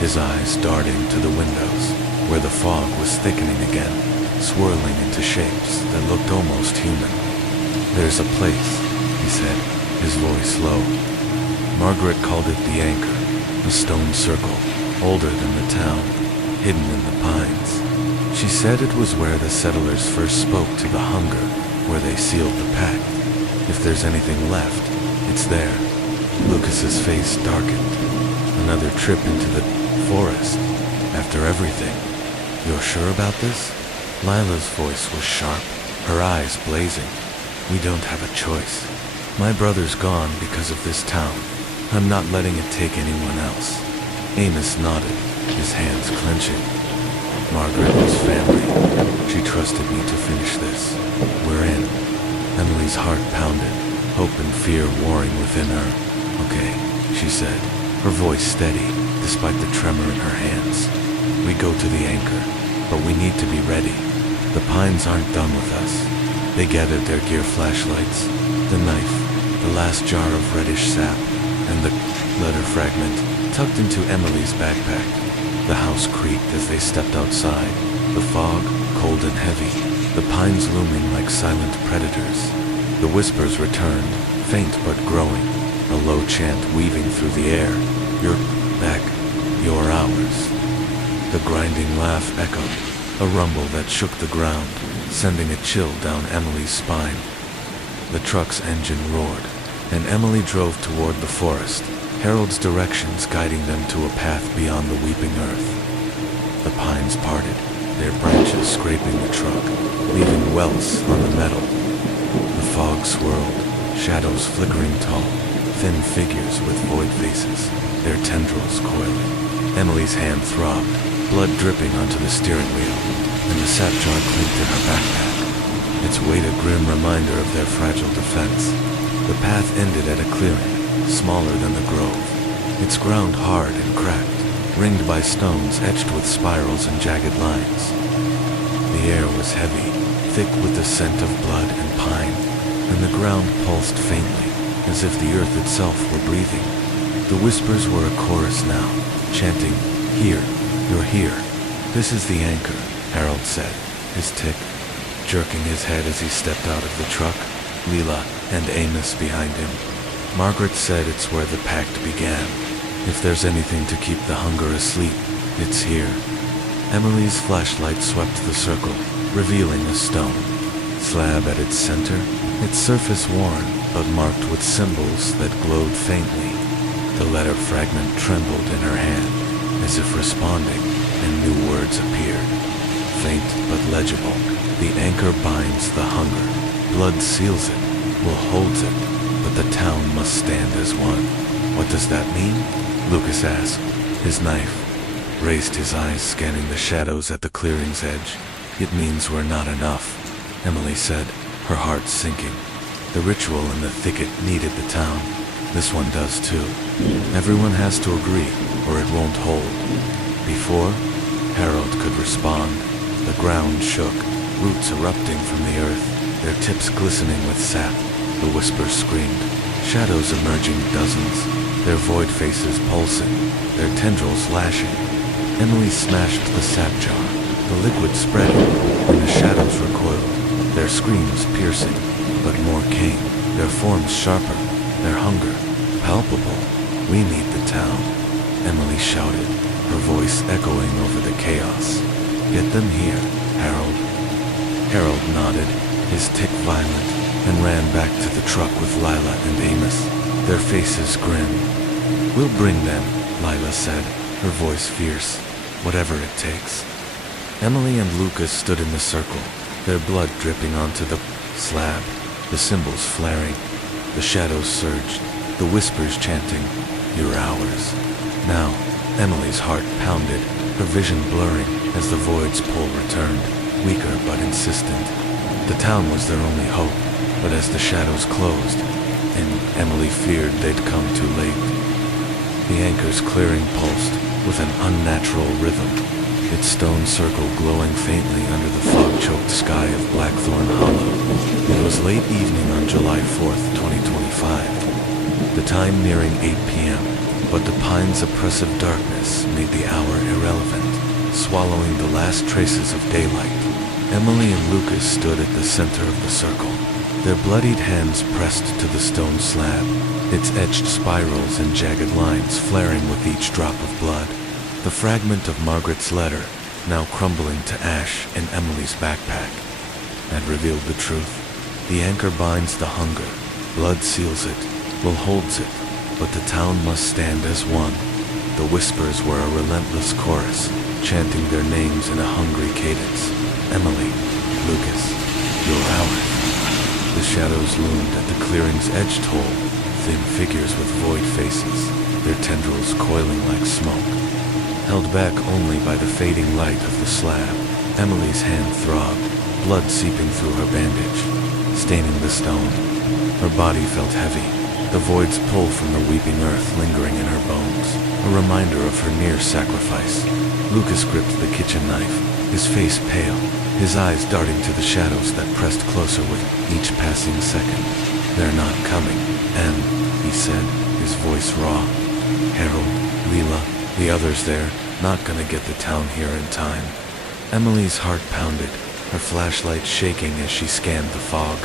his eyes darting to the windows, where the fog was thickening again, swirling into shapes that looked almost human. There's a place, he said, his voice low. Margaret called it the Anchor, a stone circle, older than the town, hidden in the pines. She said it was where the settlers first spoke to the hunger, where they sealed the pact. If there's anything left, it's there. Lucas's face darkened. Another trip into the forest. After everything. You're sure about this? Lila's voice was sharp, her eyes blazing. We don't have a choice. My brother's gone because of this town. I'm not letting it take anyone else. Amos nodded, his hands clenching. Margaret was family. She trusted me to finish this. We're in. Emily's heart pounded, hope and fear warring within her. Okay, she said, her voice steady, despite the tremor in her hands. We go to the Anchor, but we need to be ready. The pines aren't done with us. They gathered their gear flashlights, the knife, the last jar of reddish sap, and the letter fragment tucked into Emily's backpack. The house creaked as they stepped outside, the fog cold and heavy, the pines looming like silent predators. The whispers returned, faint but growing, a low chant weaving through the air. You're back, you're ours. The grinding laugh echoed, a rumble that shook the ground, sending a chill down Emily's spine. The truck's engine roared, and Emily drove toward the forest, Harold's directions guiding them to a path beyond the weeping earth. The pines parted, their branches scraping the truck, leaving welts on the metal. The fog swirled, shadows flickering tall, thin figures with void faces, their tendrils coiling. Emily's hand throbbed, blood dripping onto the steering wheel, and the sap jar clinked in her backpack, its weight a grim reminder of their fragile defense. The path ended at a clearing, smaller than the grove, its ground hard and cracked, ringed by stones etched with spirals and jagged lines. The air was heavy, thick with the scent of blood and pine, and the ground pulsed faintly, as if the earth itself were breathing. The whispers were a chorus now, chanting, "Here, you're here. This is the Anchor," Harold said, his tick jerking his head as he stepped out of the truck, Leela and Amos behind him. Margaret said it's where the pact began. If there's anything to keep the hunger asleep, it's here. Emily's flashlight swept the circle, revealing a stone slab at its center, its surface worn but marked with symbols that glowed faintly. The letter fragment trembled in her hand, as if responding, and new words appeared. Faint but legible, the Anchor binds the hunger. Blood seals it, will holds it, but the town must stand as one. What does that mean? Lucas asked, his knife, raised his eyes scanning the shadows at the clearing's edge. It means we're not enough, Emily said, her heart sinking. The ritual in the thicket needed the town. This one does too. Everyone has to agree, or it won't hold. Before Harold could respond, the ground shook, roots erupting from the earth, their tips glistening with sap. The whispers screamed, shadows emerging dozens, their void faces pulsing, their tendrils lashing. Emily smashed the sap jar, the liquid spreading, and the shadows recoiled, their screams piercing, but more came, their forms sharper, their hunger palpable. We need the town, Emily shouted, her voice echoing over the chaos. Get them here, Harold. Harold nodded, his tick violent, and ran back to the truck with Lila and Amos, their faces grim. We'll bring them, Lila said, her voice fierce, whatever it takes. Emily and Lucas stood in the circle, their blood dripping onto the slab, the symbols flaring. The shadows surged, the whispers chanting, "You're ours." Now, Emily's heart pounded, her vision blurring as the void's pull returned, weaker but insistent. The town was their only hope, but as the shadows closed, and Emily feared they'd come too late. The anchor's clearing pulsed with an unnatural rhythm, its stone circle glowing faintly under the fog-choked sky of Blackthorn Hollow. It was late evening on July 4th, 2025, the time nearing 8 p.m., but the pine's oppressive darkness made the hour irrelevant, swallowing the last traces of daylight. Emily and Lucas stood at the center of the circle, their bloodied hands pressed to the stone slab, its etched spirals and jagged lines flaring with each drop of blood. The fragment of Margaret's letter, now crumbling to ash in Emily's backpack, had revealed the truth. The anchor binds the hunger, blood seals it, will holds it, but the town must stand as one. The whispers were a relentless chorus, chanting their names in a hungry cadence. Emily, Lucas, you're ours. The shadows loomed at the clearing's edged hole, thin figures with void faces, their tendrils coiling like smoke. Held back only by the fading light of the slab, Emily's hand throbbed, blood seeping through her bandage, staining the stone. Her body felt heavy, the void's pull from the weeping earth lingering in her bones, a reminder of her near sacrifice. Lucas gripped the kitchen knife, his face pale, his eyes darting to the shadows that pressed closer with each passing second. They're not coming, Em, he said, his voice raw. Harold, Leela, the others there, not gonna get the town here in time. Emily's heart pounded, her flashlight shaking as she scanned the fog.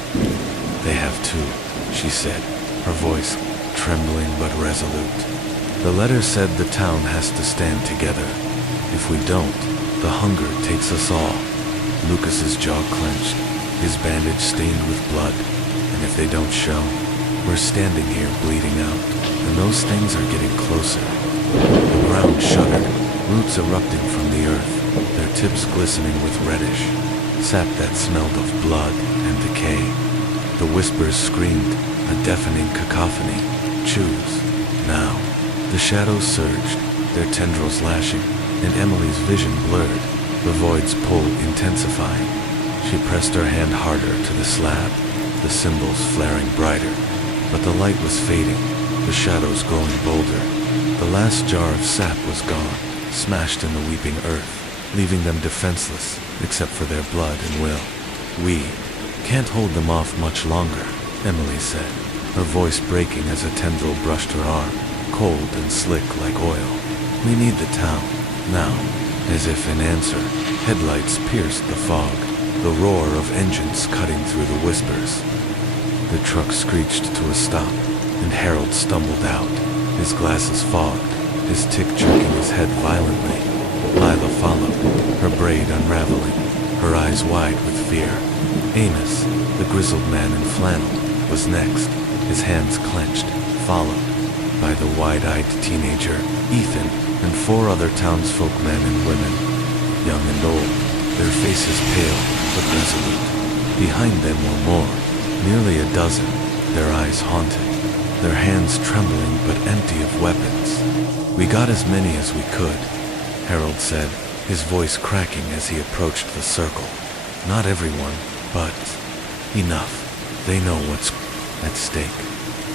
They have too, she said, her voice trembling but resolute. The letter said the town has to stand together. If we don't, the hunger takes us all. Lucas's jaw clenched, his bandage stained with blood, and if they don't show, we're standing here bleeding out, and those things are getting closer. The ground shuddered, roots erupting from the earth, their tips glistening with reddish, sap that smelled of blood and decay. The whispers screamed, a deafening cacophony. Choose, now. The shadows surged, their tendrils lashing, and Emily's vision blurred, the void's pull intensifying. She pressed her hand harder to the slab, the symbols flaring brighter, but the light was fading, the shadows growing bolder. The last jar of sap was gone, smashed in the weeping earth, leaving them defenseless except for their blood and will. We can't hold them off much longer, Emily said, her voice breaking as a tendril brushed her arm, cold and slick like oil. We need the town, now. As if in answer, headlights pierced the fog, the roar of engines cutting through the whispers. The truck screeched to a stop, and Harold stumbled out, his glasses fogged, his tick jerking his head violently. Lila followed, her braid unraveling, her eyes wide with fear. Amos, the grizzled man in flannel, was next, his hands clenched, followed by the wide-eyed teenager, Ethan, and 4 other townsfolk, men and women, young and old, their faces pale but resolute. Behind them were more, nearly a dozen, their eyes haunted, their hands trembling but empty of weapons. We got as many as we could, Harold said, his voice cracking as he approached the circle. Not everyone, but enough. They know what's at stake.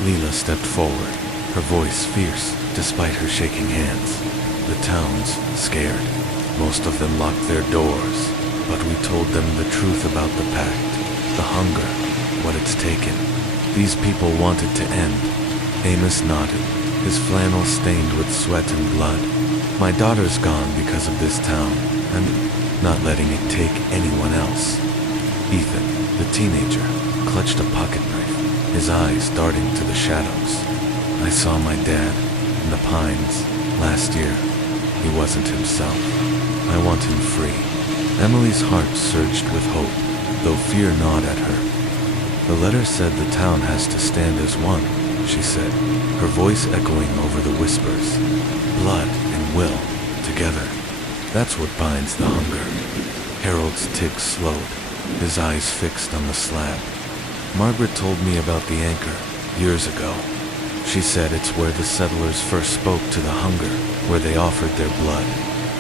Leela stepped forward, her voice fierce despite her shaking hands. The town's scared. Most of them locked their doors, but we told them the truth about the pact, the hunger, what it's taken. These people wanted to end. Amos nodded, his flannel stained with sweat and blood. My daughter's gone because of this town, and not letting it take anyone else. Ethan, the teenager, clutched a pocket knife, his eyes darting to the shadows. I saw my dad in the pines last year. He wasn't himself. I want him free. Emily's heart surged with hope, though fear gnawed at her. The letter said the town has to stand as one, she said, her voice echoing over the whispers. Blood and will, together. That's what binds the hunger. Harold's tick slowed, his eyes fixed on the slab. Margaret told me about the anchor, years ago. She said it's where the settlers first spoke to the hunger, where they offered their blood.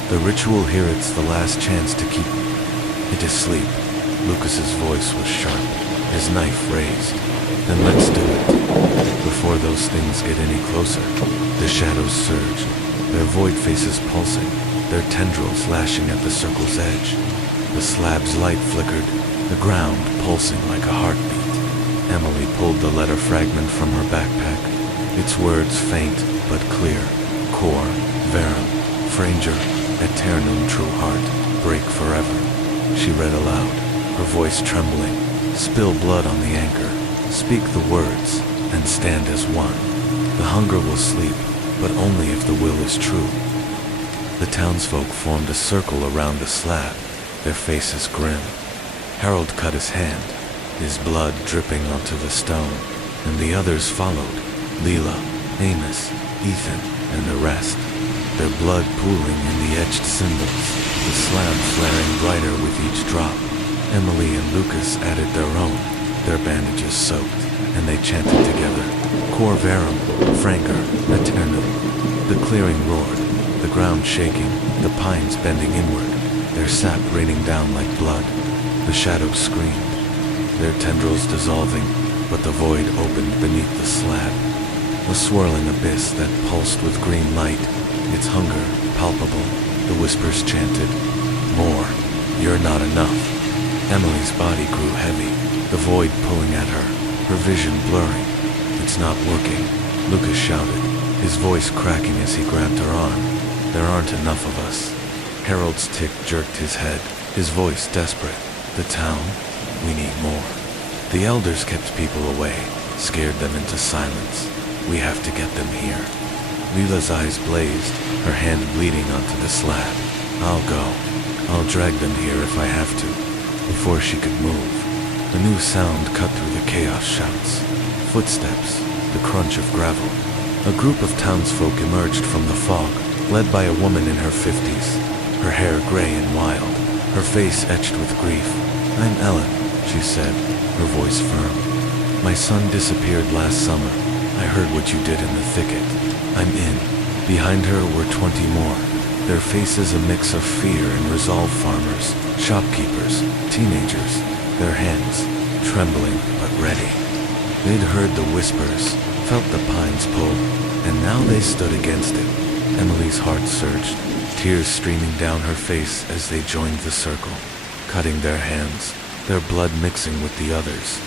The ritual here, it's the last chance to keep it asleep. Lucas's voice was sharp, his knife raised. Then let's do it. Before those things get any closer, the shadows surged, their void faces pulsing, their tendrils lashing at the circle's edge. The slab's light flickered, the ground pulsing like a heartbeat. Emily pulled the letter fragment from her backpack, its words faint but clear. Cor, verum, franger, aeternum true heart, break forever. She read aloud, her voice trembling. Spill blood on the anchor, speak the words, and stand as one. The hunger will sleep, but only if the will is true. The townsfolk formed a circle around the slab, their faces grim. Harold cut his hand, his blood dripping onto the stone, and the others followed. Leela, Amos, Ethan, and the rest. Their blood pooling in the etched symbols, the slab flaring brighter with each drop. Emily and Lucas added their own, their bandages soaked, and they chanted together. Cor verum, franker, aeternum. The clearing roared, the ground shaking, the pines bending inward, their sap raining down like blood. The shadows screamed, their tendrils dissolving, but the void opened beneath the slab. A swirling abyss that pulsed with green light, its hunger palpable. The whispers chanted, "More, you're not enough." Emily's body grew heavy, the void pulling at her, her vision blurring. "It's not working," Lucas shouted, his voice cracking as he grabbed her arm. "There aren't enough of us." Harold's tick jerked his head, his voice desperate. "The town? We need more." The elders kept people away, scared them into silence. "We have to get them here." Leela's eyes blazed, her hand bleeding onto the slab. "I'll go. I'll drag them here if I have to." Before she could move, a new sound cut through the chaos shouts. Footsteps, the crunch of gravel. A group of townsfolk emerged from the fog, led by a woman in her 50s, her hair gray and wild, her face etched with grief. "I'm Ellen," she said, her voice firm. "My son disappeared last summer. I heard what you did in the thicket. I'm in." Behind her were 20 more, their faces a mix of fear and resolve. Farmers, shopkeepers, teenagers, their hands trembling but ready. They'd heard the whispers, felt the pines pull, and now they stood against it. Emily's heart surged, tears streaming down her face as they joined the circle, cutting their hands, their blood mixing with the others.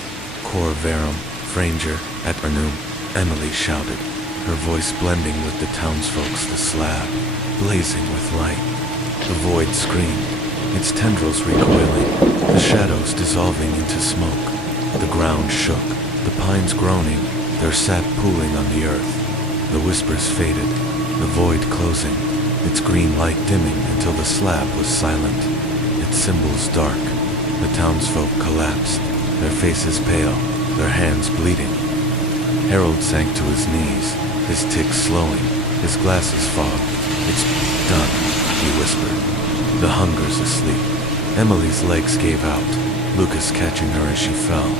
"Cor verum, franger, aeternum," Emily shouted, her voice blending with the townsfolk's. The slab, blazing with light. The void screamed, its tendrils recoiling, the shadows dissolving into smoke. The ground shook, the pines groaning, their sap pooling on the earth. The whispers faded, the void closing, its green light dimming until the slab was silent, its symbols dark. The townsfolk collapsed, their faces pale, their hands bleeding. Harold sank to his knees, his ticks slowing, his glasses fogged. "It's done," he whispered. "The hunger's asleep." Emily's legs gave out, Lucas catching her as she fell.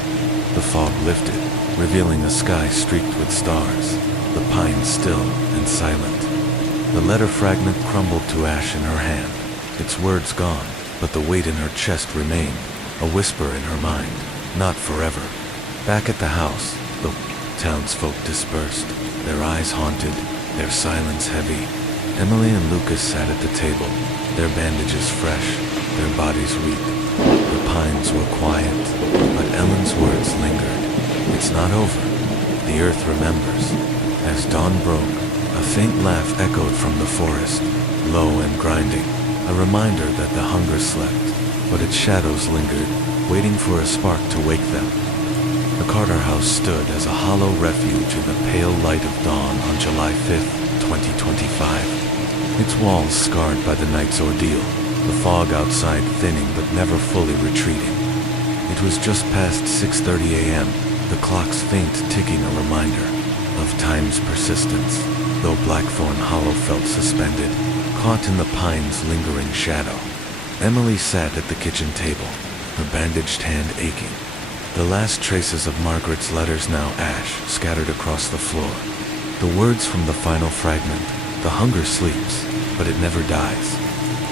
The fog lifted, revealing a sky streaked with stars, the pines still and silent. The letter fragment crumbled to ash in her hand, its words gone, but the weight in her chest remained, a whisper in her mind, "Not forever." Back at the house, the townsfolk dispersed, their eyes haunted, their silence heavy. Emily and Lucas sat at the table, their bandages fresh, their bodies weak. The pines were quiet, but Ellen's words lingered. "It's not over. The earth remembers." As dawn broke, a faint laugh echoed from the forest, low and grinding, a reminder that the hunger slept, but its shadows lingered, waiting for a spark to wake them. The Carter house stood as a hollow refuge in the pale light of dawn on July 5th, 2025. Its walls scarred by the night's ordeal, the fog outside thinning but never fully retreating. It was just past 6:30 a.m., the clock's faint ticking a reminder of time's persistence, though Blackthorn Hollow felt suspended, caught in the pine's lingering shadow. Emily sat at the kitchen table, her bandaged hand aching. The last traces of Margaret's letters, now ash, scattered across the floor. The words from the final fragment: the hunger sleeps, but it never dies.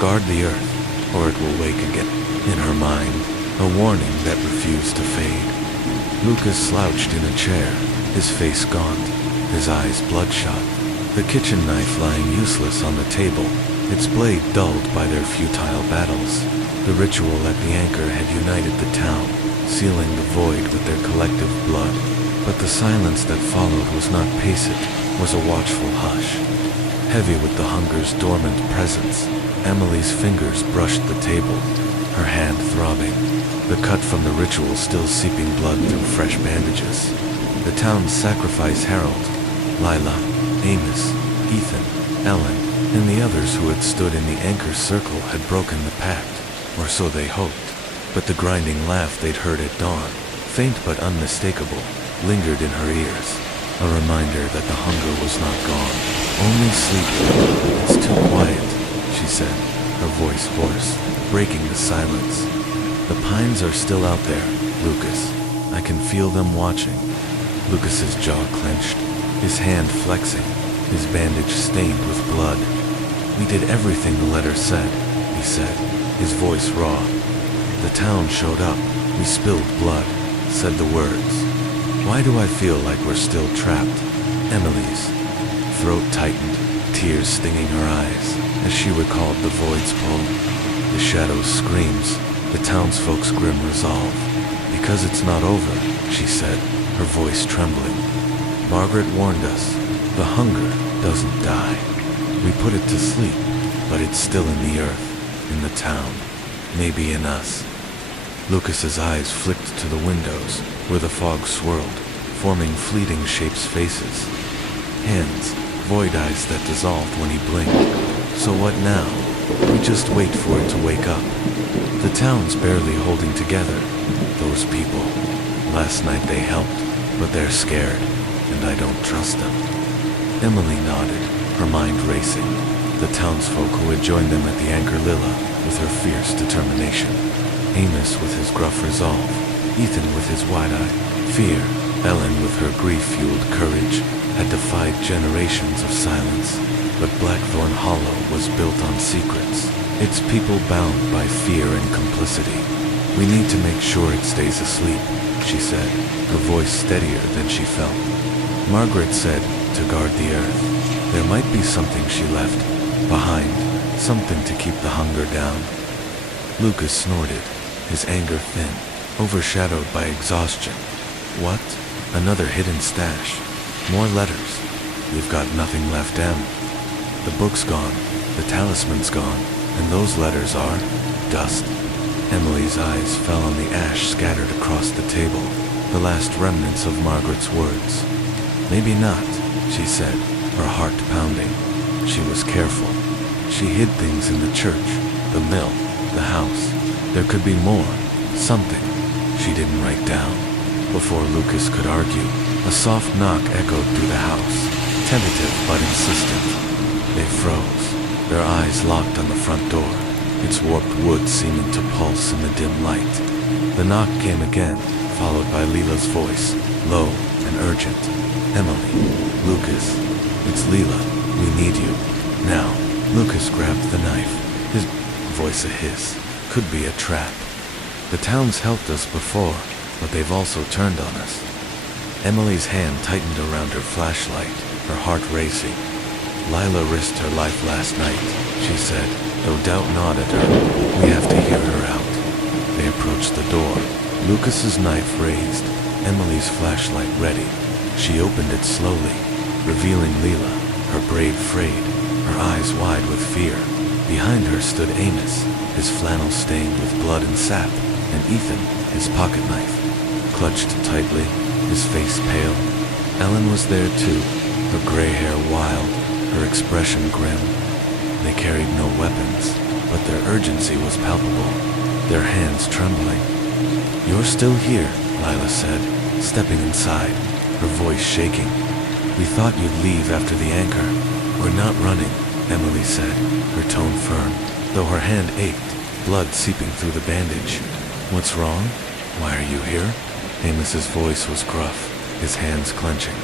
Guard the earth, or it will wake again. In her mind, a warning that refused to fade. Lucas slouched in a chair, his face gaunt, his eyes bloodshot, the kitchen knife lying useless on the table, its blade dulled by their futile battles. The ritual at the anchor had united the town, sealing the void with their collective blood. But the silence that followed was not paced, was a watchful hush. Heavy with the hunger's dormant presence, Emily's fingers brushed the table, her hand throbbing, the cut from the ritual still seeping blood through fresh bandages. The town's sacrifice herald, Lila, Amos, Ethan, Ellen, and the others who had stood in the anchor's circle had broken the pact, or so they hoped. But the grinding laugh they'd heard at dawn, faint but unmistakable, lingered in her ears, a reminder that the hunger was not gone, only sleeping. "It's too quiet," she said, her voice hoarse, breaking the silence. "The pines are still out there, Lucas. I can feel them watching." Lucas's jaw clenched, his hand flexing, his bandage stained with blood. "We did everything the letter said," he said, his voice raw. "The town showed up. We spilled blood, said the words. Why do I feel like we're still trapped?" Emily's throat tightened, tears stinging her eyes as she recalled the void's pull, the shadow's screams, the townsfolk's grim resolve. "Because it's not over," she said, her voice trembling. "Margaret warned us. The hunger doesn't die. We put it to sleep, but it's still in the earth, in the town, maybe in us." Lucas's eyes flicked to the windows, where the fog swirled, forming fleeting shapes' faces. Hands, void eyes that dissolved when he blinked. So what now? We just wait for it to wake up. The town's barely holding together. Those people. Last night they helped, but they're scared, and I don't trust them. Emily nodded, her mind racing. The townsfolk who had joined them at the anchor, Lila, with her fierce determination. Amos with his gruff resolve, Ethan with his wide-eyed fear, Ellen with her grief-fueled courage, had defied generations of silence. But Blackthorn Hollow was built on secrets, its people bound by fear and complicity. "We need to make sure it stays asleep," she said, her voice steadier than she felt. "Margaret said to guard the earth. There might be something she left behind, something to keep the hunger down." Lucas snorted, his anger thin, overshadowed by exhaustion. "What? Another hidden stash? More letters? We've got nothing left, Em. The book's gone, the talisman's gone, and those letters are dust." Emily's eyes fell on the ash scattered across the table, the last remnants of Margaret's words. "Maybe not," she said, her heart pounding. She was careful. She hid things in the church, the mill, the house. There could be more, something she didn't write down. Before Lucas could argue, a soft knock echoed through the house, tentative but insistent. They froze, their eyes locked on the front door, its warped wood seeming to pulse in the dim light. The knock came again, followed by Lila's voice, low and urgent. "Emily, Lucas, it's Lila. We need you. Now." Lucas grabbed the knife, his voice a hiss. Could be a trap. "The town's helped us before, but they've also turned on us." Emily's hand tightened around her flashlight, her heart racing. "Lila risked her life last night," she said, though doubt gnawed at her. "We have to hear her out." They approached the door, Lucas's knife raised, Emily's flashlight ready. She opened it slowly, revealing Lila, her braid frayed, her eyes wide with fear. Behind her stood Amos, his flannel stained with blood and sap, and Ethan, his pocket knife, clutched tightly, his face pale. Ellen was there too, her gray hair wild, her expression grim. They carried no weapons, but their urgency was palpable, their hands trembling. "You're still here," Lila said, stepping inside, her voice shaking. "We thought you'd leave after the anchor." "We're not running," Emily said, her tone firm, though her hand ached, blood seeping through the bandage. "What's wrong? Why are you here?" Amos's voice was gruff, his hands clenching.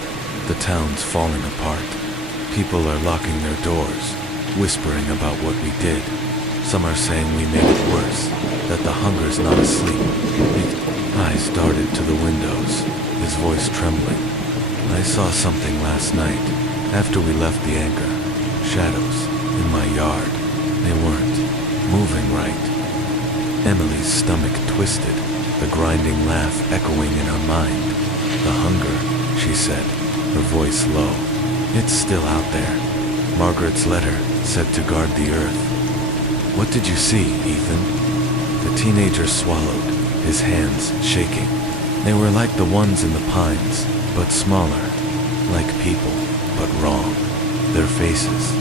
The town's falling apart. People are locking their doors, whispering about what we did. Some are saying we made it worse, that the hunger's not asleep. His eyes darted to the windows, his voice trembling. I saw something last night, after we left the anchor. Shadows, in my yard. They weren't moving right. Emily's stomach twisted, the grinding laugh echoing in her mind. The hunger, she said, her voice low. It's still out there. Margaret's letter said to guard the earth. What did you see, Ethan? The teenager swallowed, his hands shaking. They were like the ones in the pines, but smaller. Like people, but wrong. Their faces.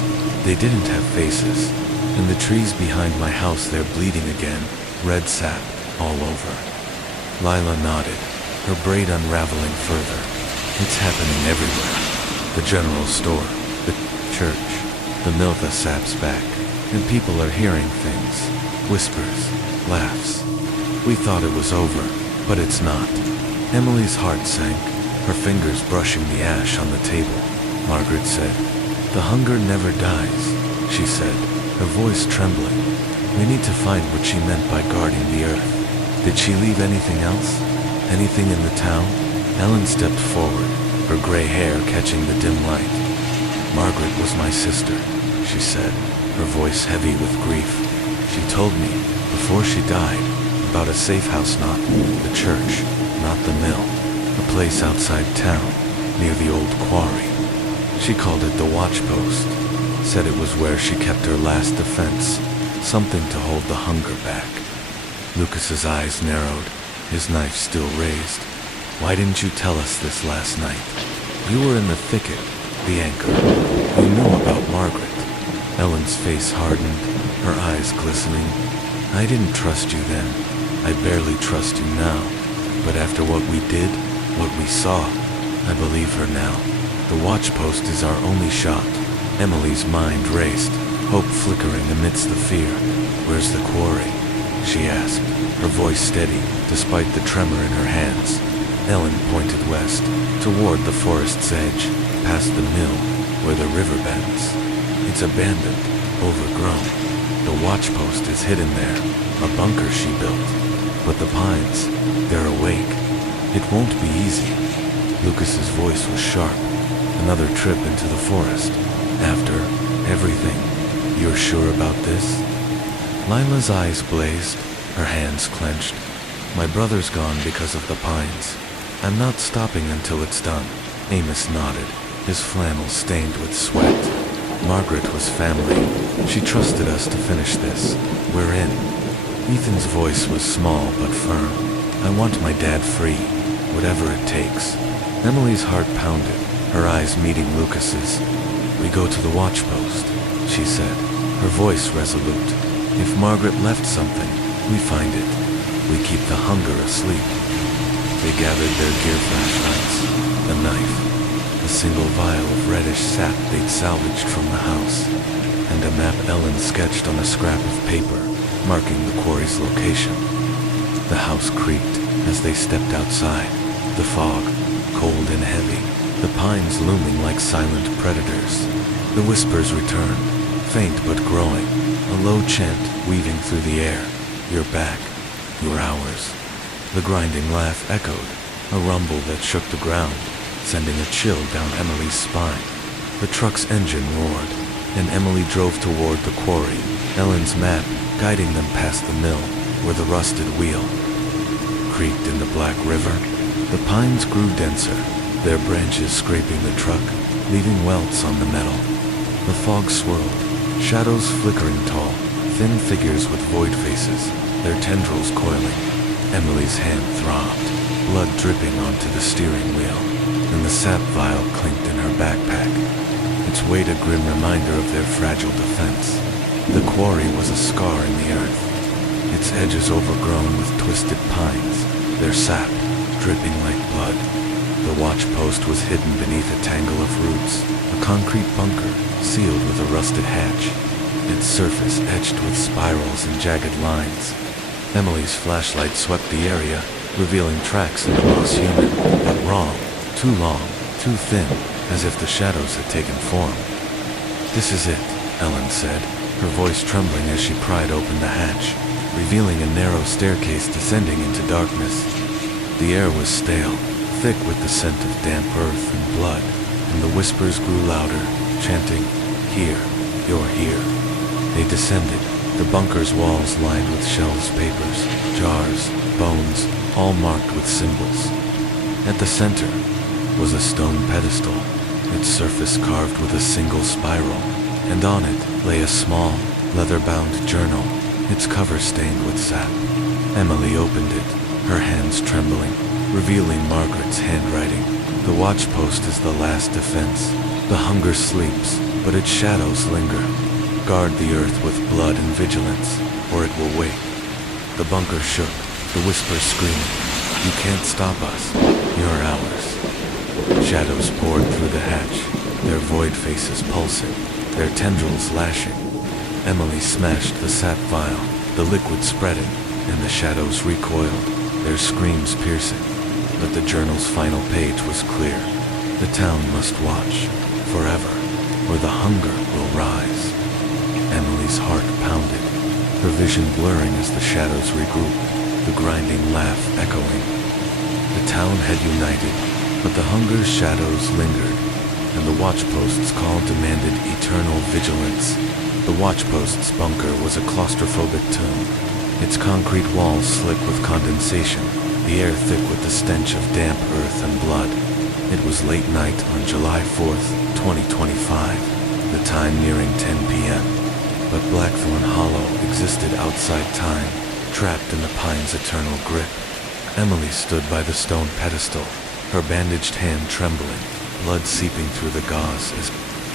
They didn't have faces. In the trees behind my house they're bleeding again, red sap all over. Lila nodded, her braid unraveling further. It's happening everywhere. The general store, the church, the mill, the sap's back. And people are hearing things. Whispers, laughs. We thought it was over, but it's not. Emily's heart sank, her fingers brushing the ash on the table. Margaret said, "The hunger never dies," she said, her voice trembling. We need to find what she meant by guarding the earth. Did she leave anything else? Anything in the town? Ellen stepped forward, her gray hair catching the dim light. Margaret was my sister, she said, her voice heavy with grief. She told me, before she died, about a safe house, not the church, not the mill, a place outside town, near the old quarry. She called it the watch post, said it was where she kept her last defense, something to hold the hunger back. Lucas's eyes narrowed, his knife still raised. Why didn't you tell us this last night? You were in the thicket, the anchor. You knew about Margaret. Ellen's face hardened, her eyes glistening. I didn't trust you then. I barely trust you now. But after what we did, what we saw, I believe her now. The watch post is our only shot. Emily's mind raced, hope flickering amidst the fear. Where's the quarry? She asked, her voice steady despite the tremor in her hands. Ellen pointed west, toward the forest's edge, past the mill, where the river bends. It's abandoned, overgrown. The watch post is hidden there, a bunker she built. But the pines, they're awake. It won't be easy. Lucas's voice was sharp. Another trip into the forest. After everything, you're sure about this? Lila's eyes blazed, her hands clenched. My brother's gone because of the pines. I'm not stopping until it's done. Amos nodded, his flannel stained with sweat. Margaret was family. She trusted us to finish this. We're in. Ethan's voice was small but firm. I want my dad free, whatever it takes. Emily's heart pounded, her eyes meeting Lucas's. We go to the watch post, she said, her voice resolute. If Margaret left something, we find it. We keep the hunger asleep. They gathered their gear, flashlights, a knife, a single vial of reddish sap they'd salvaged from the house, and a map Ellen sketched on a scrap of paper, marking the quarry's location. The house creaked as they stepped outside, the fog, cold and heavy, the pines looming like silent predators. The whispers returned, faint but growing, a low chant weaving through the air. You're back, you're ours. The grinding laugh echoed, a rumble that shook the ground, sending a chill down Emily's spine. The truck's engine roared, and Emily drove toward the quarry, Ellen's map guiding them past the mill, where the rusted wheel creaked in the black river. The pines grew denser, their branches scraping the truck, leaving welts on the metal. The fog swirled, shadows flickering tall, thin figures with void faces, their tendrils coiling. Emily's hand throbbed, blood dripping onto the steering wheel, and the sap vial clinked in her backpack, its weight a grim reminder of their fragile defense. The quarry was a scar in the earth, its edges overgrown with twisted pines, their sap dripping like blood. The watch post was hidden beneath a tangle of roots, a concrete bunker sealed with a rusted hatch, its surface etched with spirals and jagged lines. Emily's flashlight swept the area, revealing tracks in the moss human, but wrong, too long, too thin, as if the shadows had taken form. "This is it," Ellen said, her voice trembling as she pried open the hatch, revealing a narrow staircase descending into darkness. The air was stale, thick with the scent of damp earth and blood, and the whispers grew louder, chanting, "Here, you're here." They descended, the bunker's walls lined with shelves, papers, jars, bones, all marked with symbols. At the center was a stone pedestal, its surface carved with a single spiral, and on it lay a small, leather-bound journal, its cover stained with sap. Emily opened it, her hands trembling, revealing Margaret's handwriting. "The watchpost is the last defense. The hunger sleeps, but its shadows linger. Guard the earth with blood and vigilance, or it will wake." The bunker shook, the whispers screaming, "You can't stop us. You're ours." Shadows poured through the hatch, their void faces pulsing, their tendrils lashing. Emily smashed the sap vial, the liquid spreading, and the shadows recoiled, their screams piercing. But the journal's final page was clear. The town must watch, forever, or the hunger will rise. Emily's heart pounded, her vision blurring as the shadows regrouped, the grinding laugh echoing. The town had united, but the hunger's shadows lingered, and the watchpost's call demanded eternal vigilance. The watchpost's bunker was a claustrophobic tomb, its concrete walls slick with condensation, the air thick with the stench of damp earth and blood. It was late night on July 4th, 2025, the time nearing 10 p.m. But Blackthorn Hollow existed outside time, trapped in the pine's eternal grip. Emily stood by the stone pedestal, her bandaged hand trembling, blood seeping through the gauze as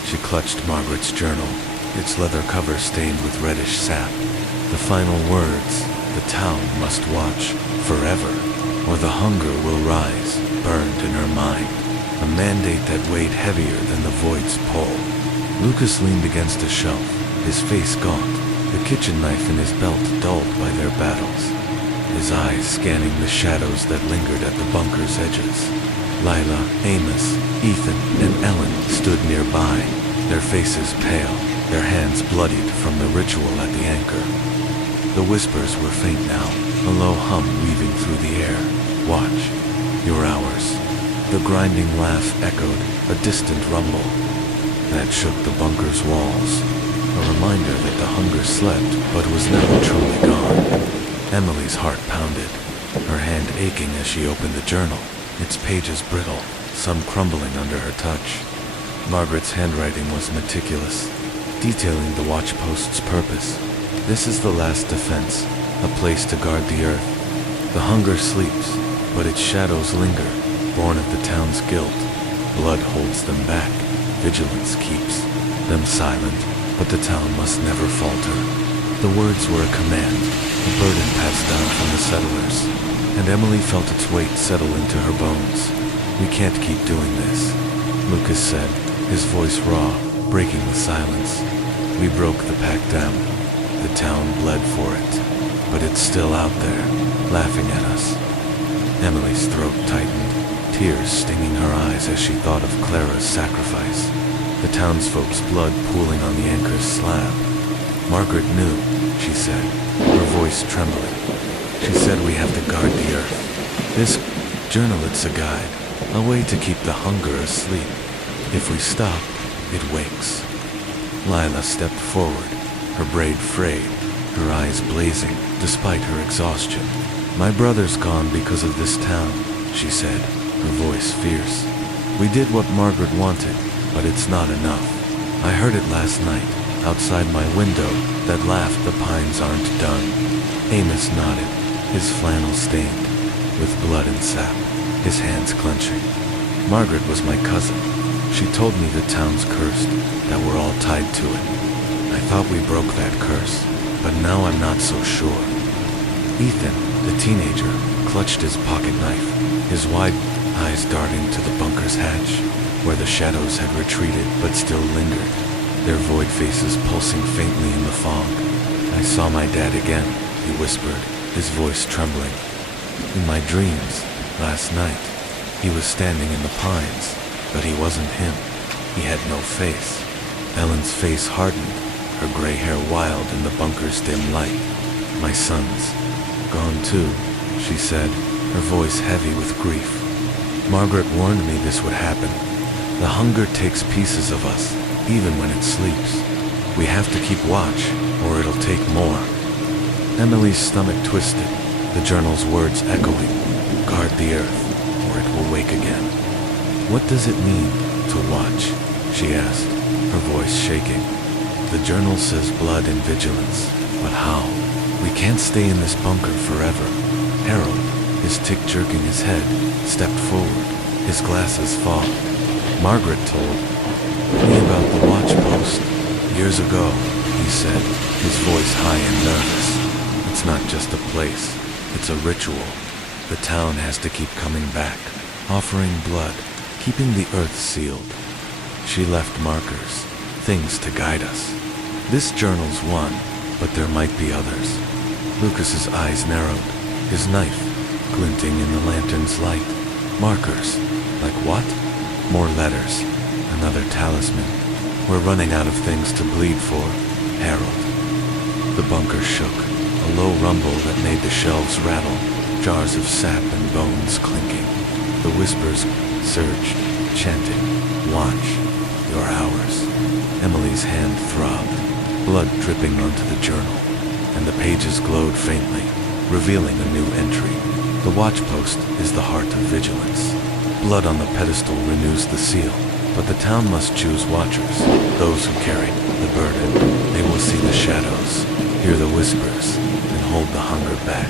she clutched Margaret's journal, its leather cover stained with reddish sap. The final words, "The town must watch, forever, or the hunger will rise," burned in her mind, a mandate that weighed heavier than the void's pull. Lucas leaned against a shelf, his face gaunt, the kitchen knife in his belt dulled by their battles, his eyes scanning the shadows that lingered at the bunker's edges. Lila, Amos, Ethan, and Ellen stood nearby, their faces pale, their hands bloodied from the ritual at the anchor. The whispers were faint now, a low hum weaving through the air. "Watch, you're ours." The grinding laugh echoed, a distant rumble that shook the bunker's walls, a reminder that the hunger slept but was never truly gone. Emily's heart pounded, her hand aching as she opened the journal, its pages brittle, some crumbling under her touch. Margaret's handwriting was meticulous, detailing the watchpost's purpose. "This is the last defense, a place to guard the earth. The hunger sleeps, but its shadows linger, born of the town's guilt. Blood holds them back, vigilance keeps them silent, but the town must never falter." The words were a command, a burden passed down from the settlers, and Emily felt its weight settle into her bones. "We can't keep doing this," Lucas said, his voice raw, breaking the silence. "We broke the pack down. The town bled for it, but it's still out there, laughing at us." Emily's throat tightened, tears stinging her eyes as she thought of Clara's sacrifice, the townsfolk's blood pooling on the anchor's slab. "Margaret knew," she said, her voice trembling. "She said we have to guard the earth. This journal, it's a guide, a way to keep the hunger asleep. If we stop, it wakes." Lila stepped forward, her braid frayed, her eyes blazing despite her exhaustion. "My brother's gone because of this town," she said, her voice fierce. "We did what Margaret wanted, but it's not enough. I heard it last night, outside my window, that laughed the pines aren't done." Amos nodded, his flannel stained with blood and sap, his hands clenching. "Margaret was my cousin. She told me the town's cursed, that we're all tied to it. I thought we broke that curse, but now I'm not so sure." Ethan, the teenager, clutched his pocket knife, his wide eyes darting to the bunker's hatch, where the shadows had retreated but still lingered, their void faces pulsing faintly in the fog. "I saw my dad again," he whispered, his voice trembling. In my dreams, last night, he was standing in the pines, but he wasn't him. He had no face. Ellen's face hardened, her gray hair wild in the bunker's dim light. My son's gone too, she said, her voice heavy with grief. Margaret warned me this would happen. The hunger takes pieces of us, even when it sleeps. We have to keep watch, or it'll take more. Emily's stomach twisted, the journal's words echoing. Guard the earth, or it will wake again. What does it mean, to watch? She asked, her voice shaking. The journal says blood and vigilance, but how? We can't stay in this bunker forever. Harold, his tick jerking his head, stepped forward, his glasses fogged. Margaret told me about the watch post. Years ago, he said, his voice high and nervous. It's not just a place, it's a ritual. The town has to keep coming back, offering blood, keeping the earth sealed. She left markers, things to guide us. This journal's one, but there might be others. Lucas's eyes narrowed, his knife glinting in the lantern's light. Markers. Like what? More letters. Another talisman. We're running out of things to bleed for. Harold. The bunker shook, a low rumble that made the shelves rattle, jars of sap and bones clinking. The whispers surged, chanting, "Watch, your hours." Emily's hand throbbed, blood dripping onto the journal, and the pages glowed faintly, revealing a new entry. The watch post is the heart of vigilance. Blood on the pedestal renews the seal, but the town must choose watchers, those who carry the burden. They will see the shadows, hear the whispers, and hold the hunger back.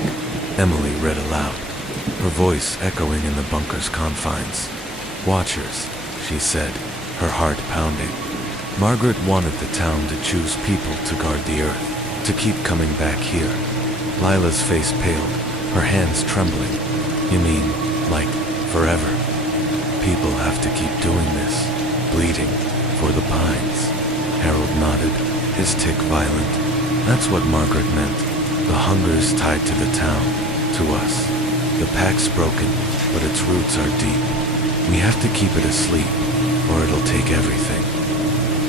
Emily read aloud, her voice echoing in the bunker's confines. "Watchers," she said, her heart pounding. Margaret wanted the town to choose people to guard the earth, to keep coming back here. Lila's face paled, her hands trembling. "You mean, like, forever? People have to keep doing this, bleeding, for the pines." Harold nodded, his tick violent. "That's what Margaret meant. The hunger's tied to the town, to us. The pack's broken, but its roots are deep. We have to keep it asleep, or it'll take everything."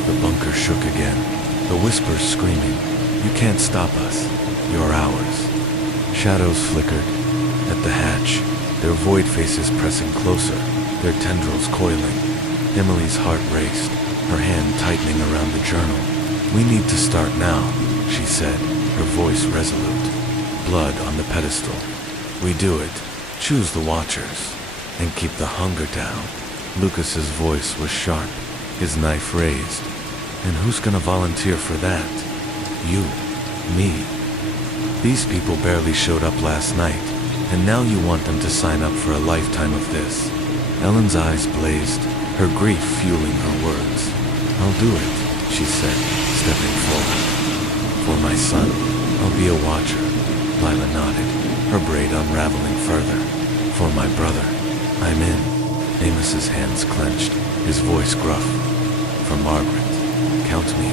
The bunker shook again, the whispers screaming, "You can't stop us. You're ours." Shadows flickered. At the hatch, their void faces pressing closer, their tendrils coiling. Emily's heart raced, her hand tightening around the journal. "We need to start now," she said, her voice resolute. Blood on the pedestal. "We do it. Choose the watchers, and keep the hunger down." Lucas's voice was sharp, his knife raised. "And who's gonna volunteer for that?" "You. Me. These people barely showed up last night, and now you want them to sign up for a lifetime of this." Ellen's eyes blazed, her grief fueling her words. "I'll do it," she said, stepping forward. "For my son, I'll be a watcher." Lila nodded, her braid unraveling further. "For my brother, I'm in." Amos's hands clenched, his voice gruff. "For Margaret, count me."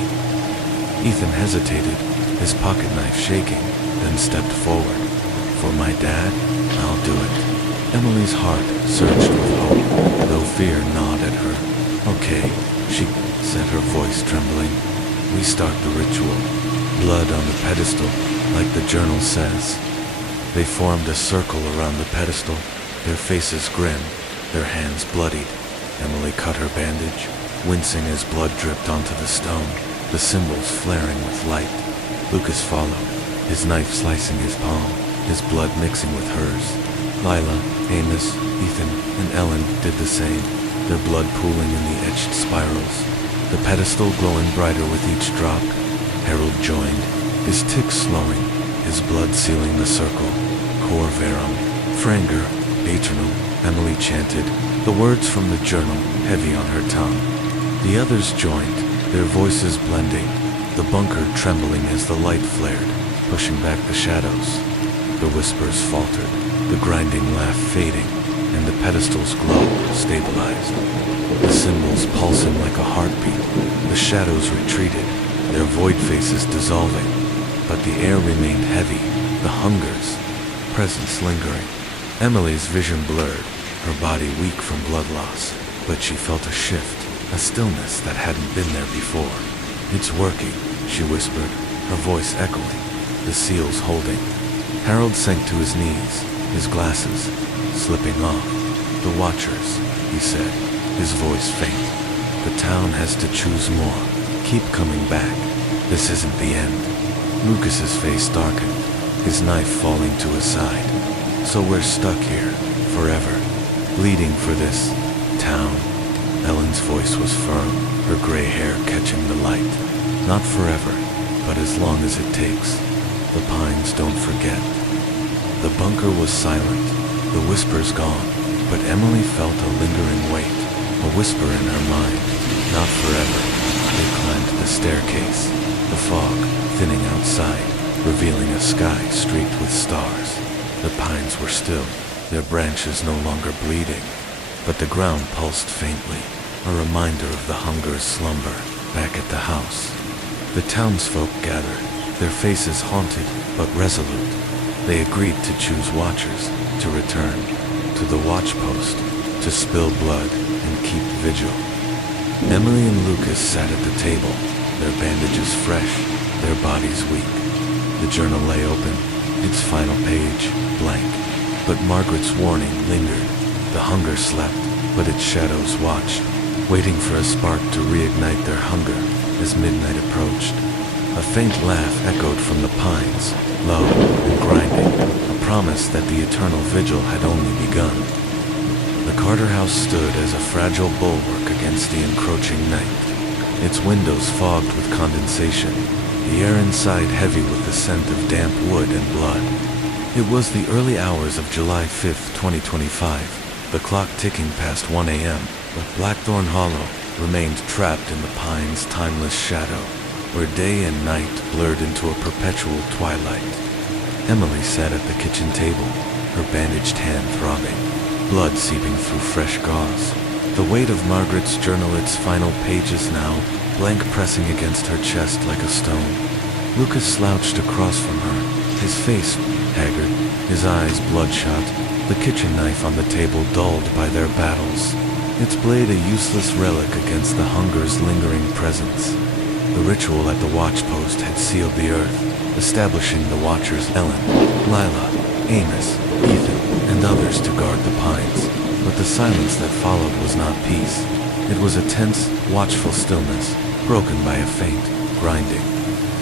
Ethan hesitated, his pocket knife shaking, then stepped forward. "For my dad, I'll do it." Emily's heart surged with hope, though fear gnawed at her. "Okay," she said, her voice trembling. "We start the ritual. Blood on the pedestal, like the journal says." They formed a circle around the pedestal, their faces grim, their hands bloodied. Emily cut her bandage, wincing as blood dripped onto the stone, the symbols flaring with light. Lucas followed, his knife slicing his palm, his blood mixing with hers. Lila, Amos, Ethan, and Ellen did the same, their blood pooling in the etched spirals, the pedestal glowing brighter with each drop. Harold joined, his ticks slowing, his blood sealing the circle. "Cor verum, franger, aeternum," Emily chanted, the words from the journal heavy on her tongue. The others joined, their voices blending, the bunker trembling as the light flared, pushing back the shadows. The whispers faltered, the grinding laugh fading, and the pedestal's glow stabilized. The symbols pulsing like a heartbeat, the shadows retreated, their void faces dissolving, but the air remained heavy, the hunger's presence lingering. Emily's vision blurred, her body weak from blood loss, but she felt a shift, a stillness that hadn't been there before. "It's working," she whispered, her voice echoing, the seals holding. Harold sank to his knees, his glasses slipping off. "The Watchers," he said, his voice faint. "The town has to choose more. Keep coming back. This isn't the end." Lucas's face darkened, his knife falling to his side. "So we're stuck here, forever, bleeding for this town." Ellen's voice was firm, her gray hair catching the light. "Not forever, but as long as it takes. The pines don't forget." The bunker was silent, the whispers gone, but Emily felt a lingering weight, a whisper in her mind. Not forever. They climbed the staircase, the fog thinning outside, revealing a sky streaked with stars. The pines were still, their branches no longer bleeding, but the ground pulsed faintly, a reminder of the hunger's slumber back at the house. The townsfolk gathered, their faces haunted but resolute. They agreed to choose watchers, to return to the watch post, to spill blood and keep vigil. Emily and Lucas sat at the table, their bandages fresh, their bodies weak. The journal lay open, its final page blank, but Margaret's warning lingered. The hunger slept, but its shadows watched, waiting for a spark to reignite their hunger as midnight approached. A faint laugh echoed from the pines, low and grinding, a promise that the eternal vigil had only begun. The Carter house stood as a fragile bulwark against the encroaching night, its windows fogged with condensation, the air inside heavy with the scent of damp wood and blood. It was the early hours of July 5th, 2025, the clock ticking past 1 a.m., but Blackthorn Hollow remained trapped in the pines' timeless shadow, where day and night blurred into a perpetual twilight. Emily sat at the kitchen table, her bandaged hand throbbing, blood seeping through fresh gauze. The weight of Margaret's journal, its final pages now, blank pressing against her chest like a stone. Lucas slouched across from her, his face haggard, his eyes bloodshot, the kitchen knife on the table dulled by their battles, its blade a useless relic against the hunger's lingering presence. The ritual at the watch post had sealed the earth, establishing the Watchers Ellen, Lila, Amos, Ethan, and others to guard the pines. But the silence that followed was not peace. It was a tense, watchful stillness, broken by a faint, grinding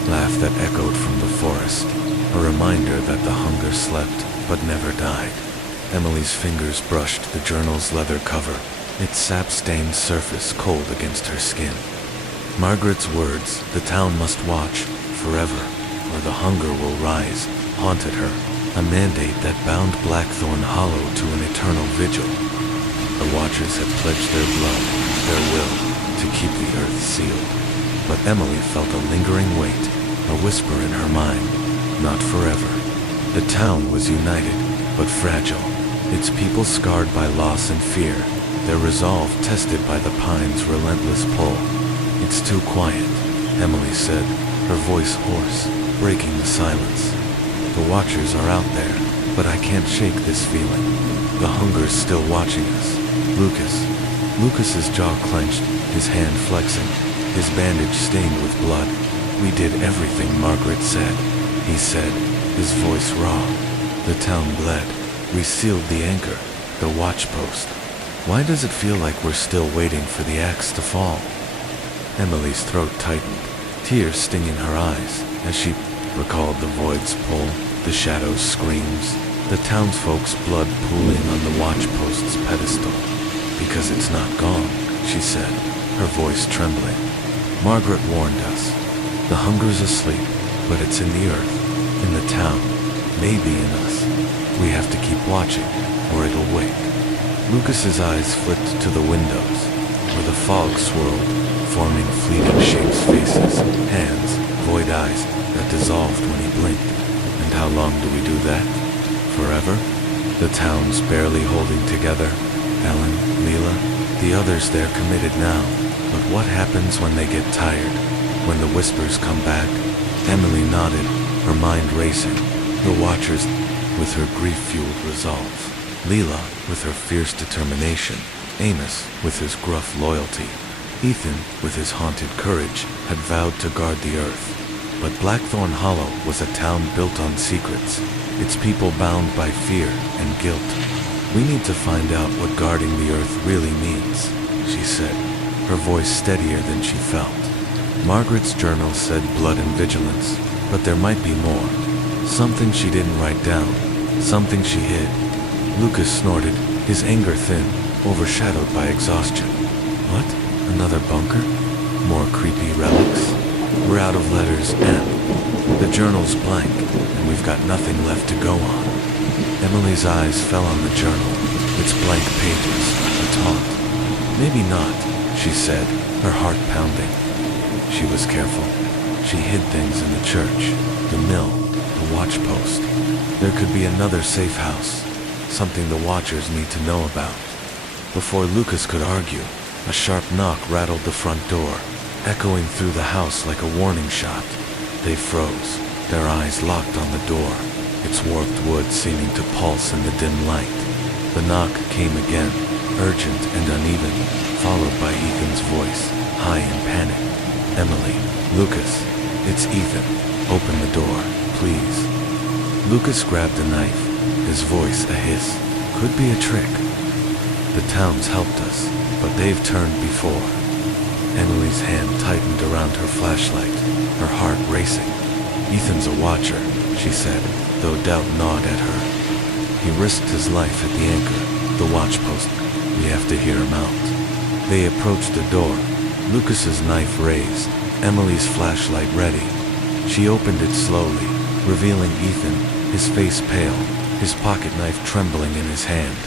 laugh that echoed from the forest, a reminder that the hunger slept but never died. Emily's fingers brushed the journal's leather cover, its sap-stained surface cold against her skin. Margaret's words, "The town must watch, forever, or the hunger will rise," haunted her, a mandate that bound Blackthorn Hollow to an eternal vigil. The Watchers had pledged their blood, their will, to keep the earth sealed. But Emily felt a lingering weight, a whisper in her mind, not forever. The town was united, but fragile, its people scarred by loss and fear, their resolve tested by the pine's relentless pull. "It's too quiet," Emily said, her voice hoarse, breaking the silence. "The Watchers are out there, but I can't shake this feeling. The hunger's still watching us." Lucas's jaw clenched, his hand flexing, his bandage stained with blood. "We did everything Margaret said," he said, his voice raw. "The town bled. We sealed the anchor, the watch post. Why does it feel like we're still waiting for the axe to fall?" Emily's throat tightened, tears stinging her eyes, as she recalled the void's pull, the shadow's screams, the townsfolk's blood pooling on the watch post's pedestal. "Because it's not gone," she said, her voice trembling. "Margaret warned us. The hunger's asleep, but it's in the earth, in the town, maybe in us. We have to keep watching, or it'll wake." Lucas's eyes flipped to the windows, where the fog swirled, forming fleeting shapes, faces, hands, void eyes that dissolved when he blinked. "And how long do we do that? Forever?" The town's barely holding together. Ellen, Leela, the others there committed now. But what happens when they get tired? When the whispers come back? Emily nodded, her mind racing. The Watchers, with her grief-fueled resolve. Leela with her fierce determination, Amos with his gruff loyalty. Ethan, with his haunted courage, had vowed to guard the earth. But Blackthorn Hollow was a town built on secrets, its people bound by fear and guilt. We need to find out what guarding the earth really means, she said, her voice steadier than she felt. Margaret's journal said blood and vigilance, but there might be more. Something she didn't write down, something she hid. Lucas snorted, his anger thin, overshadowed by exhaustion. What? Another bunker? More creepy relics? We're out of letters and the journal's blank, and we've got nothing left to go on. Emily's eyes fell on the journal, its blank pages, a taunt. Maybe not, she said, her heart pounding. She was careful. She hid things in the church, the mill, the watch post. There could be another safe house, something the watchers need to know about. Before Lucas could argue, a sharp knock rattled the front door, echoing through the house like a warning shot. They froze, their eyes locked on the door, its warped wood seeming to pulse in the dim light. The knock came again, urgent and uneven, followed by Ethan's voice, high in panic. Emily, Lucas, it's Ethan. Open the door, please. Lucas grabbed a knife, his voice a hiss. Could be a trick. The town's helped us, but they've turned before. Emily's hand tightened around her flashlight, her heart racing. Ethan's a watcher, she said, though doubt gnawed at her. He risked his life at the anchor, the watch post. We have to hear him out. They approached the door, Lucas's knife raised, Emily's flashlight ready. She opened it slowly, revealing Ethan, his face pale, his pocket knife trembling in his hand.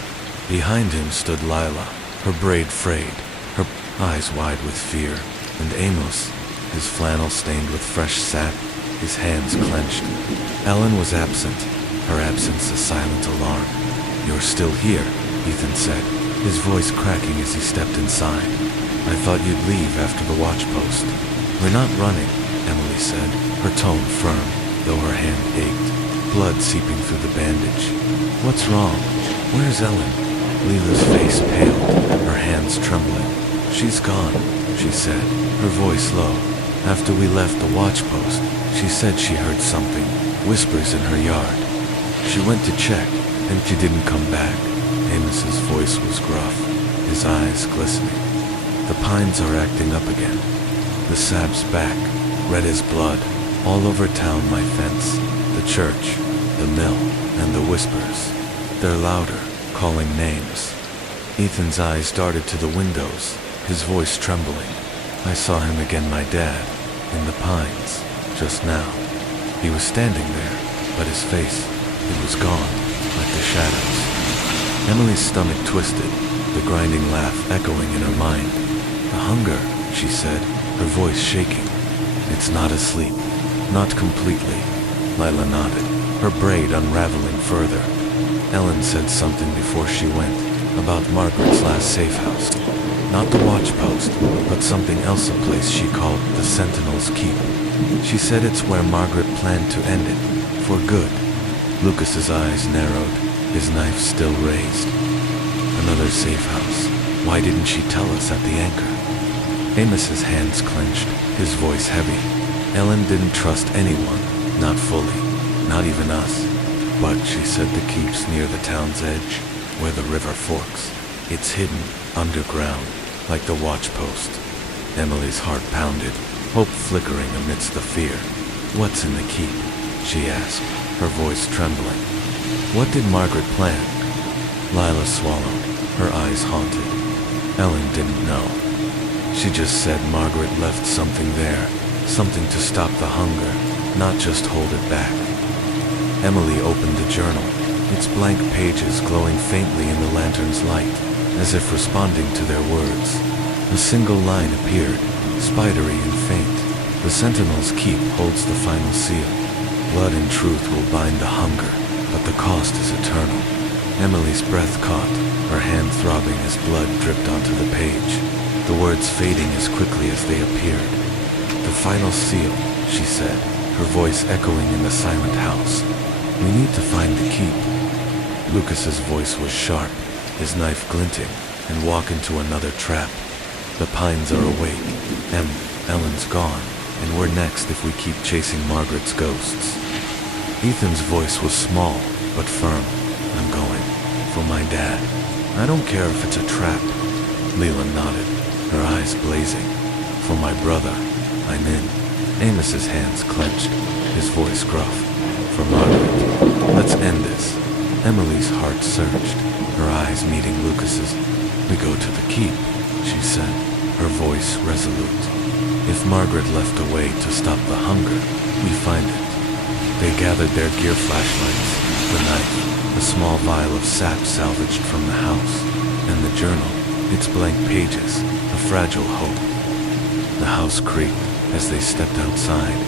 Behind him stood Lila, her braid frayed, her eyes wide with fear, and Amos, his flannel stained with fresh sap, his hands clenched. Ellen was absent, her absence a silent alarm. You're still here, Ethan said, his voice cracking as he stepped inside. I thought you'd leave after the watch post. We're not running, Emily said, her tone firm, though her hand ached, blood seeping through the bandage. What's wrong? Where's Ellen? Leela's face paled, her hands trembling. She's gone, she said, her voice low. After we left the watch post, she said she heard something, whispers in her yard. She went to check, and she didn't come back. Amos's voice was gruff, his eyes glistening. The pines are acting up again. The sap's back, red as blood, all over town my fence, the church, the mill, and the whispers. They're louder, calling names. Ethan's eyes darted to the windows, his voice trembling. I saw him again, my dad, in the pines, just now. He was standing there, but his face, it was gone, like the shadows. Emily's stomach twisted, the grinding laugh echoing in her mind. The hunger, she said, her voice shaking. It's not asleep, not completely. Lila nodded, her braid unraveling further. Ellen said something before she went, about Margaret's last safe house. Not the watch post, but something else, a place she called the Sentinel's Keep. She said it's where Margaret planned to end it, for good. Lucas's eyes narrowed, his knife still raised. Another safe house. Why didn't she tell us at the anchor? Amos's hands clenched, his voice heavy. Ellen didn't trust anyone, not fully, not even us. But she said the keep's near the town's edge, where the river forks. It's hidden, underground, like the watch post. Emily's heart pounded, hope flickering amidst the fear. What's in the keep? She asked, her voice trembling. What did Margaret plan? Lila swallowed, her eyes haunted. Ellen didn't know. She just said Margaret left something there, something to stop the hunger, not just hold it back. Emily opened the journal, its blank pages glowing faintly in the lantern's light, as if responding to their words. A single line appeared, spidery and faint. The Sentinel's Keep holds the final seal. Blood and truth will bind the hunger, but the cost is eternal. Emily's breath caught, her hand throbbing as blood dripped onto the page, the words fading as quickly as they appeared. The final seal, she said, her voice echoing in the silent house. We need to find the keep. Lucas's voice was sharp, his knife glinting, and walk into another trap. The Pines are awake. Ellen's gone, and we're next if we keep chasing Margaret's ghosts. Ethan's voice was small, but firm. I'm going. For my dad. I don't care if it's a trap. Leland nodded, her eyes blazing. For my brother. I'm in. Amos's hands clenched, his voice gruff. For Margaret. Let's end this. Emily's heart surged, her eyes meeting Lucas's. We go to the keep, she said, her voice resolute. If Margaret left a way to stop the hunger, we find it. They gathered their gear flashlights, the knife, a small vial of sap salvaged from the house, and the journal, its blank pages, a fragile hope. The house creaked as they stepped outside,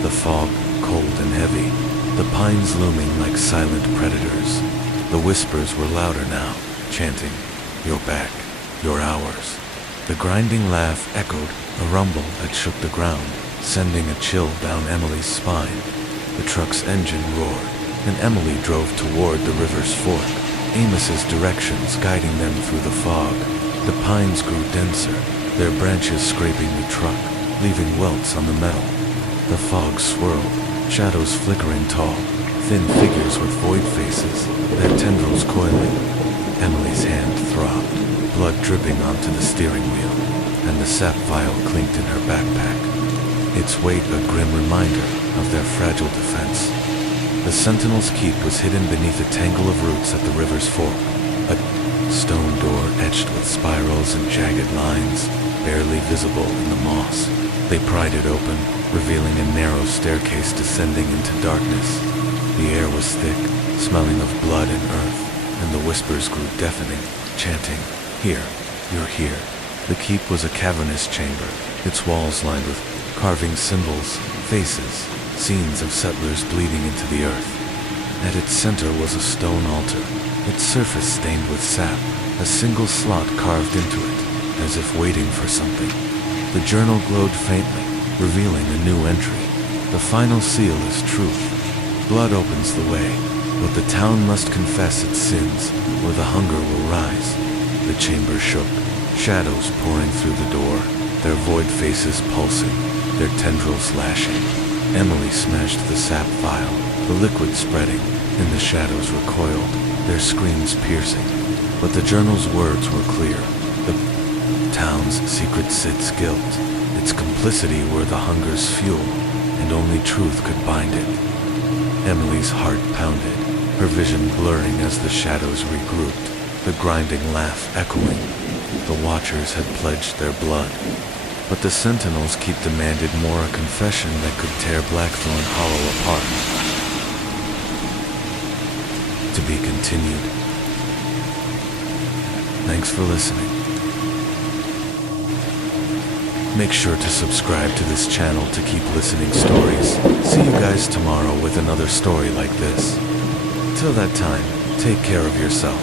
the fog cold and heavy, the pines looming like silent predators. The whispers were louder now, chanting, "You're back, you're ours." The grinding laugh echoed, a rumble that shook the ground, sending a chill down Emily's spine. The truck's engine roared, and Emily drove toward the river's fork, Amos's directions guiding them through the fog. The pines grew denser, their branches scraping the truck, leaving welts on the metal. The fog swirled, shadows flickering tall, thin figures with void faces, their tendrils coiling. Emily's hand throbbed, blood dripping onto the steering wheel, and the sap vial clinked in her backpack, its weight a grim reminder of their fragile defense. The Sentinel's keep was hidden beneath a tangle of roots at the river's fork, a stone door etched with spirals and jagged lines, barely visible in the moss. They pried it open, revealing a narrow staircase descending into darkness. The air was thick, smelling of blood and earth, and the whispers grew deafening, chanting, "Here, you're here." The keep was a cavernous chamber, its walls lined with carving symbols, faces, scenes of settlers bleeding into the earth. At its center was a stone altar, its surface stained with sap, a single slot carved into it, as if waiting for something. The journal glowed faintly, revealing a new entry. The final seal is truth. Blood opens the way, but the town must confess its sins, or the hunger will rise. The chamber shook, shadows pouring through the door, their void faces pulsing, their tendrils lashing. Emily smashed the sap vial, the liquid spreading, and the shadows recoiled, their screams piercing. But the journal's words were clear. The town's secret sits guilt. Its complicity were the hunger's fuel, and only truth could bind it. Emily's heart pounded, her vision blurring as the shadows regrouped, the grinding laugh echoing. The Watchers had pledged their blood, but the Sentinel's keep demanded more, a confession that could tear Blackthorn Hollow apart. To be continued. Thanks for listening. Make sure to subscribe to this channel to keep listening stories. See you guys tomorrow with another story like this. Till that time, take care of yourself.